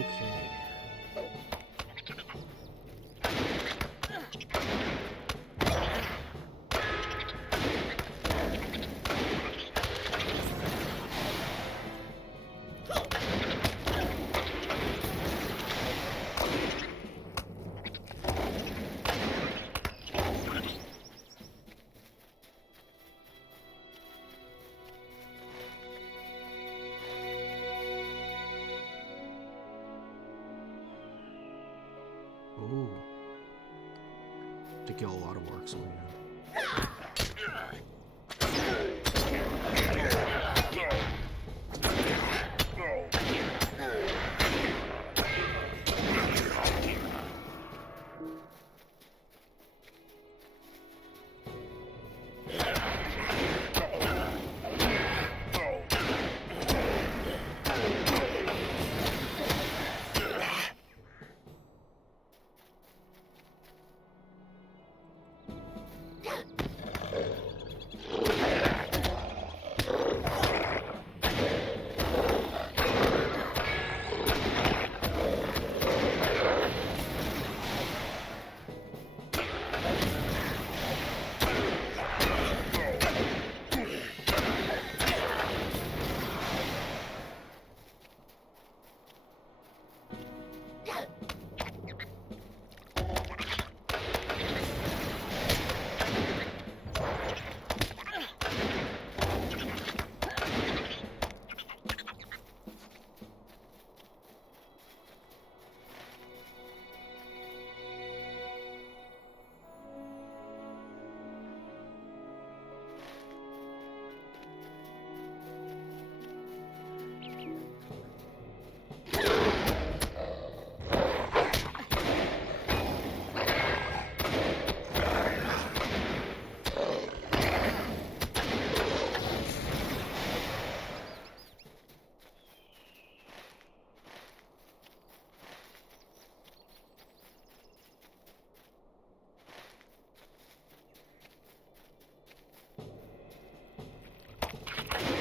Okay. Ooh. To kill a lot of orcs, will you?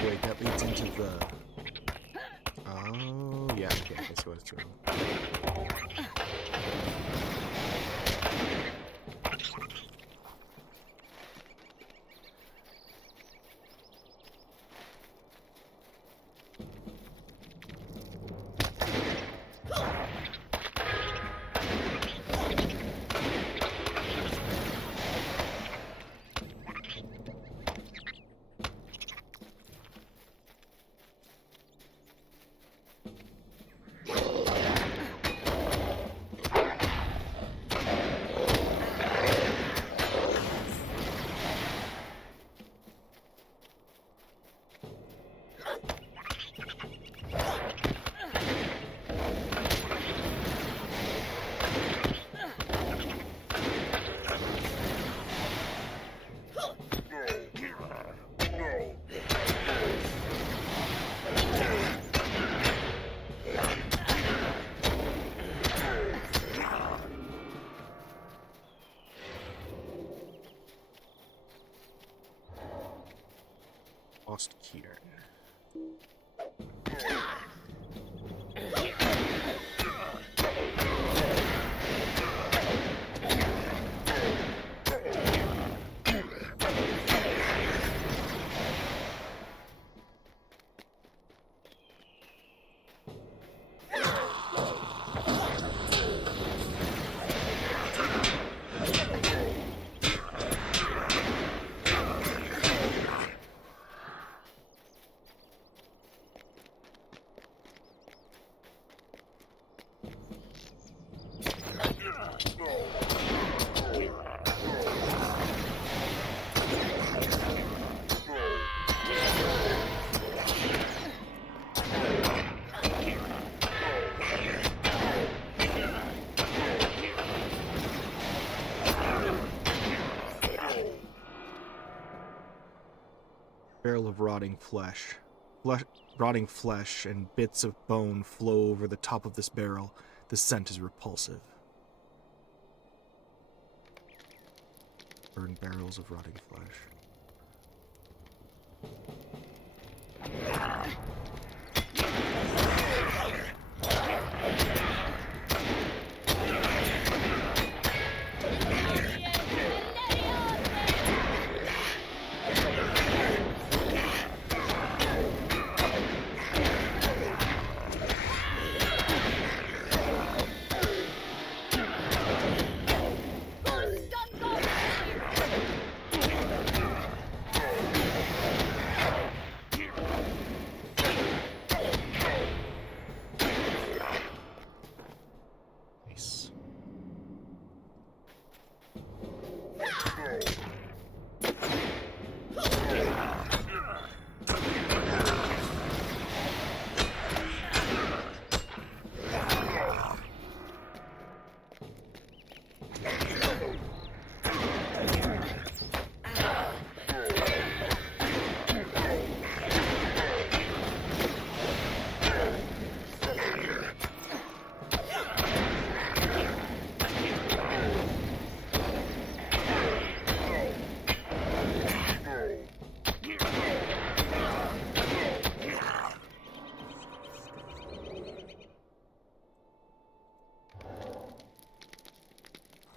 Wait, that leads into the... Oh, yeah, okay, I guess I was wrong. Lost Keaton. Barrel of rotting flesh. Rotting flesh and bits of bone flow over the top of this barrel. The scent is repulsive. Burned barrels of rotting flesh.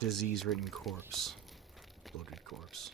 disease-ridden corpse. Bloated corpse.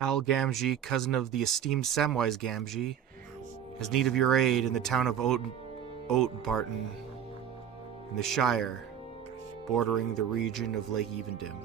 Hal Gamgee, cousin of the esteemed Samwise Gamgee, has need of your aid in the town of Oatbarton, in the Shire, bordering the region of Lake Evendim.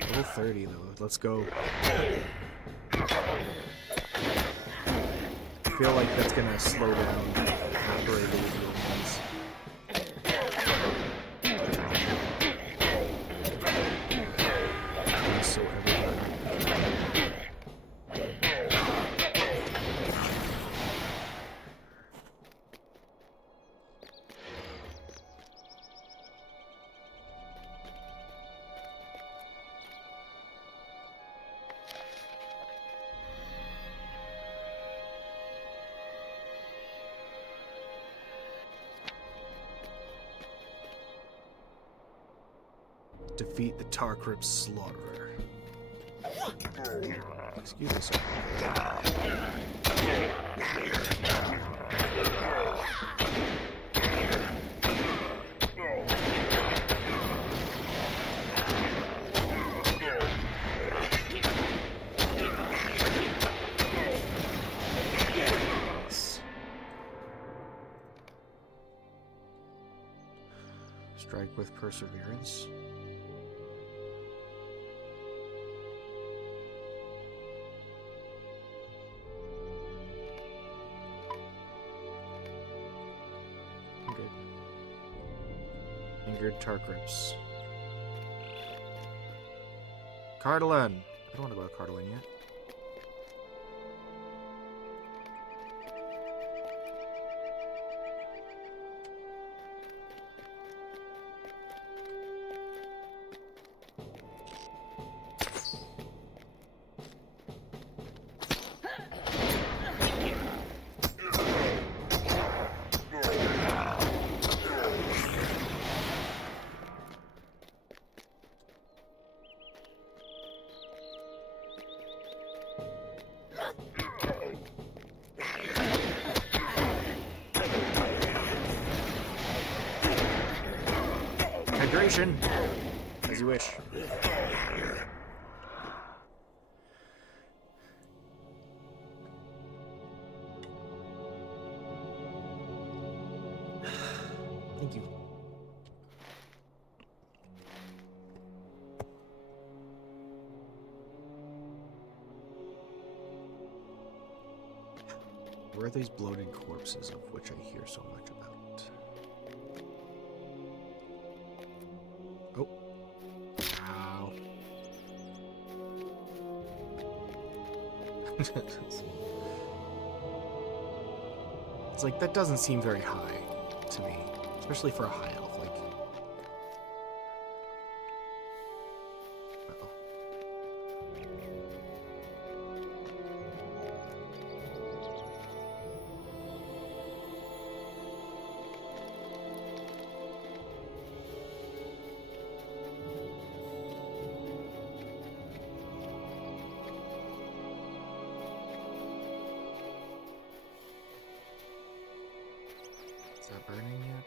Level 30 though. Let's go. I feel like that's gonna slow down very little ones. So defeat the Tarkrip Slaughterer. Excuse me, sir. Strike with perseverance. Good. Angered Tarkrips. Cardolan. I don't want to go to Cardolan yet. Hydration, as you wish. Thank you. Where are these bloated corpses of which I hear so much about? Oh. Ow. It's like, that doesn't seem very high to me. Especially for a high elf, like... Uh-oh. Is that burning yet?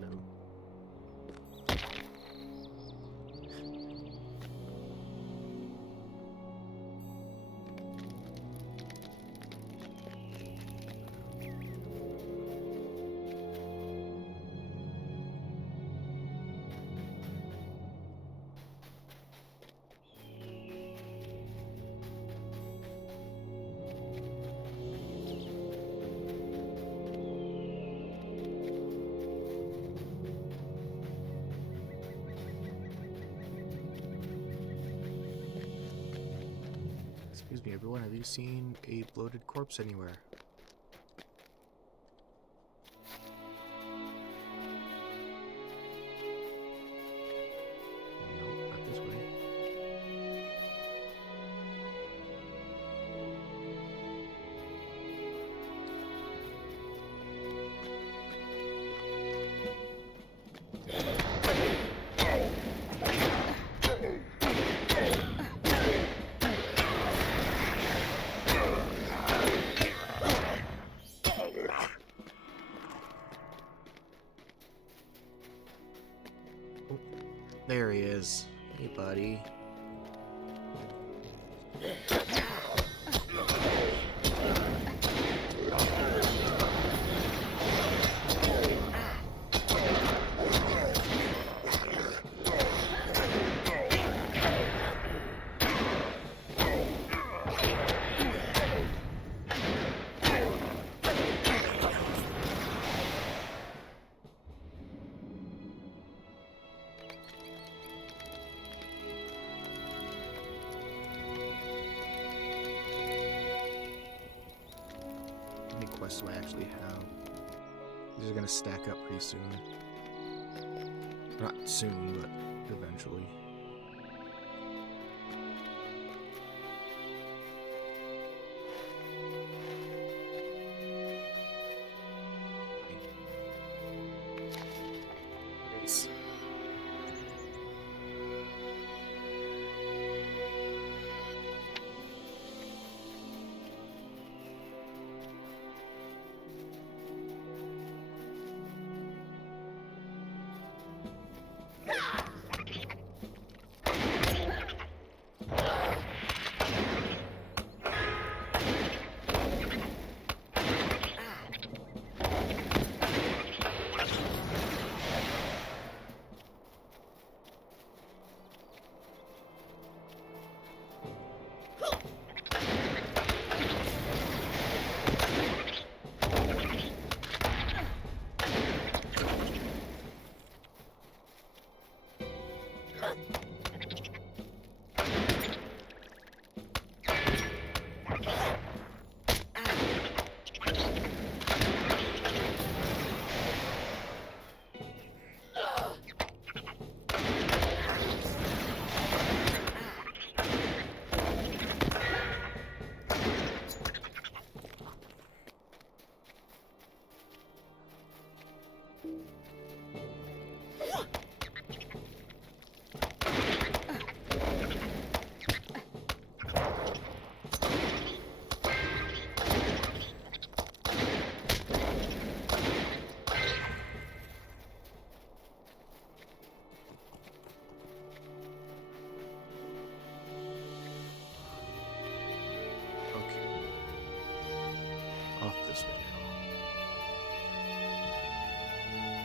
No. Excuse me, everyone, have you seen a bloated corpse anywhere? No, not this way. There he is. Hey, buddy. How many quests do I actually have? These are gonna stack up pretty soon. Not soon, but eventually. Nice. Okay. Off this way now. Thank you.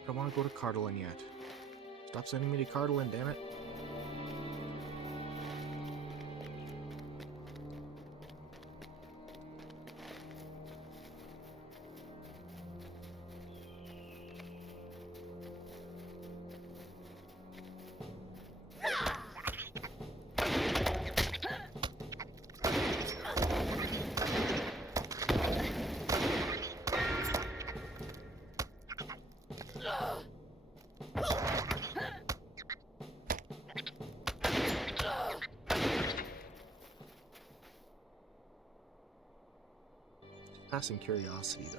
I don't want to go to Cardolin yet. Stop sending me to Cardolin, damn it. Passing curiosity, though.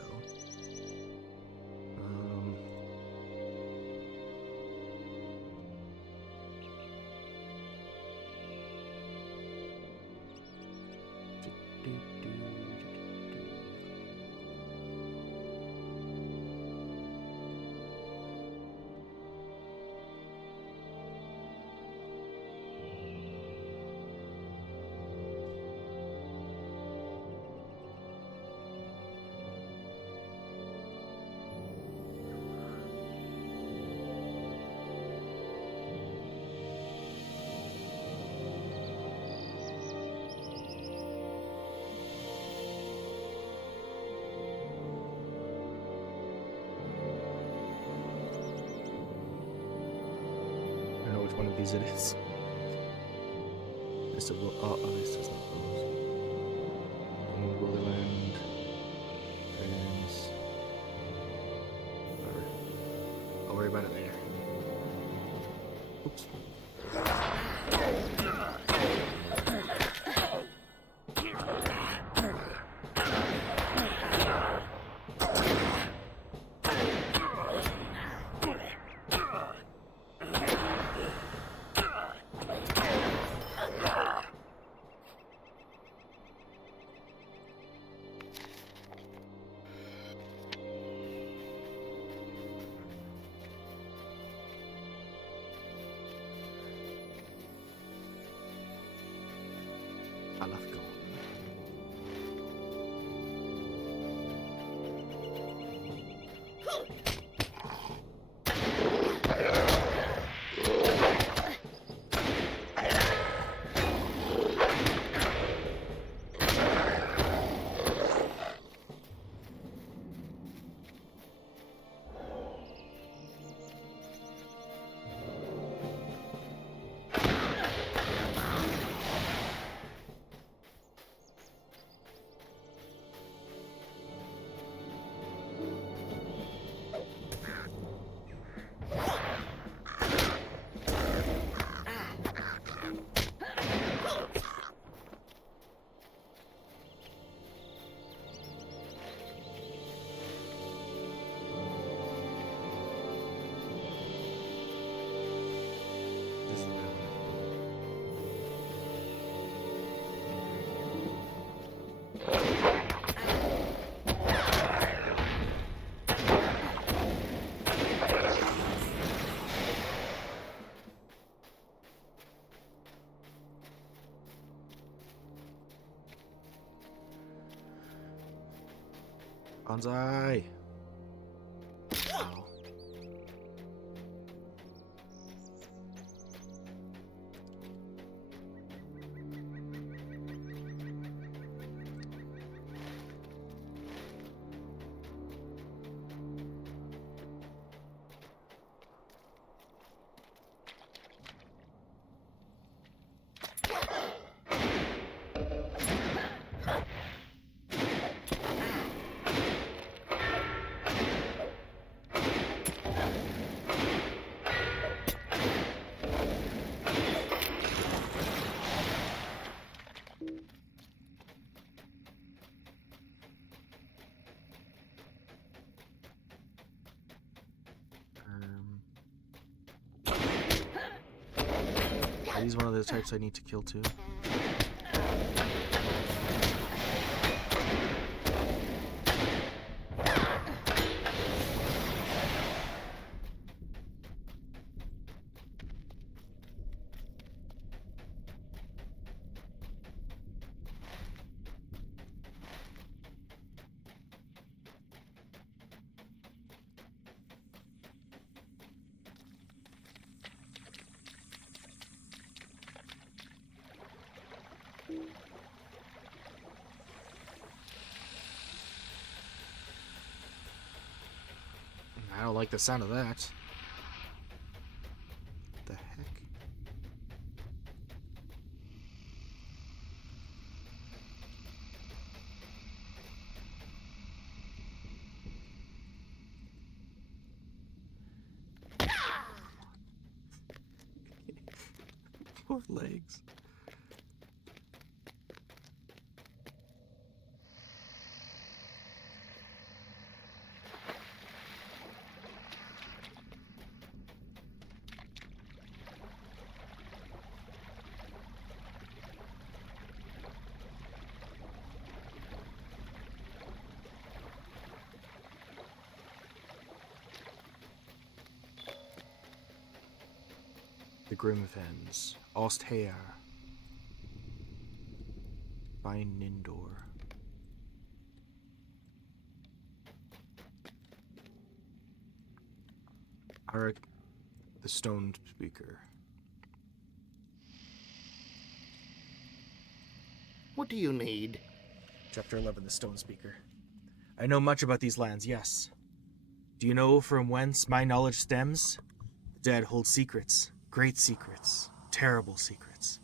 I don't know which one of these it is. This is this doesn't close. Willyland. Trans. Whatever. I'll worry about it later. Oops. Bonsai. Wow. Are these one of the types I need to kill too? I don't like the sound of that. What the heck? Poor legs. The Grimfens, Osthair, by Nindor. Arik, the Stone Speaker. What do you need? Chapter 11, the Stone Speaker. I know much about these lands, yes. Do you know from whence my knowledge stems? The dead hold secrets. Great secrets, terrible secrets.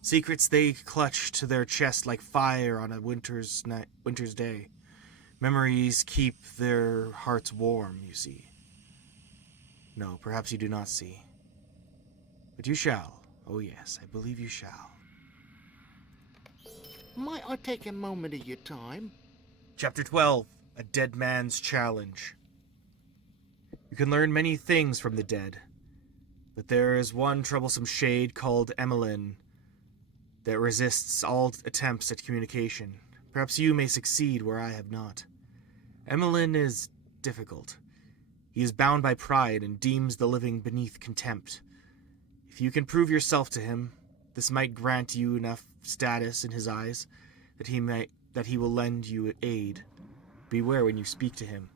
Secrets they clutch to their chest like fire on a winter's day. Memories keep their hearts warm, you see. No, perhaps you do not see. But you shall. Oh yes, I believe you shall. Might I take a moment of your time? Chapter 12, A Dead Man's Challenge. You can learn many things from the dead. But there is one troublesome shade called Emmeline that resists all attempts at communication. Perhaps you may succeed where I have not. Emmeline is difficult. He is bound by pride and deems the living beneath contempt. If you can prove yourself to him, this might grant you enough status in his eyes that he will lend you aid. Beware when you speak to him.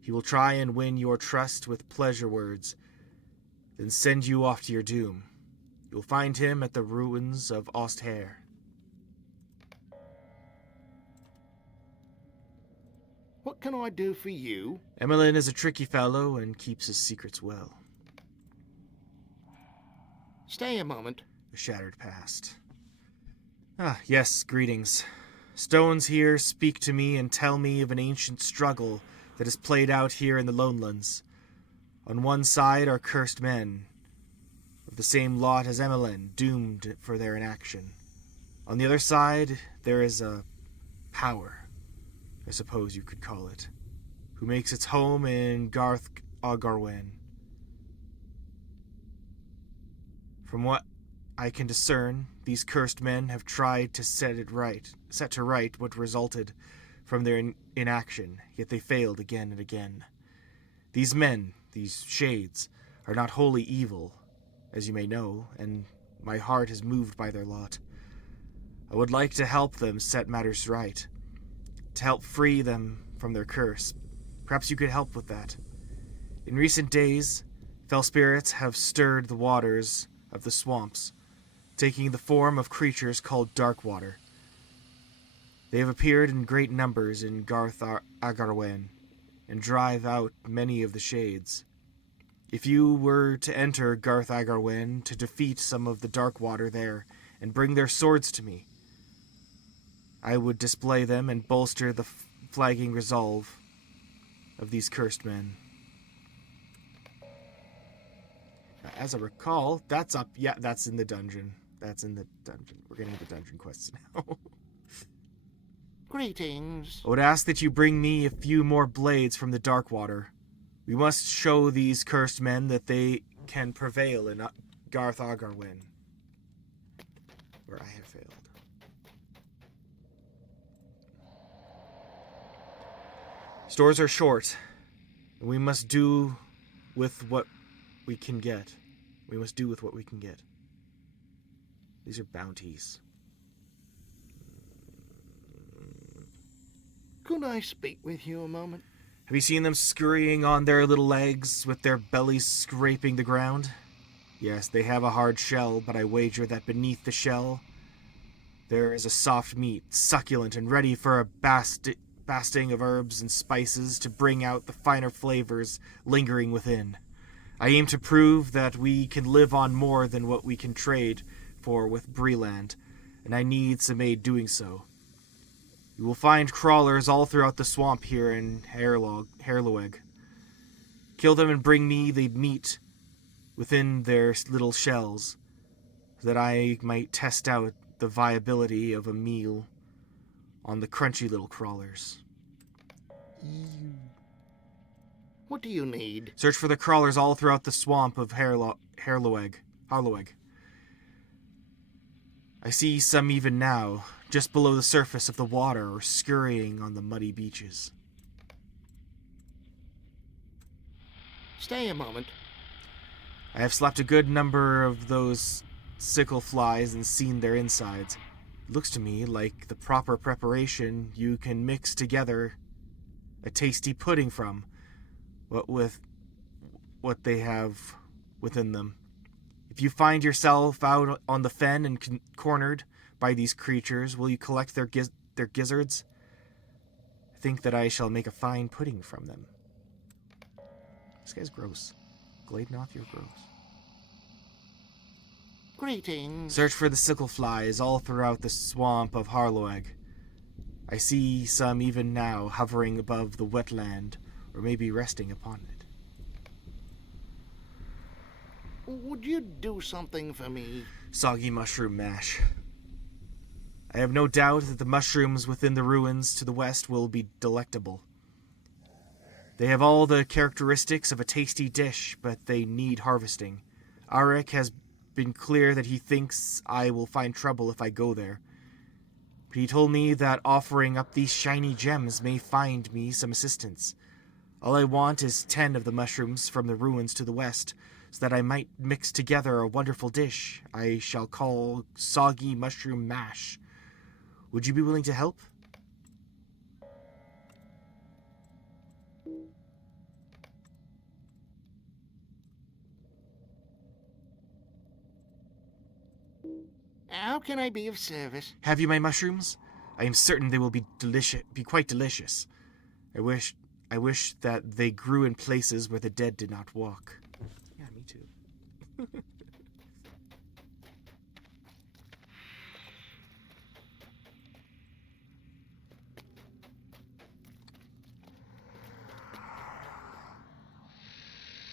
He will try and win your trust with pleasure words, then send you off to your doom. You'll find him at the ruins of Osthair. What can I do for you? Emmeline is a tricky fellow and keeps his secrets well. Stay a moment. The shattered past. Ah, yes, greetings. Stones here speak to me and tell me of an ancient struggle that is played out here in the Lonelands. On one side are cursed men, of the same lot as Emmeline, doomed for their inaction. On the other side, there is a power, I suppose you could call it, who makes its home in Garth Agarwen. From what I can discern, these cursed men have tried to set to right what resulted from their inaction, yet they failed again and again. These men, these shades, are not wholly evil, as you may know, and my heart is moved by their lot. I would like to help them set matters right, to help free them from their curse. Perhaps you could help with that. In recent days, fell spirits have stirred the waters of the swamps, taking the form of creatures called Darkwater. They have appeared in great numbers in Garth Agarwen, and drive out many of the shades. If you were to enter Garth Agarwen to defeat some of the Darkwater there, and bring their swords to me, I would display them and bolster the flagging resolve of these cursed men. As I recall, that's up. Yeah, that's in the dungeon. That's in the dungeon. We're getting the dungeon quests now. Greetings. I would ask that you bring me a few more blades from the Darkwater. We must show these cursed men that they can prevail in Garth Agarwen, where I have failed. Stores are short, and we must do with what we can get. We must do with what we can get. These are bounties. Could I speak with you a moment? Have you seen them scurrying on their little legs with their bellies scraping the ground? Yes, they have a hard shell, but I wager that beneath the shell there is a soft meat, succulent and ready for a basting of herbs and spices to bring out the finer flavors lingering within. I aim to prove that we can live on more than what we can trade for with Breland, and I need some aid doing so. You will find crawlers all throughout the swamp here in Herloeg. Kill them and bring me the meat within their little shells, so that I might test out the viability of a meal on the crunchy little crawlers. What do you need? Search for the crawlers all throughout the swamp of Herloeg. I see some even now, just below the surface of the water or scurrying on the muddy beaches. Stay a moment. I have slapped a good number of those sickle flies and seen their insides. It looks to me like the proper preparation you can mix together a tasty pudding from, with what they have within them. If you find yourself out on the fen and cornered by these creatures, will you collect their gizzards? I think that I shall make a fine pudding from them. This guy's gross. Gladenoth, you're gross. Greetings. Search for the sickle flies all throughout the swamp of Harloeg. I see some even now hovering above the wetland, or maybe resting upon it. Would you do something for me? Soggy mushroom mash. I have no doubt that the mushrooms within the ruins to the west will be delectable. They have all the characteristics of a tasty dish, but they need harvesting. Arik has been clear that he thinks I will find trouble if I go there. But he told me that offering up these shiny gems may find me some assistance. All I want is 10 of the mushrooms from the ruins to the west, so that I might mix together a wonderful dish I shall call Soggy Mushroom Mash. Would you be willing to help? How can I be of service? Have you my mushrooms? I am certain they will be quite delicious. I wish that they grew in places where the dead did not walk. Yeah, me too.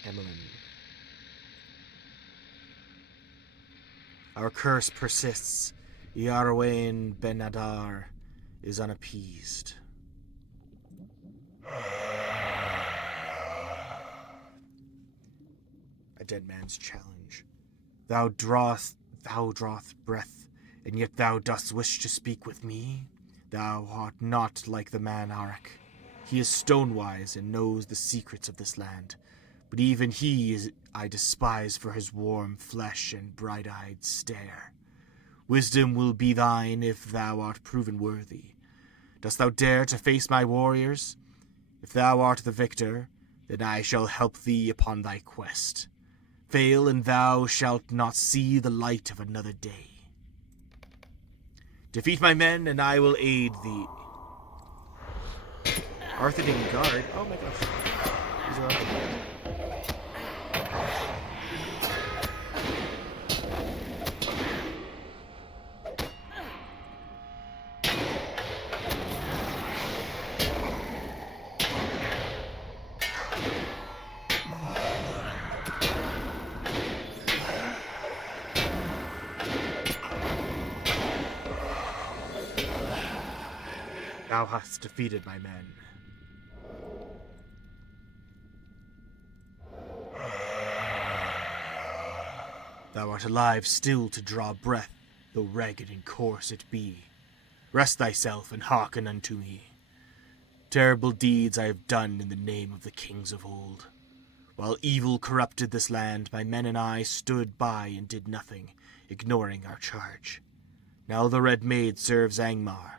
Emmeline. Our curse persists. Iarwain Ben Adar is unappeased. A dead man's challenge. Thou drawest breath, and yet thou dost wish to speak with me? Thou art not like the man Arik. He is stonewise and knows the secrets of this land, but even he I despise for his warm flesh and bright-eyed stare. Wisdom will be thine if thou art proven worthy. Dost thou dare to face my warriors? If thou art the victor, then I shall help thee upon thy quest. Fail, and thou shalt not see the light of another day. Defeat my men, and I will aid thee. Arthedain Guard? Oh my gosh. These are Arthedain. Thou hast defeated my men. Thou art alive still to draw breath, though ragged and coarse it be. Rest thyself and hearken unto me. Terrible deeds I have done in the name of the kings of old. While evil corrupted this land, my men and I stood by and did nothing, ignoring our charge. Now the Red Maid serves Angmar,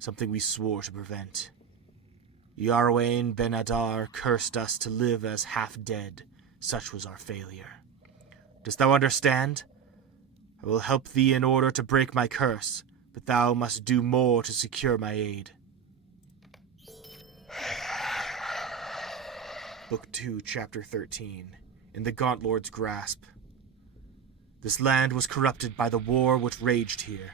something we swore to prevent. Iarwain Ben Adar cursed us to live as half-dead. Such was our failure. Dost thou understand? I will help thee in order to break my curse, but thou must do more to secure my aid. Book 2, Chapter 13. In the Gauntlord's Grasp. This land was corrupted by the war which raged here.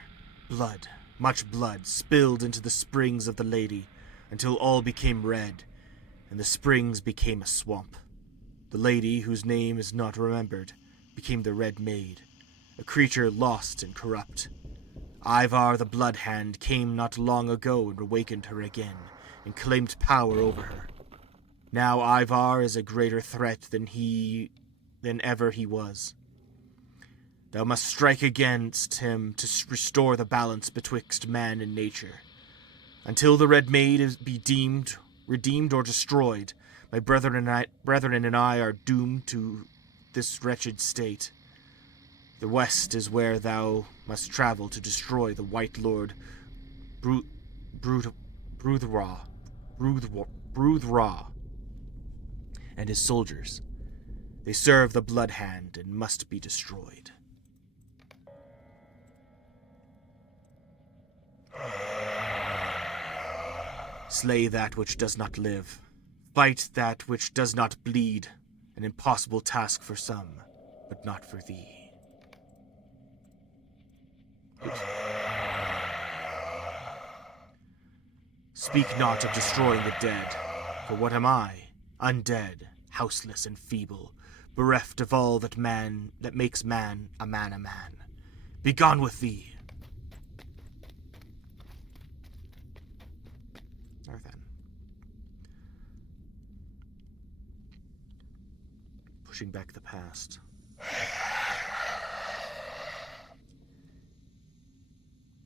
Blood, much blood, spilled into the springs of the Lady, until all became red, and the springs became a swamp. The Lady, whose name is not remembered, became the Red Maid, a creature lost and corrupt. Ivar the Blood Hand came not long ago and awakened her again, and claimed power over her. Now Ivar is a greater threat than ever he was. Thou must strike against him to restore the balance betwixt man and nature. Until the Red Maid be redeemed or destroyed, my brethren and I are doomed to this wretched state. The west is where thou must travel to destroy the White Lord Bruthra and his soldiers. They serve the Blood Hand and must be destroyed. Slay that which does not live. Fight that which does not bleed. An impossible task for some, but not for thee. Speak not of destroying the dead, for what am I? Undead, houseless and feeble, bereft of all that makes man a man. Begone with thee! Arthan. Pushing back the past.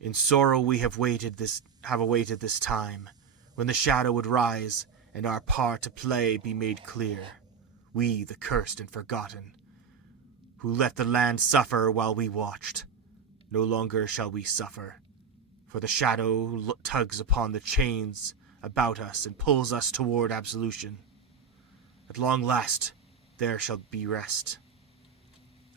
In sorrow we have awaited this time, when the shadow would rise, and our part to play be made clear. We, the cursed and forgotten, who let the land suffer while we watched. No longer shall we suffer, for the shadow tugs upon the chains about us and pulls us toward absolution. At long last, there shall be rest.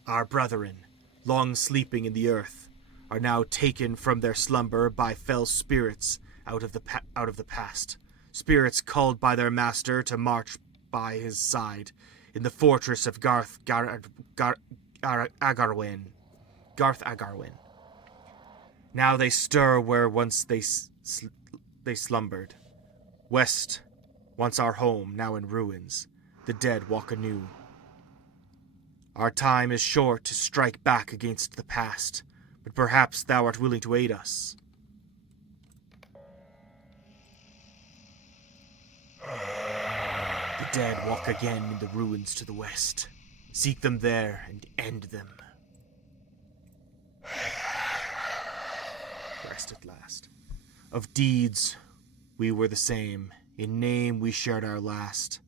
Our brethren, long sleeping in the earth, are now taken from their slumber by fell spirits out of the past. Spirits called by their master to march by his side in the fortress of Garth Agarwin. Now they stir where once they slumbered. West, once our home, now in ruins. The dead walk anew. Our time is short to strike back against the past, but perhaps thou art willing to aid us. The dead walk again in the ruins to the west. Seek them there and end them. Rest at last. Of deeds, we were the same. In name, we shared our last.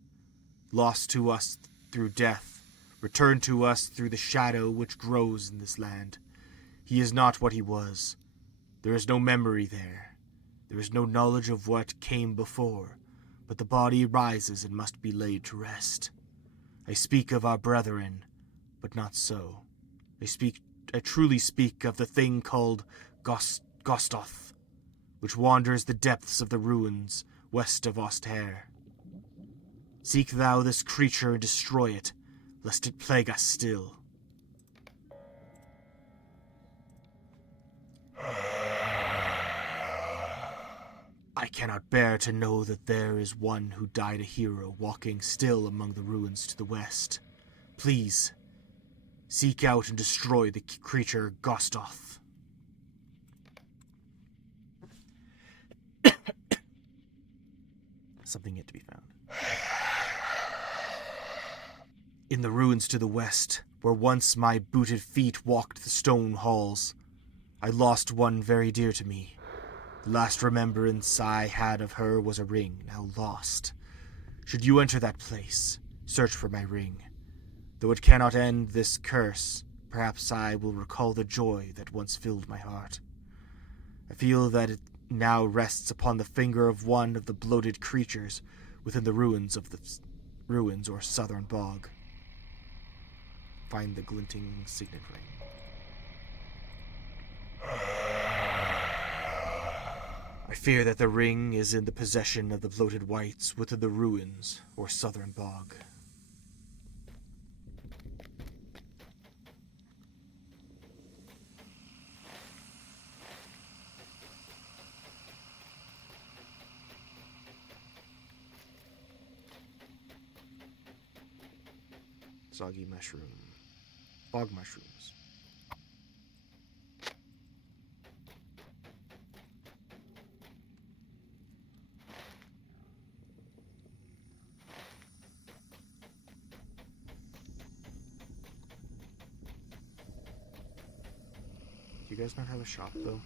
Lost to us through death, returned to us through the shadow which grows in this land. He is not what he was. There is no memory there. There is no knowledge of what came before, but the body rises and must be laid to rest. I speak of our brethren, but not so. I truly speak of the thing called Gostoth, which wanders the depths of the ruins west of Osthair. Seek thou this creature and destroy it, lest it plague us still. I cannot bear to know that there is one who died a hero walking still among the ruins to the west. Please, seek out and destroy the creature Gostoth. Something yet to be found. In the ruins to the west, where once my booted feet walked the stone halls, I lost one very dear to me. The last remembrance I had of her was a ring, now lost. Should you enter that place, search for my ring. Though it cannot end this curse, perhaps I will recall the joy that once filled my heart. I feel that it now rests upon the finger of one of the bloated creatures within the ruins or southern bog. Find the glinting signet ring. I fear that the ring is in the possession of the bloated wights within the ruins or southern bog. Soggy mushroom. Bog mushrooms. Do you guys not have a shop, though?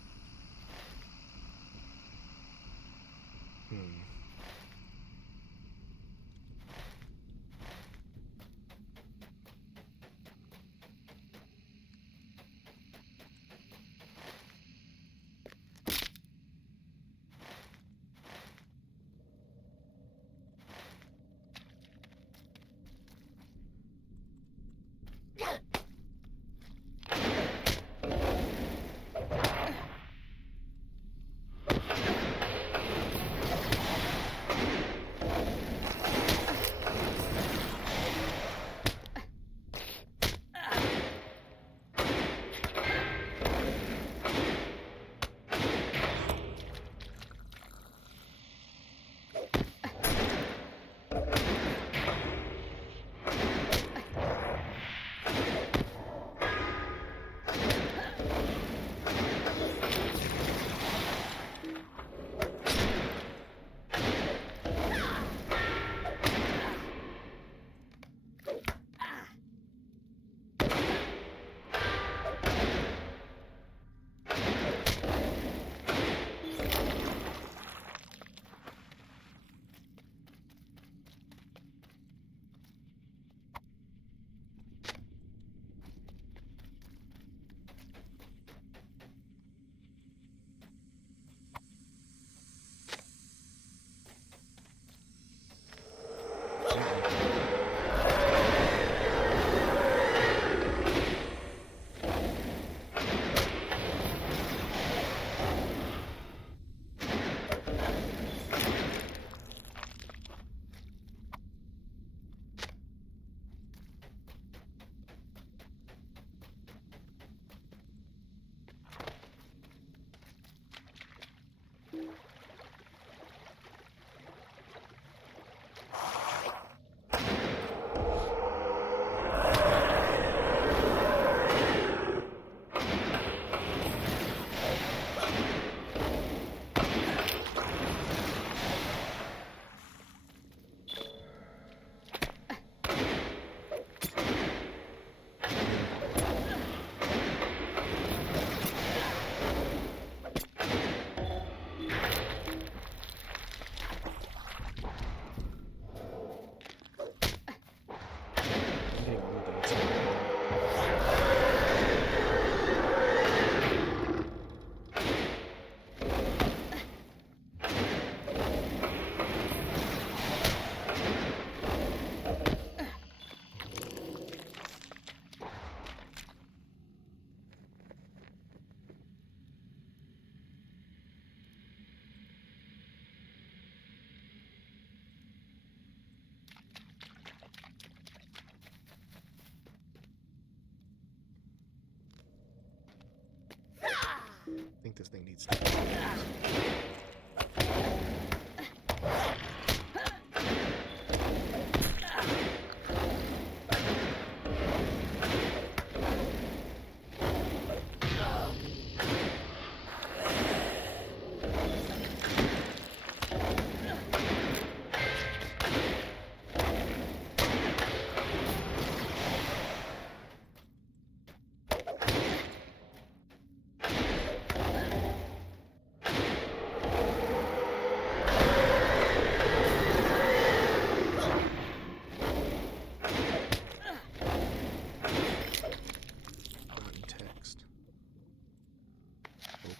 think this thing needs to...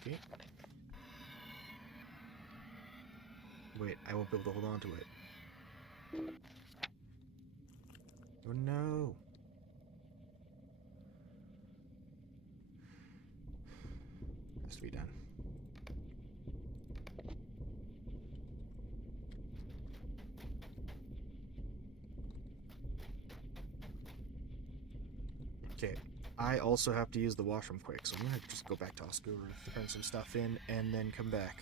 Okay. Wait, I won't be able to hold on to it. Oh no. Has to be done. Okay. I also have to use the washroom quick, so I'm gonna just go back to Oscura, turn some stuff in, and then come back.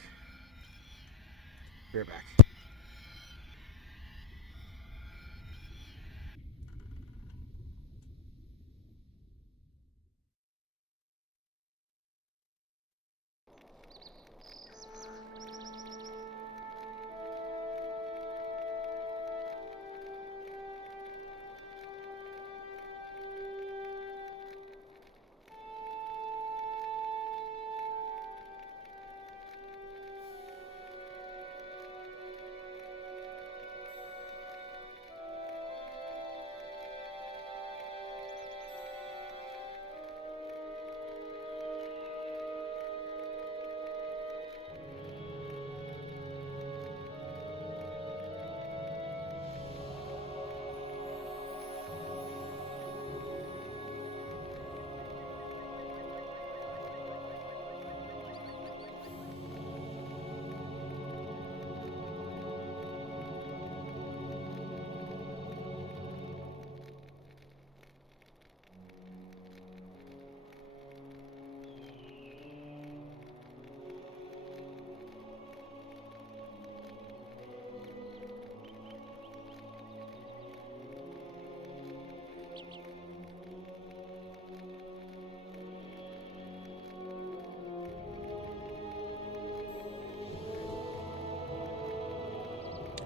Be right back.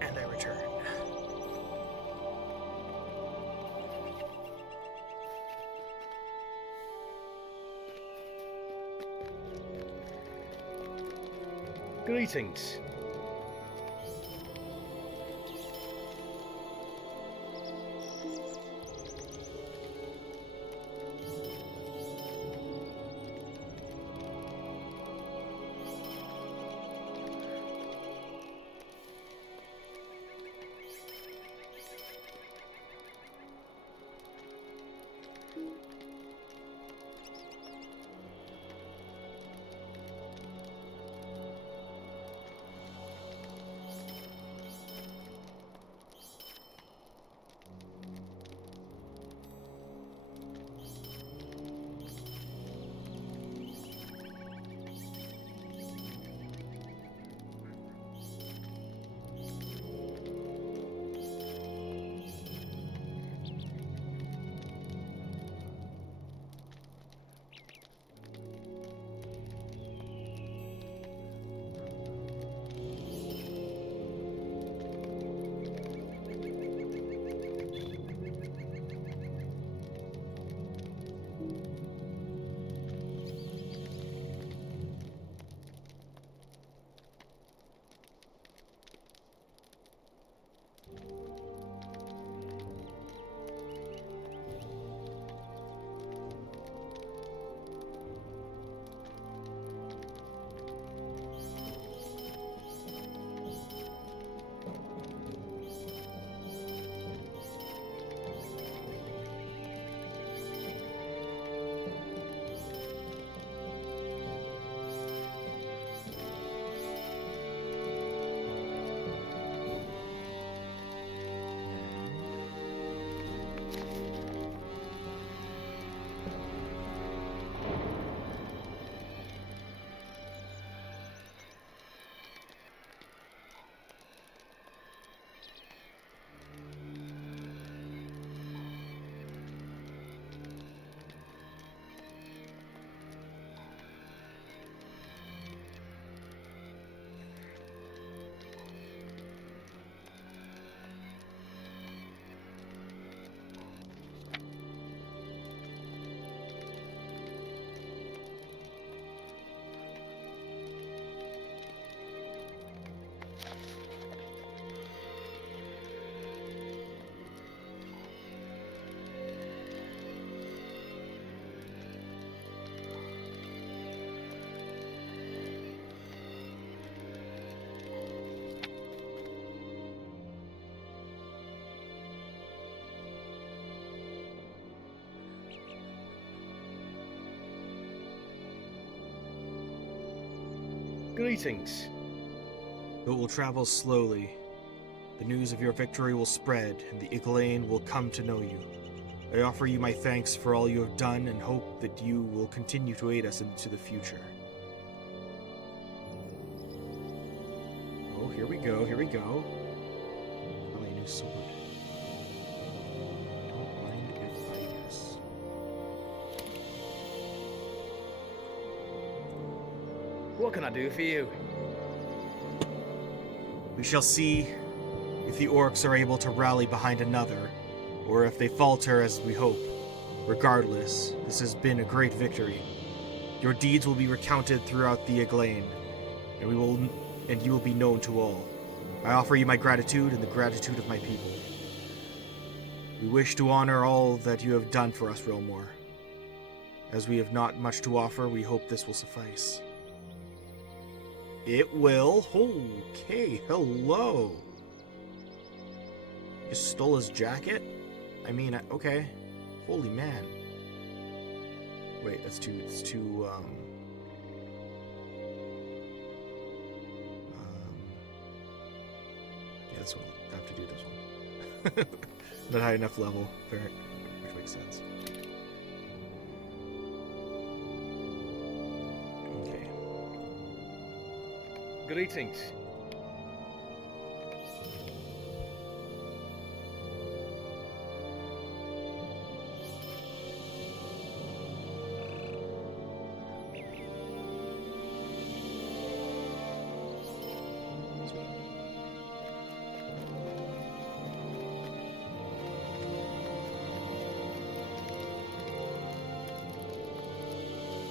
And I return. Greetings. Greetings. Though it will travel slowly, the news of your victory will spread, and the Iglain will come to know you. I offer you my thanks for all you have done, and hope that you will continue to aid us into the future. Oh, here we go, here we go. Finally, a new sword. Don't mind if I guess. What can I do for you? We shall see if the orcs are able to rally behind another, or if they falter as we hope. Regardless, this has been a great victory. Your deeds will be recounted throughout the Iglain, and you will be known to all. I offer you my gratitude and the gratitude of my people. We wish to honor all that you have done for us, Realmore. As we have not much to offer, we hope this will suffice. It will? Okay, hello. Just stole his jacket? I mean, okay. Holy man. Wait, it's too, yeah, this one. I have to do this one. Not high enough level. Fair. Which makes sense. Okay. Greetings.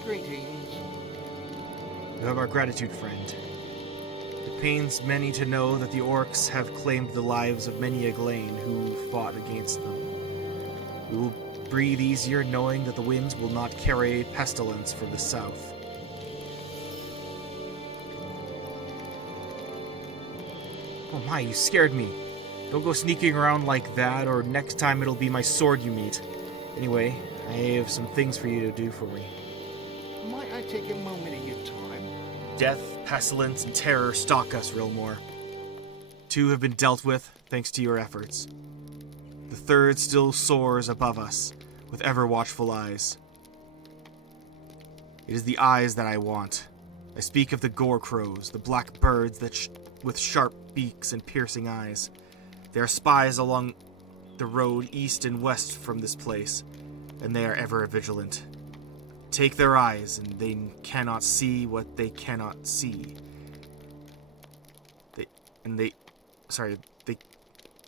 Greetings. You have our gratitude, friend. It pains many to know that the orcs have claimed the lives of many Iglain who fought against them. We will breathe easier knowing that the winds will not carry pestilence from the south. Oh my, you scared me. Don't go sneaking around like that, or next time it'll be my sword you meet. Anyway, I have some things for you to do for me. Might I take a moment of your time? Death, pestilence, and terror stalk us, Realmore. 2 have been dealt with, thanks to your efforts. The 3rd still soars above us, with ever-watchful eyes. It is the eyes that I want. I speak of the gore crows, the black birds that with sharp beaks and piercing eyes. They are spies along the road east and west from this place, and they are ever vigilant. Take their eyes, and they cannot see what they cannot see. They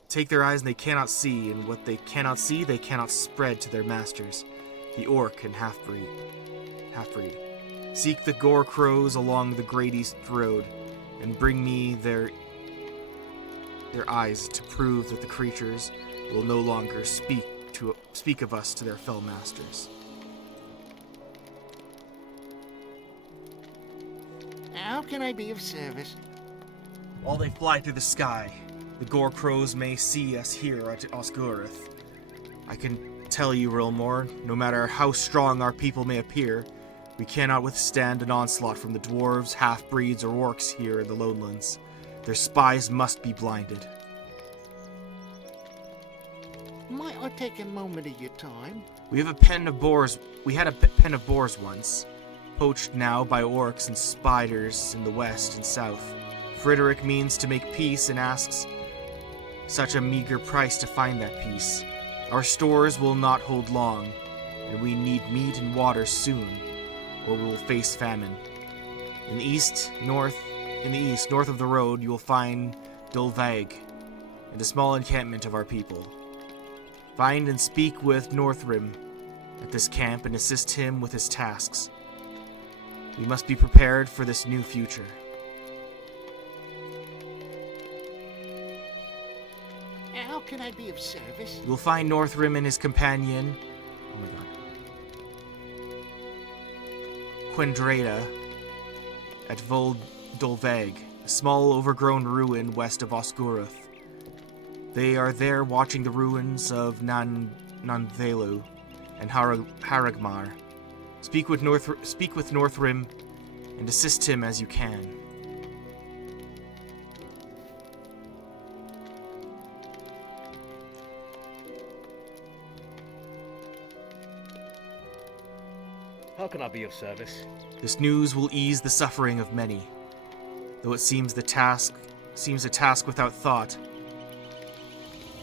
take their eyes, and they cannot see, and what they cannot see, they cannot spread to their masters, the orc and half-breed. Seek the gore crows along the Great East Road, and bring me their eyes to prove that the creatures will no longer speak of us to their fell masters. How can I be of service? While they fly through the sky, the gore crows may see us here at Osgurath. I can tell you, Realmore, no matter how strong our people may appear, we cannot withstand an onslaught from the dwarves, half-breeds, or orcs here in the Lowlands. Their spies must be blinded. Might I take a moment of your time? We had a pen of boars once, poached now by orcs and spiders in the west and south. Frederick means to make peace and asks such a meager price to find that peace. Our stores will not hold long, and we need meat and water soon, or we will face famine. In the east, north of the road, you will find Dolvag, and a small encampment of our people. Find and speak with Northrim at this camp and assist him with his tasks. We must be prepared for this new future. How can I be of service? You will find Northrim and his companion, Quendrada, at Dolvag, a small overgrown ruin west of Osgurath. They are there watching the ruins of Nanvelu and Haragmar. Speak with Northrim and assist him as you can. How can I be of service? This news will ease the suffering of many, though it seems a task without thought.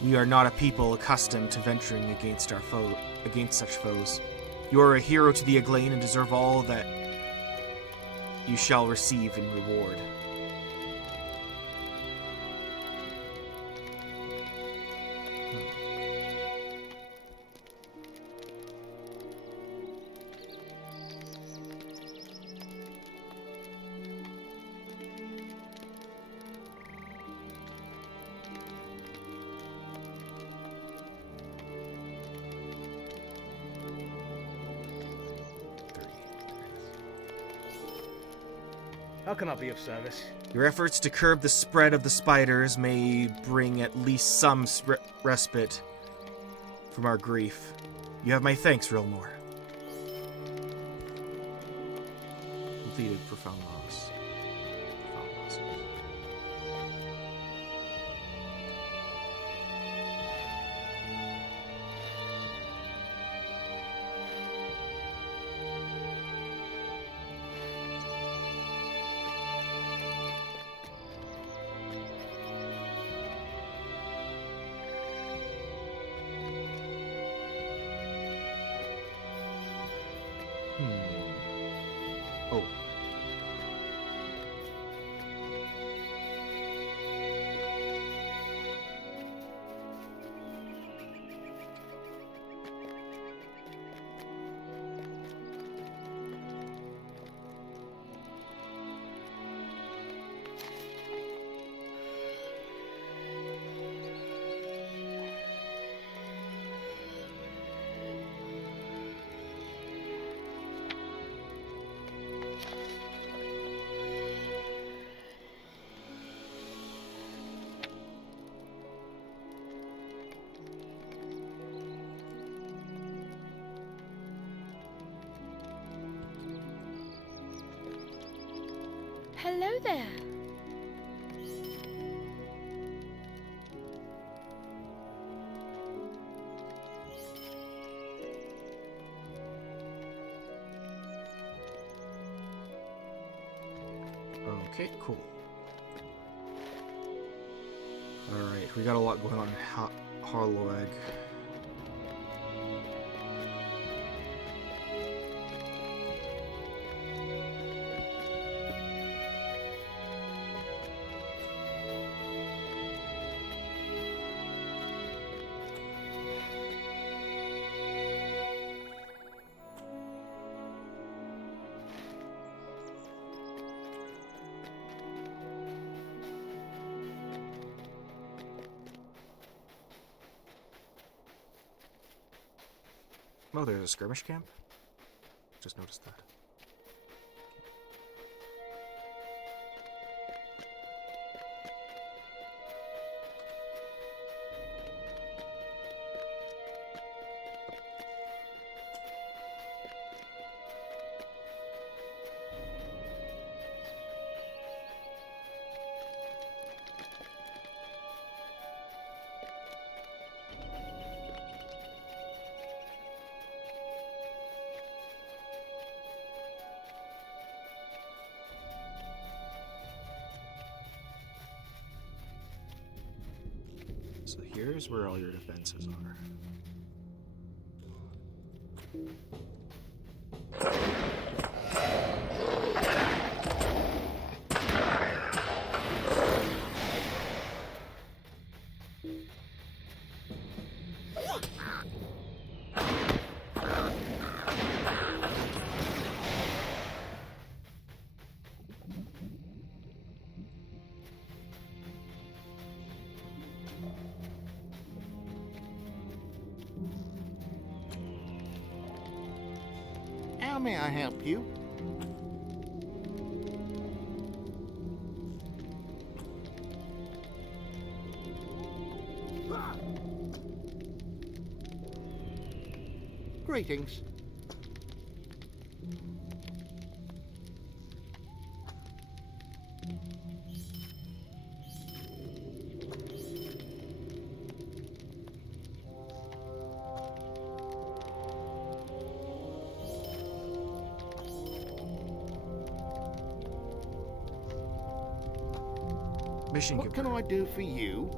We are not a people accustomed to venturing against such foes. You are a hero to the Aglain and deserve all that you shall receive in reward. How can I be of service? Your efforts to curb the spread of the spiders may bring at least some respite from our grief. You have my thanks, Rilmore. Completed profound loss. Profound loss. Oh. Hello there. Okay, cool. Alright, we got a lot going on in Harloeg. Oh, there's a skirmish camp? Just noticed that. So here's where all your defenses are. How may I help you? Greetings. Mission What can I do for you?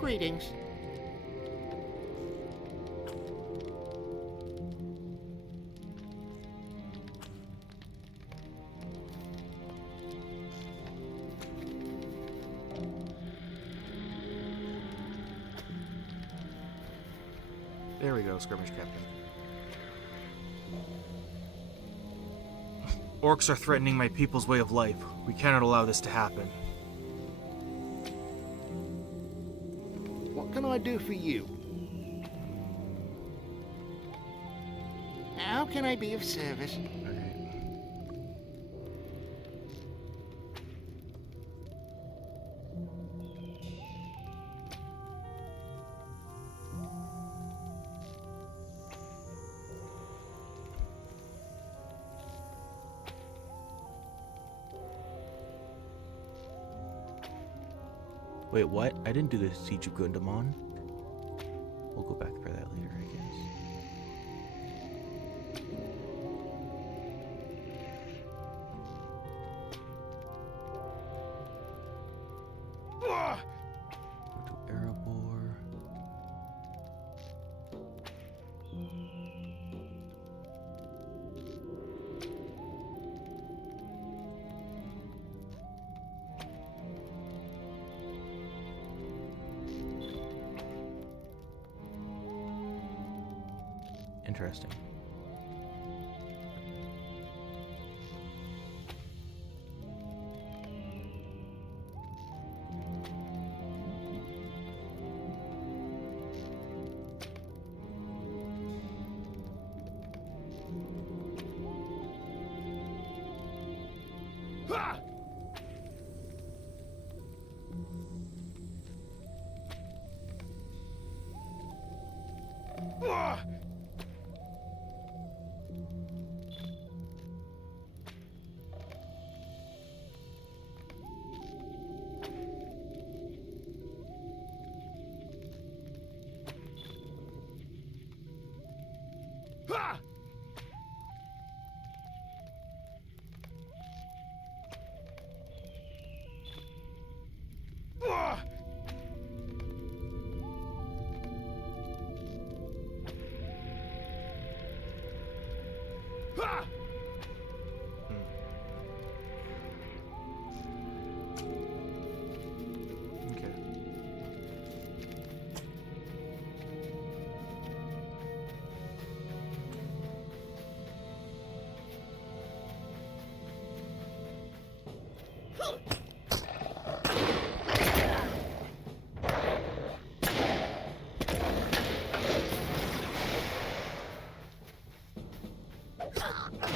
Greetings. There we go, skirmish captain. Orcs are threatening my people's way of life. We cannot allow this to happen. What can I do for you? How can I be of service? Wait, what? I didn't do the Siege of Gundamon. We'll go back for that later, I guess. Go to Erebor. Interesting. Okay.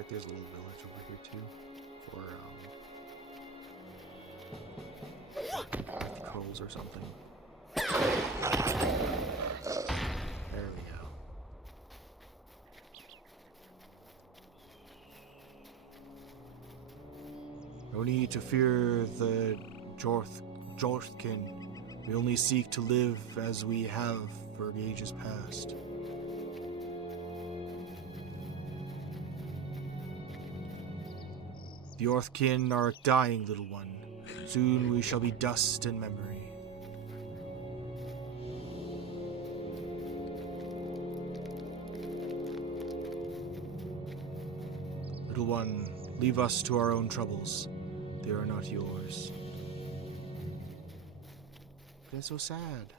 Right there's a little village over here too, for trolls or something. There we go. No need to fear the Jorthkin. We only seek to live as we have for ages past. The Orthkin are a dying, little one. Soon we shall be dust and memory. Little one, leave us to our own troubles. They are not yours. That's so sad.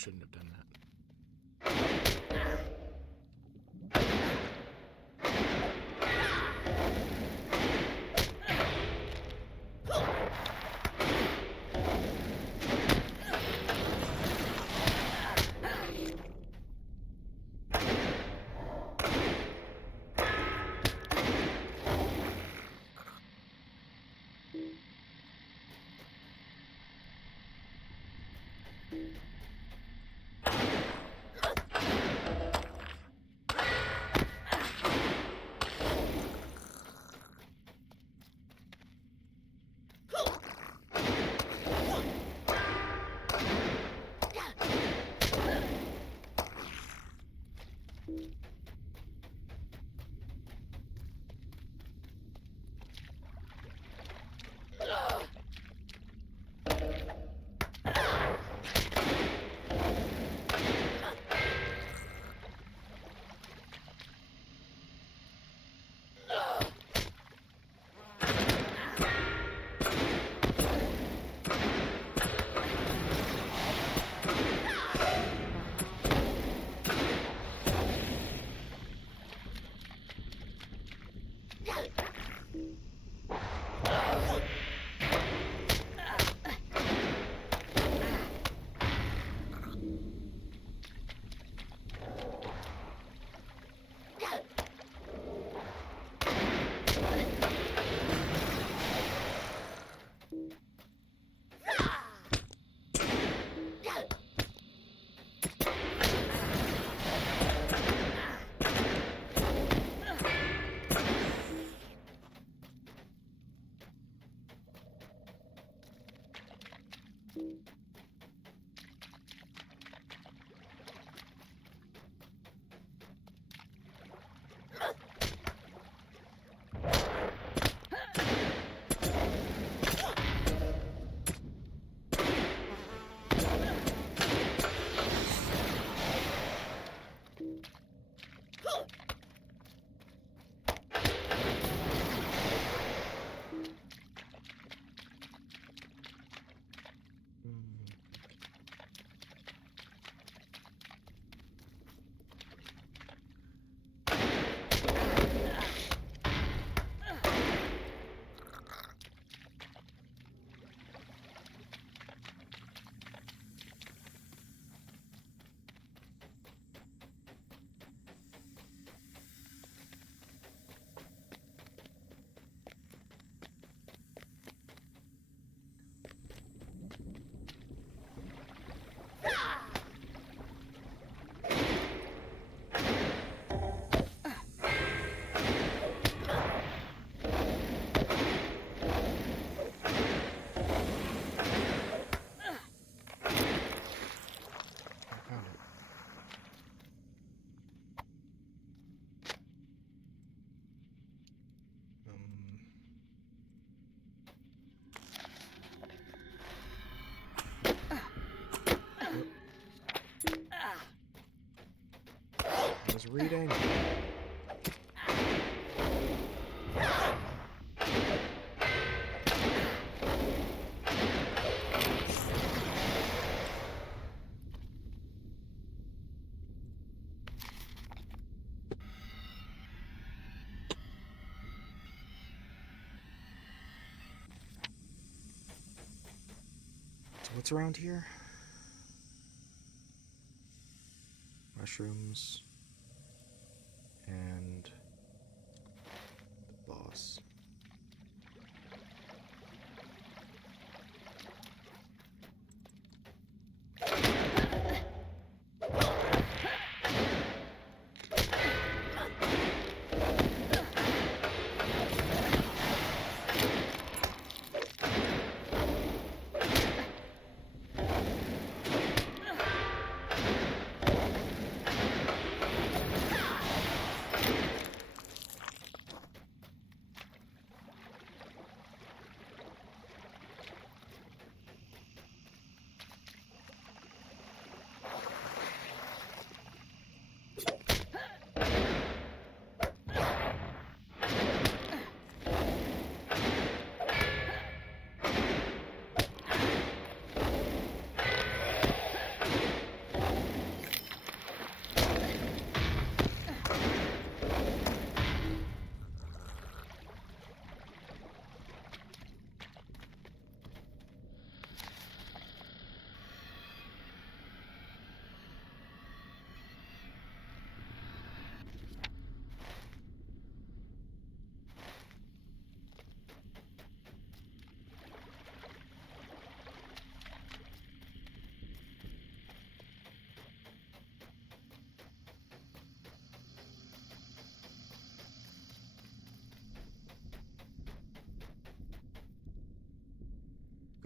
shouldn't have done that. I was reading. So what's around here? Mushrooms. And the boss.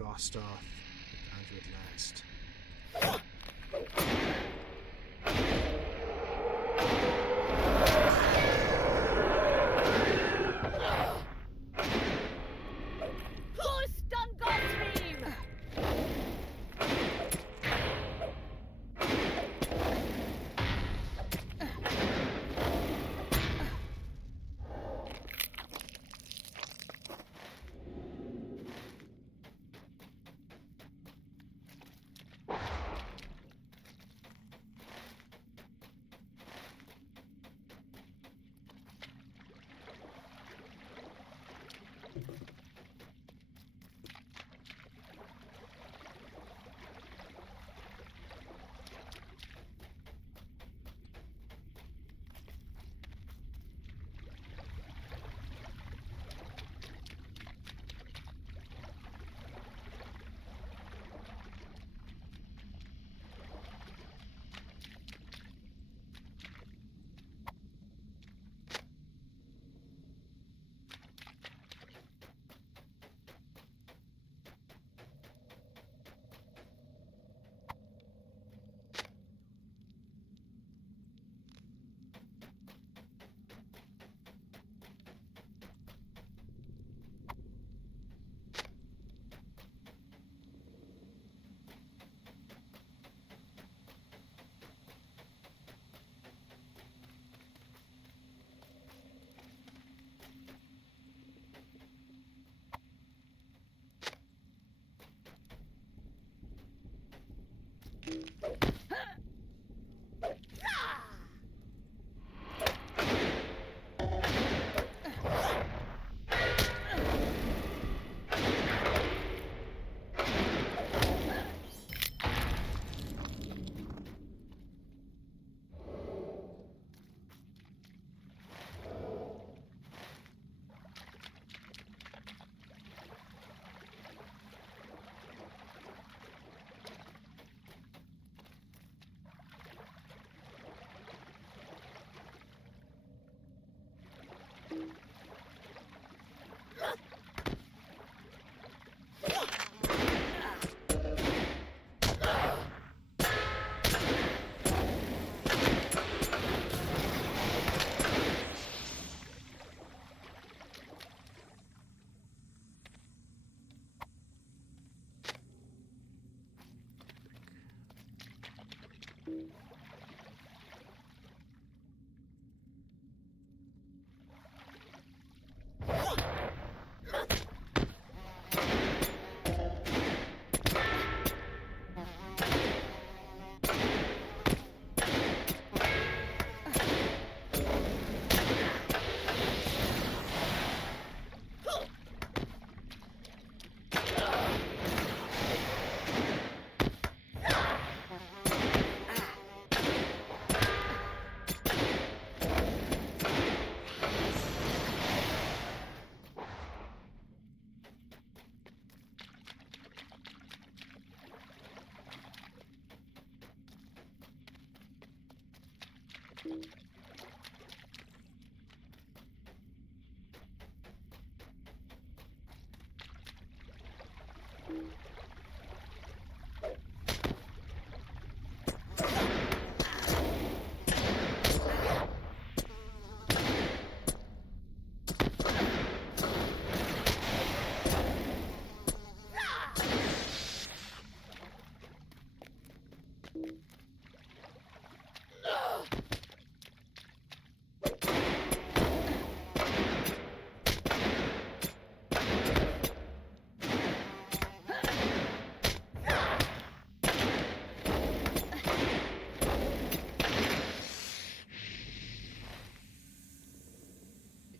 Gostoth, we found you at last. Who's done God's name?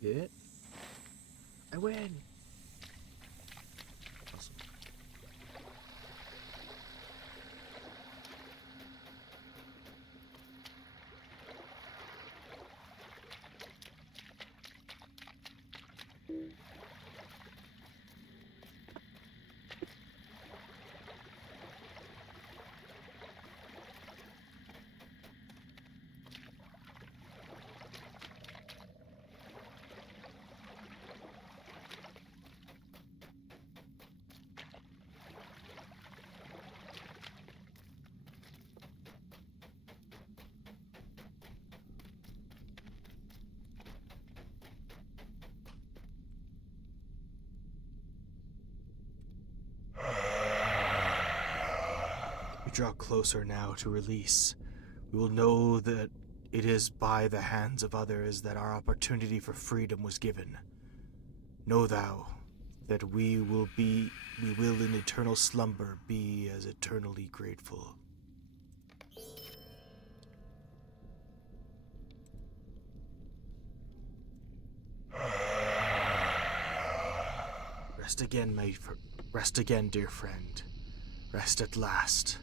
Hit. I win. Awesome. We draw closer now to release. We will know that it is by the hands of others that our opportunity for freedom was given. Know thou that we will in eternal slumber be as eternally grateful. Rest again, dear friend. Rest at last.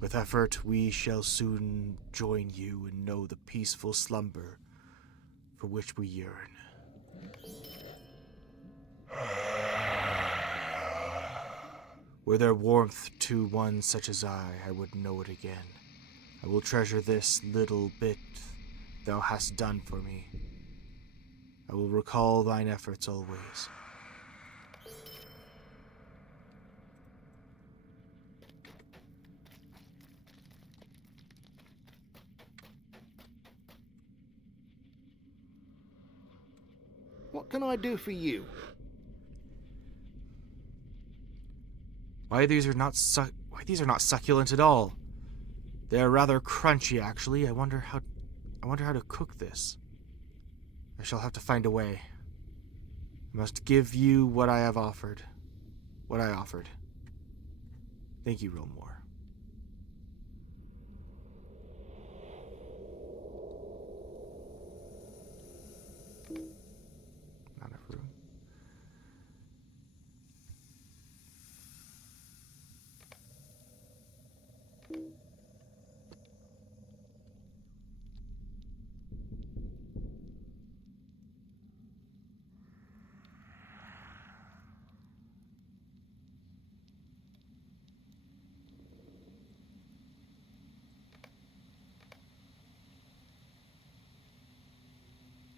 With effort, we shall soon join you and know the peaceful slumber for which we yearn. Were there warmth to one such as I would know it again. I will treasure this little bit thou hast done for me. I will recall thine efforts always. What can I do for you? Why these are not succulent at all. They are rather crunchy, actually. I wonder how to cook this. I shall have to find a way. I must give you what I have offered. What I offered. Thank you, Rilmore. Not enough room.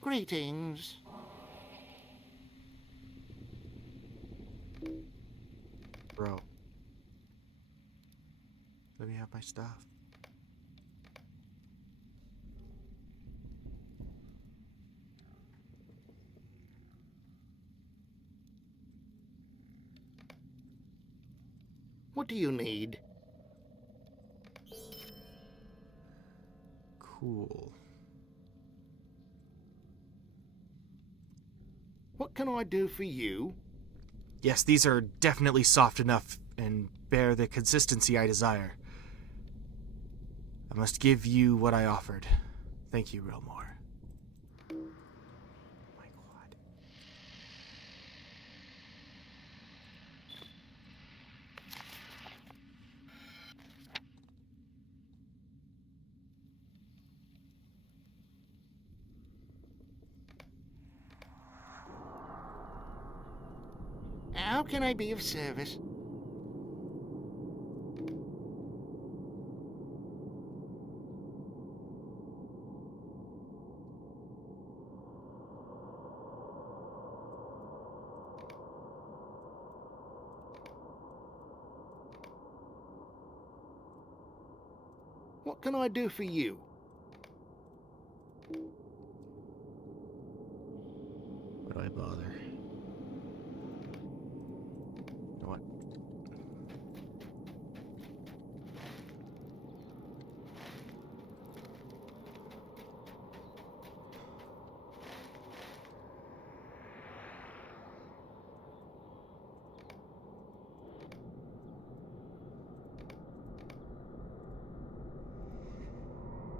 Greetings. Bro. Let me have my stuff. What do you need? Cool. What can I do for you? Yes, these are definitely soft enough and bear the consistency I desire. I must give you what I offered. Thank you, Rilmore. My God. How can I be of service? What can I do for you? Why do I bother? You know what?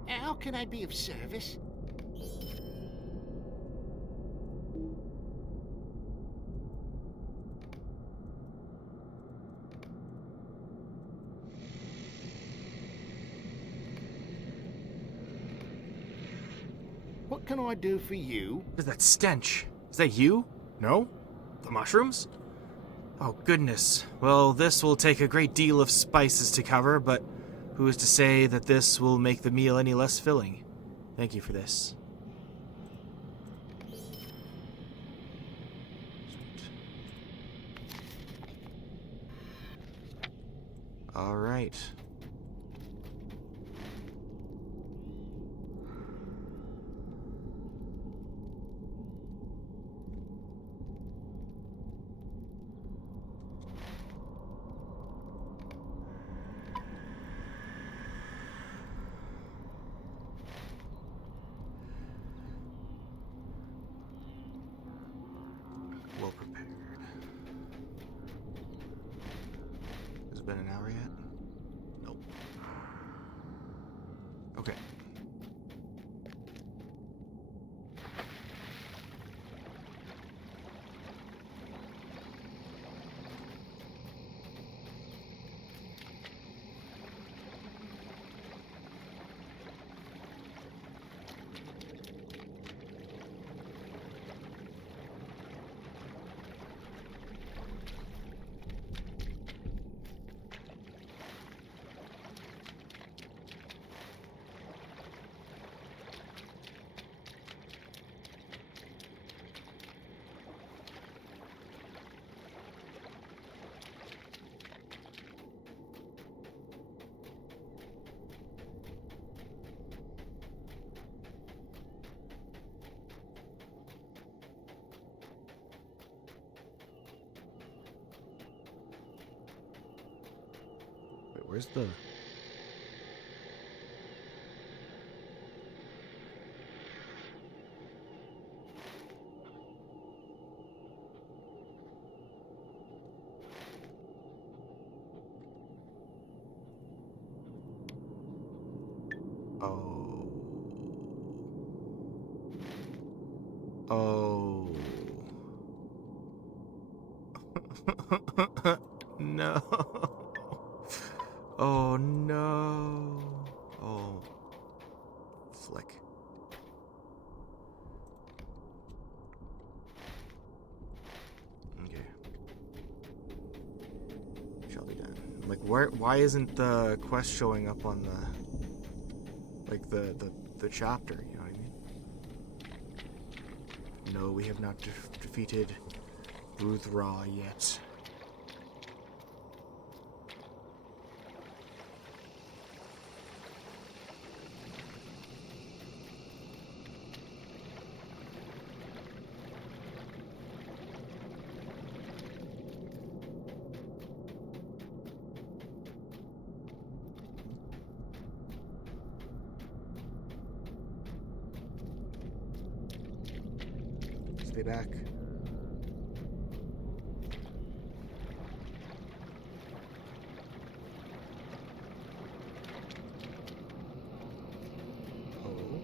How can I be of service? What can I do for you? What is that stench? Is that you? No? The mushrooms? Oh, goodness. Well, this will take a great deal of spices to cover, but who is to say that this will make the meal any less filling? Thank you for this. Sweet. All right. Okay. Wait, where's the... Oh. Oh. No. Oh no. Oh. Flick. Okay. Shall be done. Like, why isn't the quest showing up on the, like, the chapter, you know what I mean? No, we have not defeated Ruthra yet. Stay back. Oh.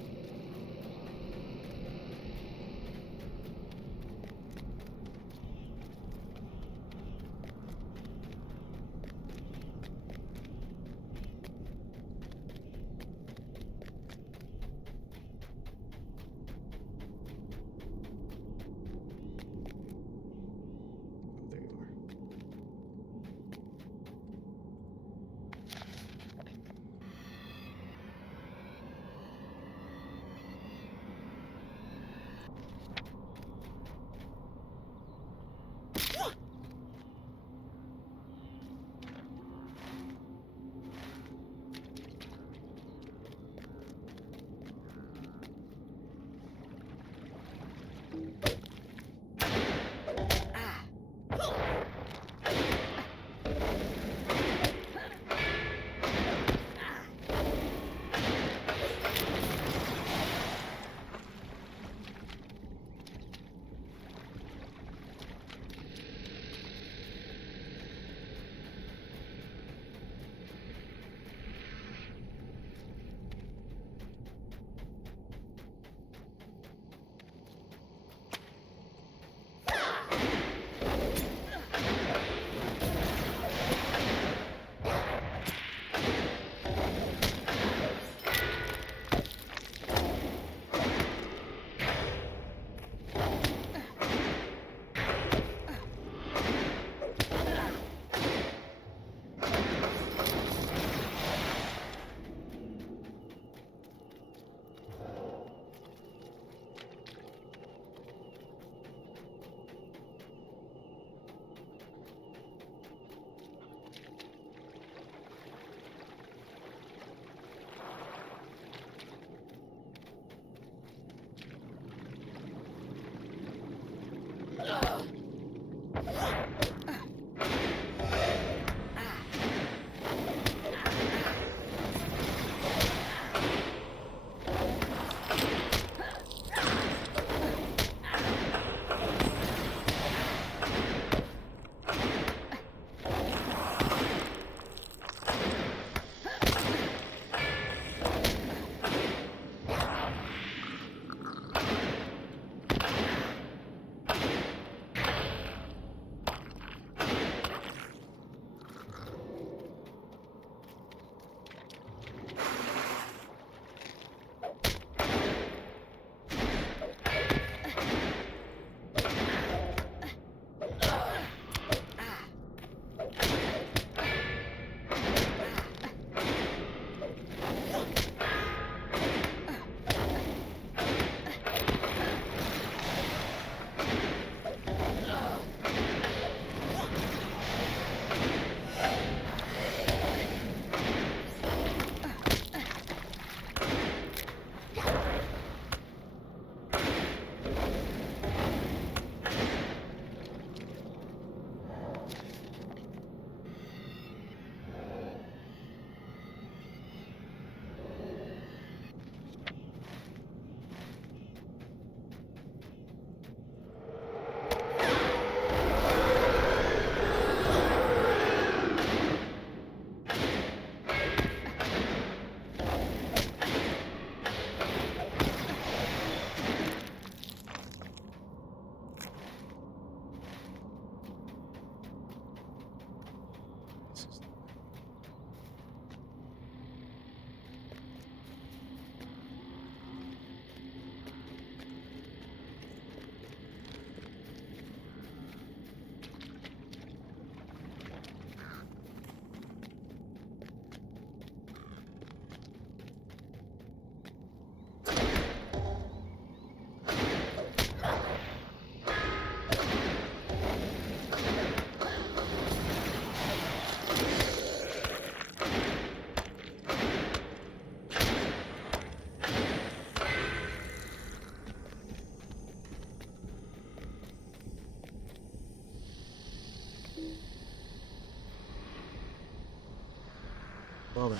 Well then.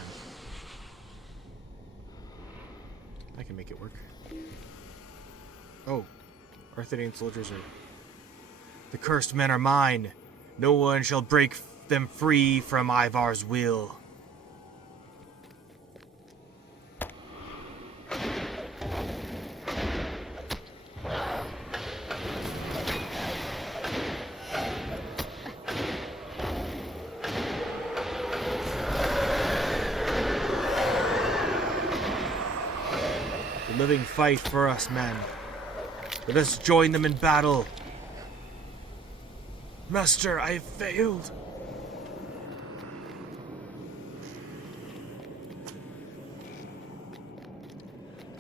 I can make it work. Oh. Arthurian soldiers are... The cursed men are mine. No one shall break them free from Ivar's will. The living fight for us, men. Let us join them in battle. Master, I have failed.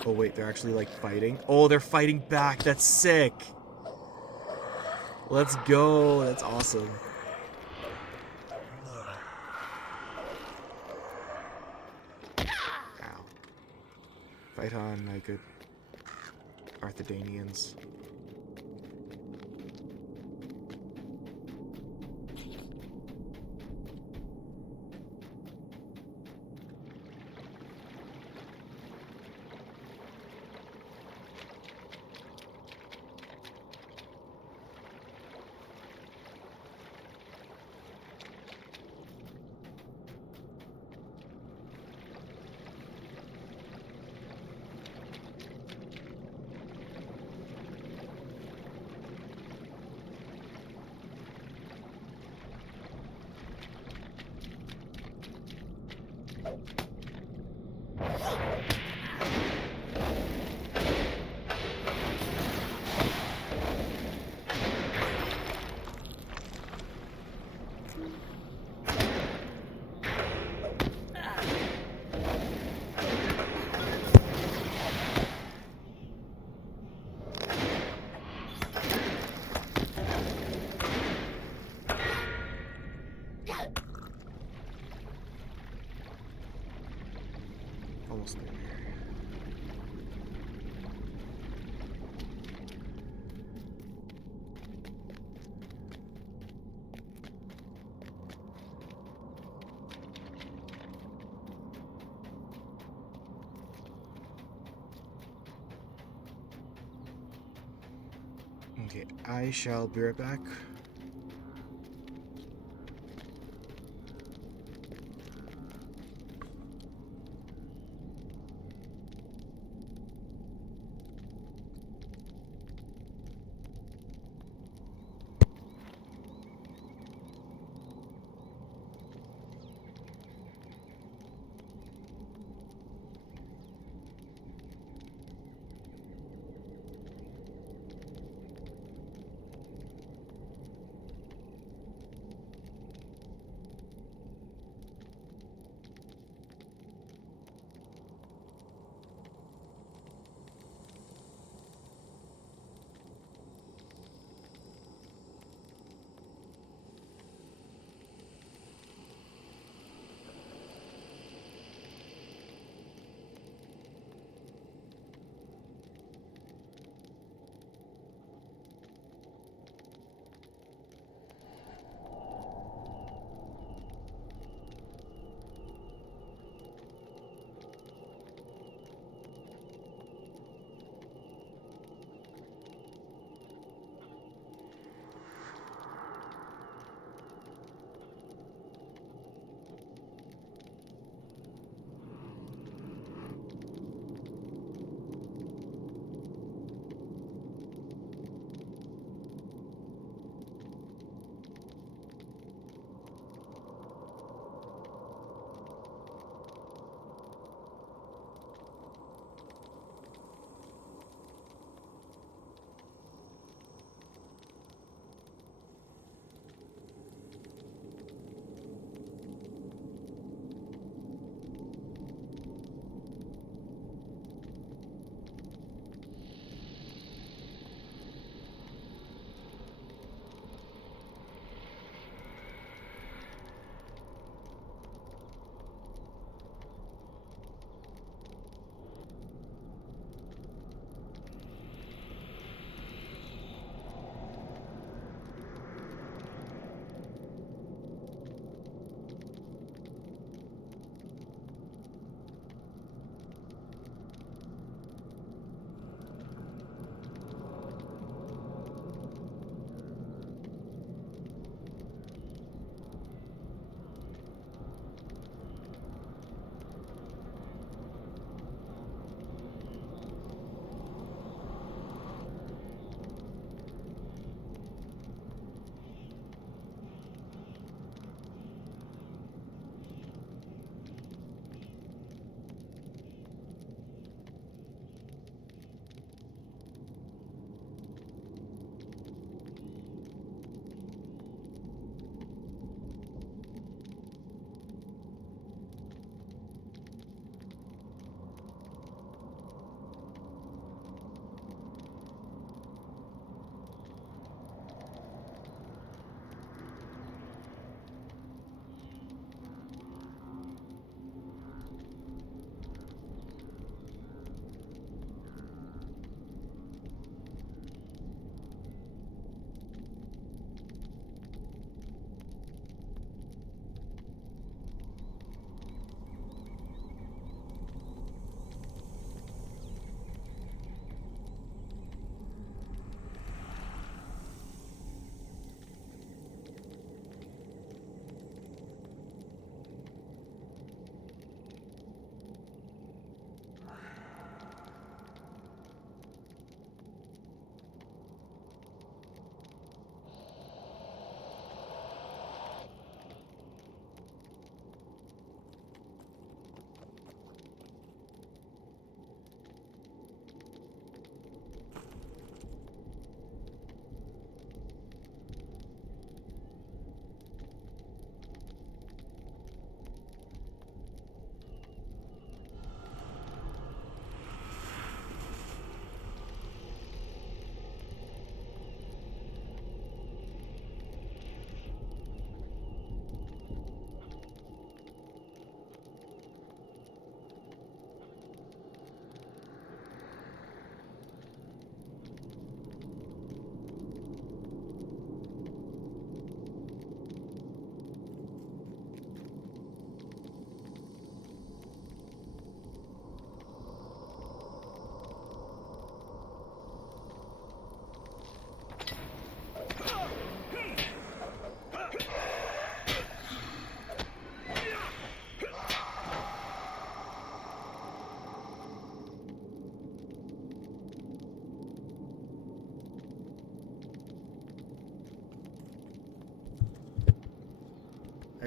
Oh wait, they're actually like fighting? Oh, they're fighting back. That's sick. Let's go. That's awesome. Ow. Fight on, my good Arthedanians. Almost there. Okay, I shall be right back.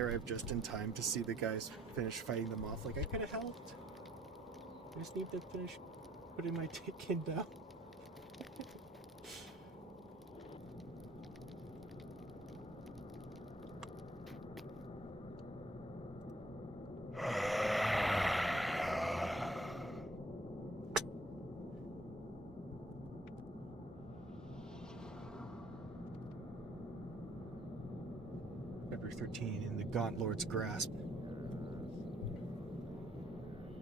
arrived just in time to see the guys finish fighting them off. Like, I could have helped. I just need to finish putting my kid down. Chapter 13, in the Gaunt Lord's grasp.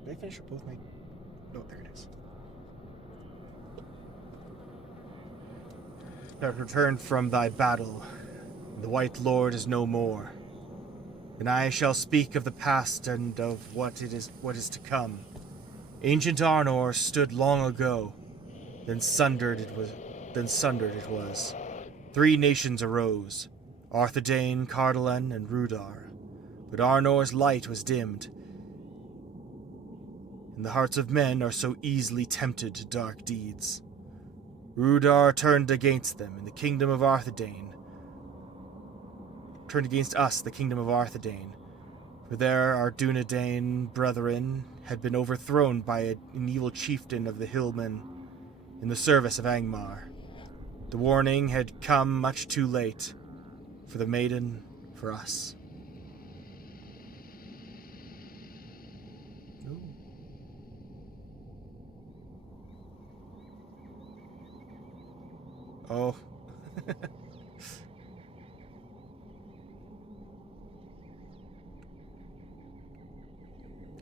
Did I finish with both my... Oh, there it is. Thou art returned from thy battle. The White Lord is no more. And I shall speak of the past and of what is to come. Ancient Arnor stood long ago. Then sundered it was. 3 nations arose. Arthedain, Cardolan, and Rudar. But Arnor's light was dimmed, and the hearts of men are so easily tempted to dark deeds. Rudar turned against them, and the kingdom of Arthedain turned against us, the kingdom of Arthedain. For there our Dunedain brethren had been overthrown by an evil chieftain of the Hillmen in the service of Angmar. The warning had come much too late. For the maiden, for us. Ooh. Oh.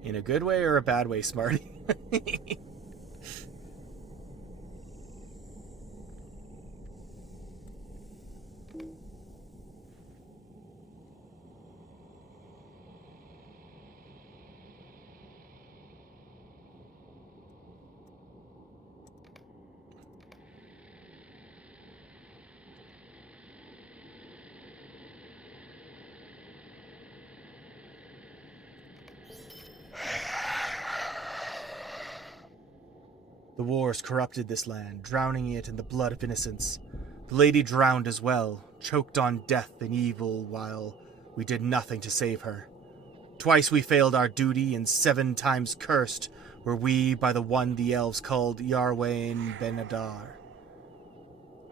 In a good way or a bad way, Smarty? The wars corrupted this land, drowning it in the blood of innocents. The lady drowned as well, choked on death and evil, while we did nothing to save her. Twice we failed our duty, and 7 times cursed were we by the one the elves called Yarwain Benadar.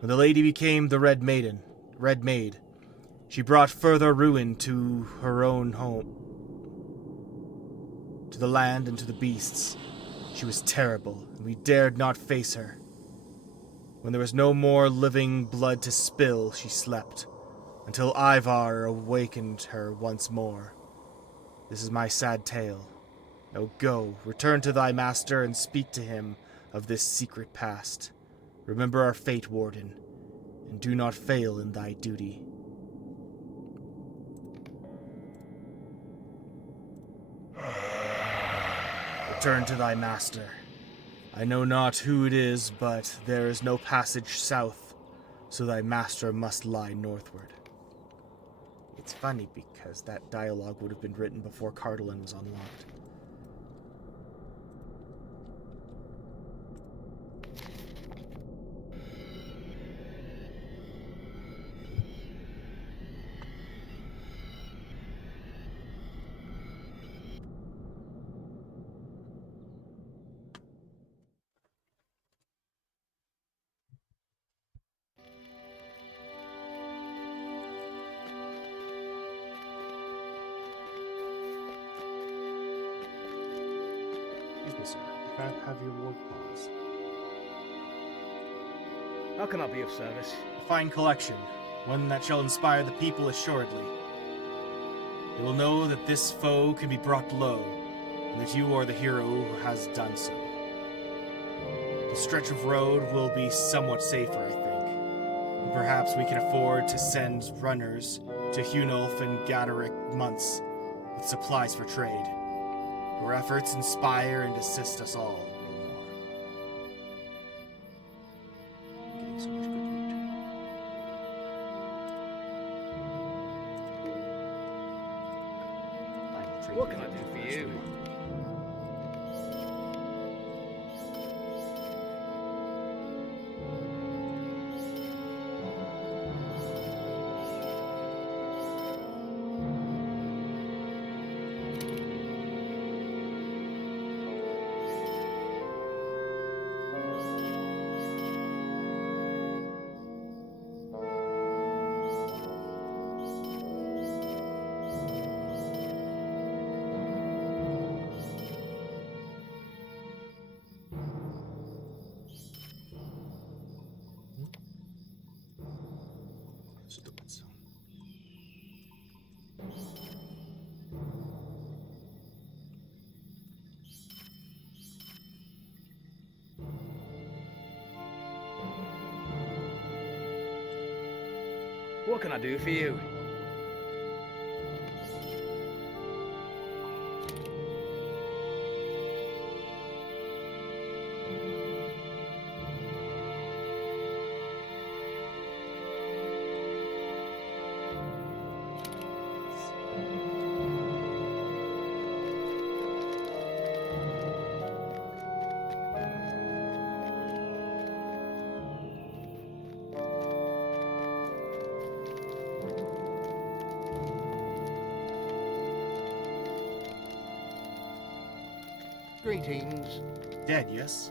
When the lady became the Red Maid, she brought further ruin to her own home, to the land and to the beasts. She was terrible, and we dared not face her. When there was no more living blood to spill, she slept, until Ivar awakened her once more. This is my sad tale. Now go, return to thy master, and speak to him of this secret past. Remember our fate, Warden, and do not fail in thy duty. Return to thy master. I know not who it is, but there is no passage south, so thy master must lie northward. It's funny because that dialogue would have been written before Cardolan was unlocked. Excuse me, sir. If I have your ward pause. How can I be of service? A fine collection, one that shall inspire the people assuredly. They will know that this foe can be brought low, and that you are the hero who has done so. The stretch of road will be somewhat safer, I think, and perhaps we can afford to send runners to Hunulf and Gaderick months with supplies for trade. Your efforts inspire and assist us all. I'm getting so much good loot. What can I do for you? stupid. What can I do for you? Greetings. Dead, yes?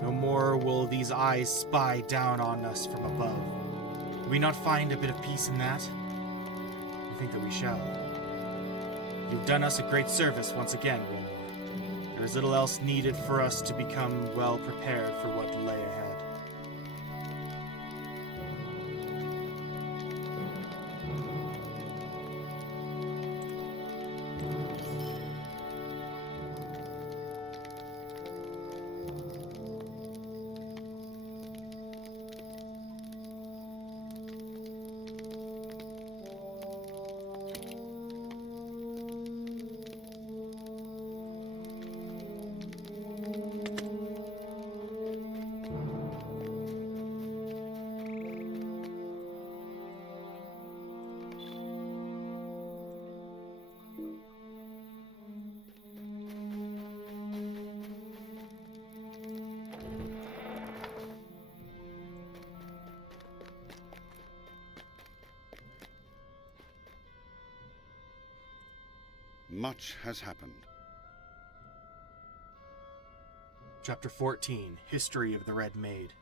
No more will these eyes spy down on us from above. Do we not find a bit of peace in that? I think that we shall. You've done us a great service once again, Wilmore. There is little else needed for us to become well prepared for what lay ahead. Much has happened. Chapter 14, History of the Red Maid.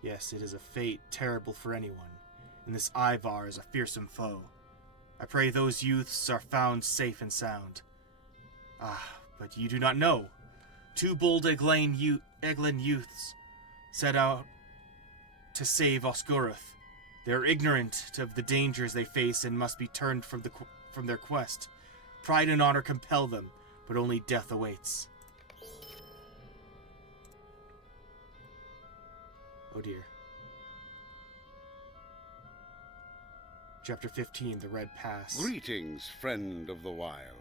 Yes, it is a fate terrible for anyone, and this Ivar is a fearsome foe. I pray those youths are found safe and sound. Ah, but you do not know. 2 bold Eglin youths set out to save Osgoroth. They are ignorant of the dangers they face and must be turned from their quest. Pride and honor compel them, but only death awaits. Oh dear. Chapter 15, The Red Pass. Greetings, friend of the wild.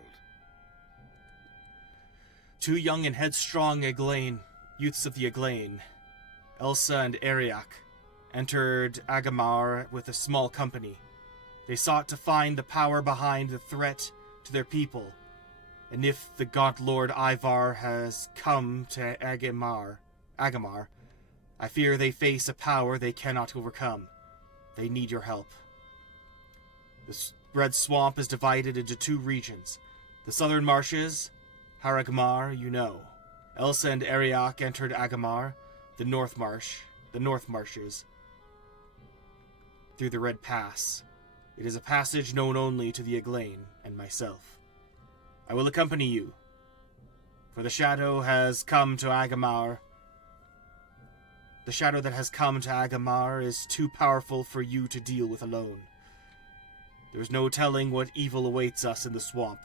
2 young and headstrong Eglain, youths of the Eglain, Elsa and Ariak, entered Agamar with a small company. They sought to find the power behind the threat to their people, and if the Gaunt Lord Ivar has come to Agamar, I fear they face a power they cannot overcome. They need your help. The Red Swamp is divided into 2 regions. The southern marshes, Haragmar, you know. Elsa and Ariak entered Agamar, the North Marshes, through the Red Pass. It is a passage known only to the Eglain and myself. I will accompany you, for the shadow has come to Agamar. The shadow that has come to Agamar is too powerful for you to deal with alone. There is no telling what evil awaits us in the swamp.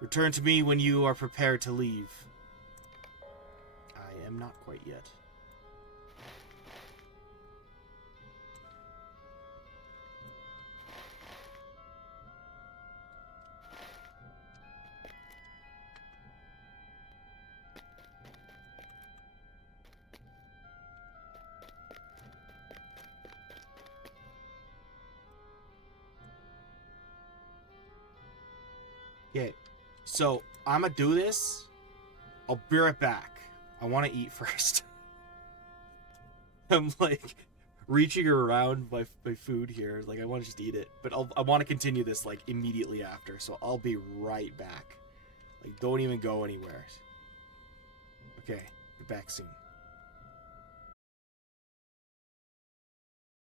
Return to me when you are prepared to leave. I am not quite yet. Okay, so I'm gonna do this. I'll be right back. I want to eat first. I'm like reaching around my food here. Like I want to just eat it, but I want to continue this like immediately after. So I'll be right back. Like don't even go anywhere. Okay, be back soon.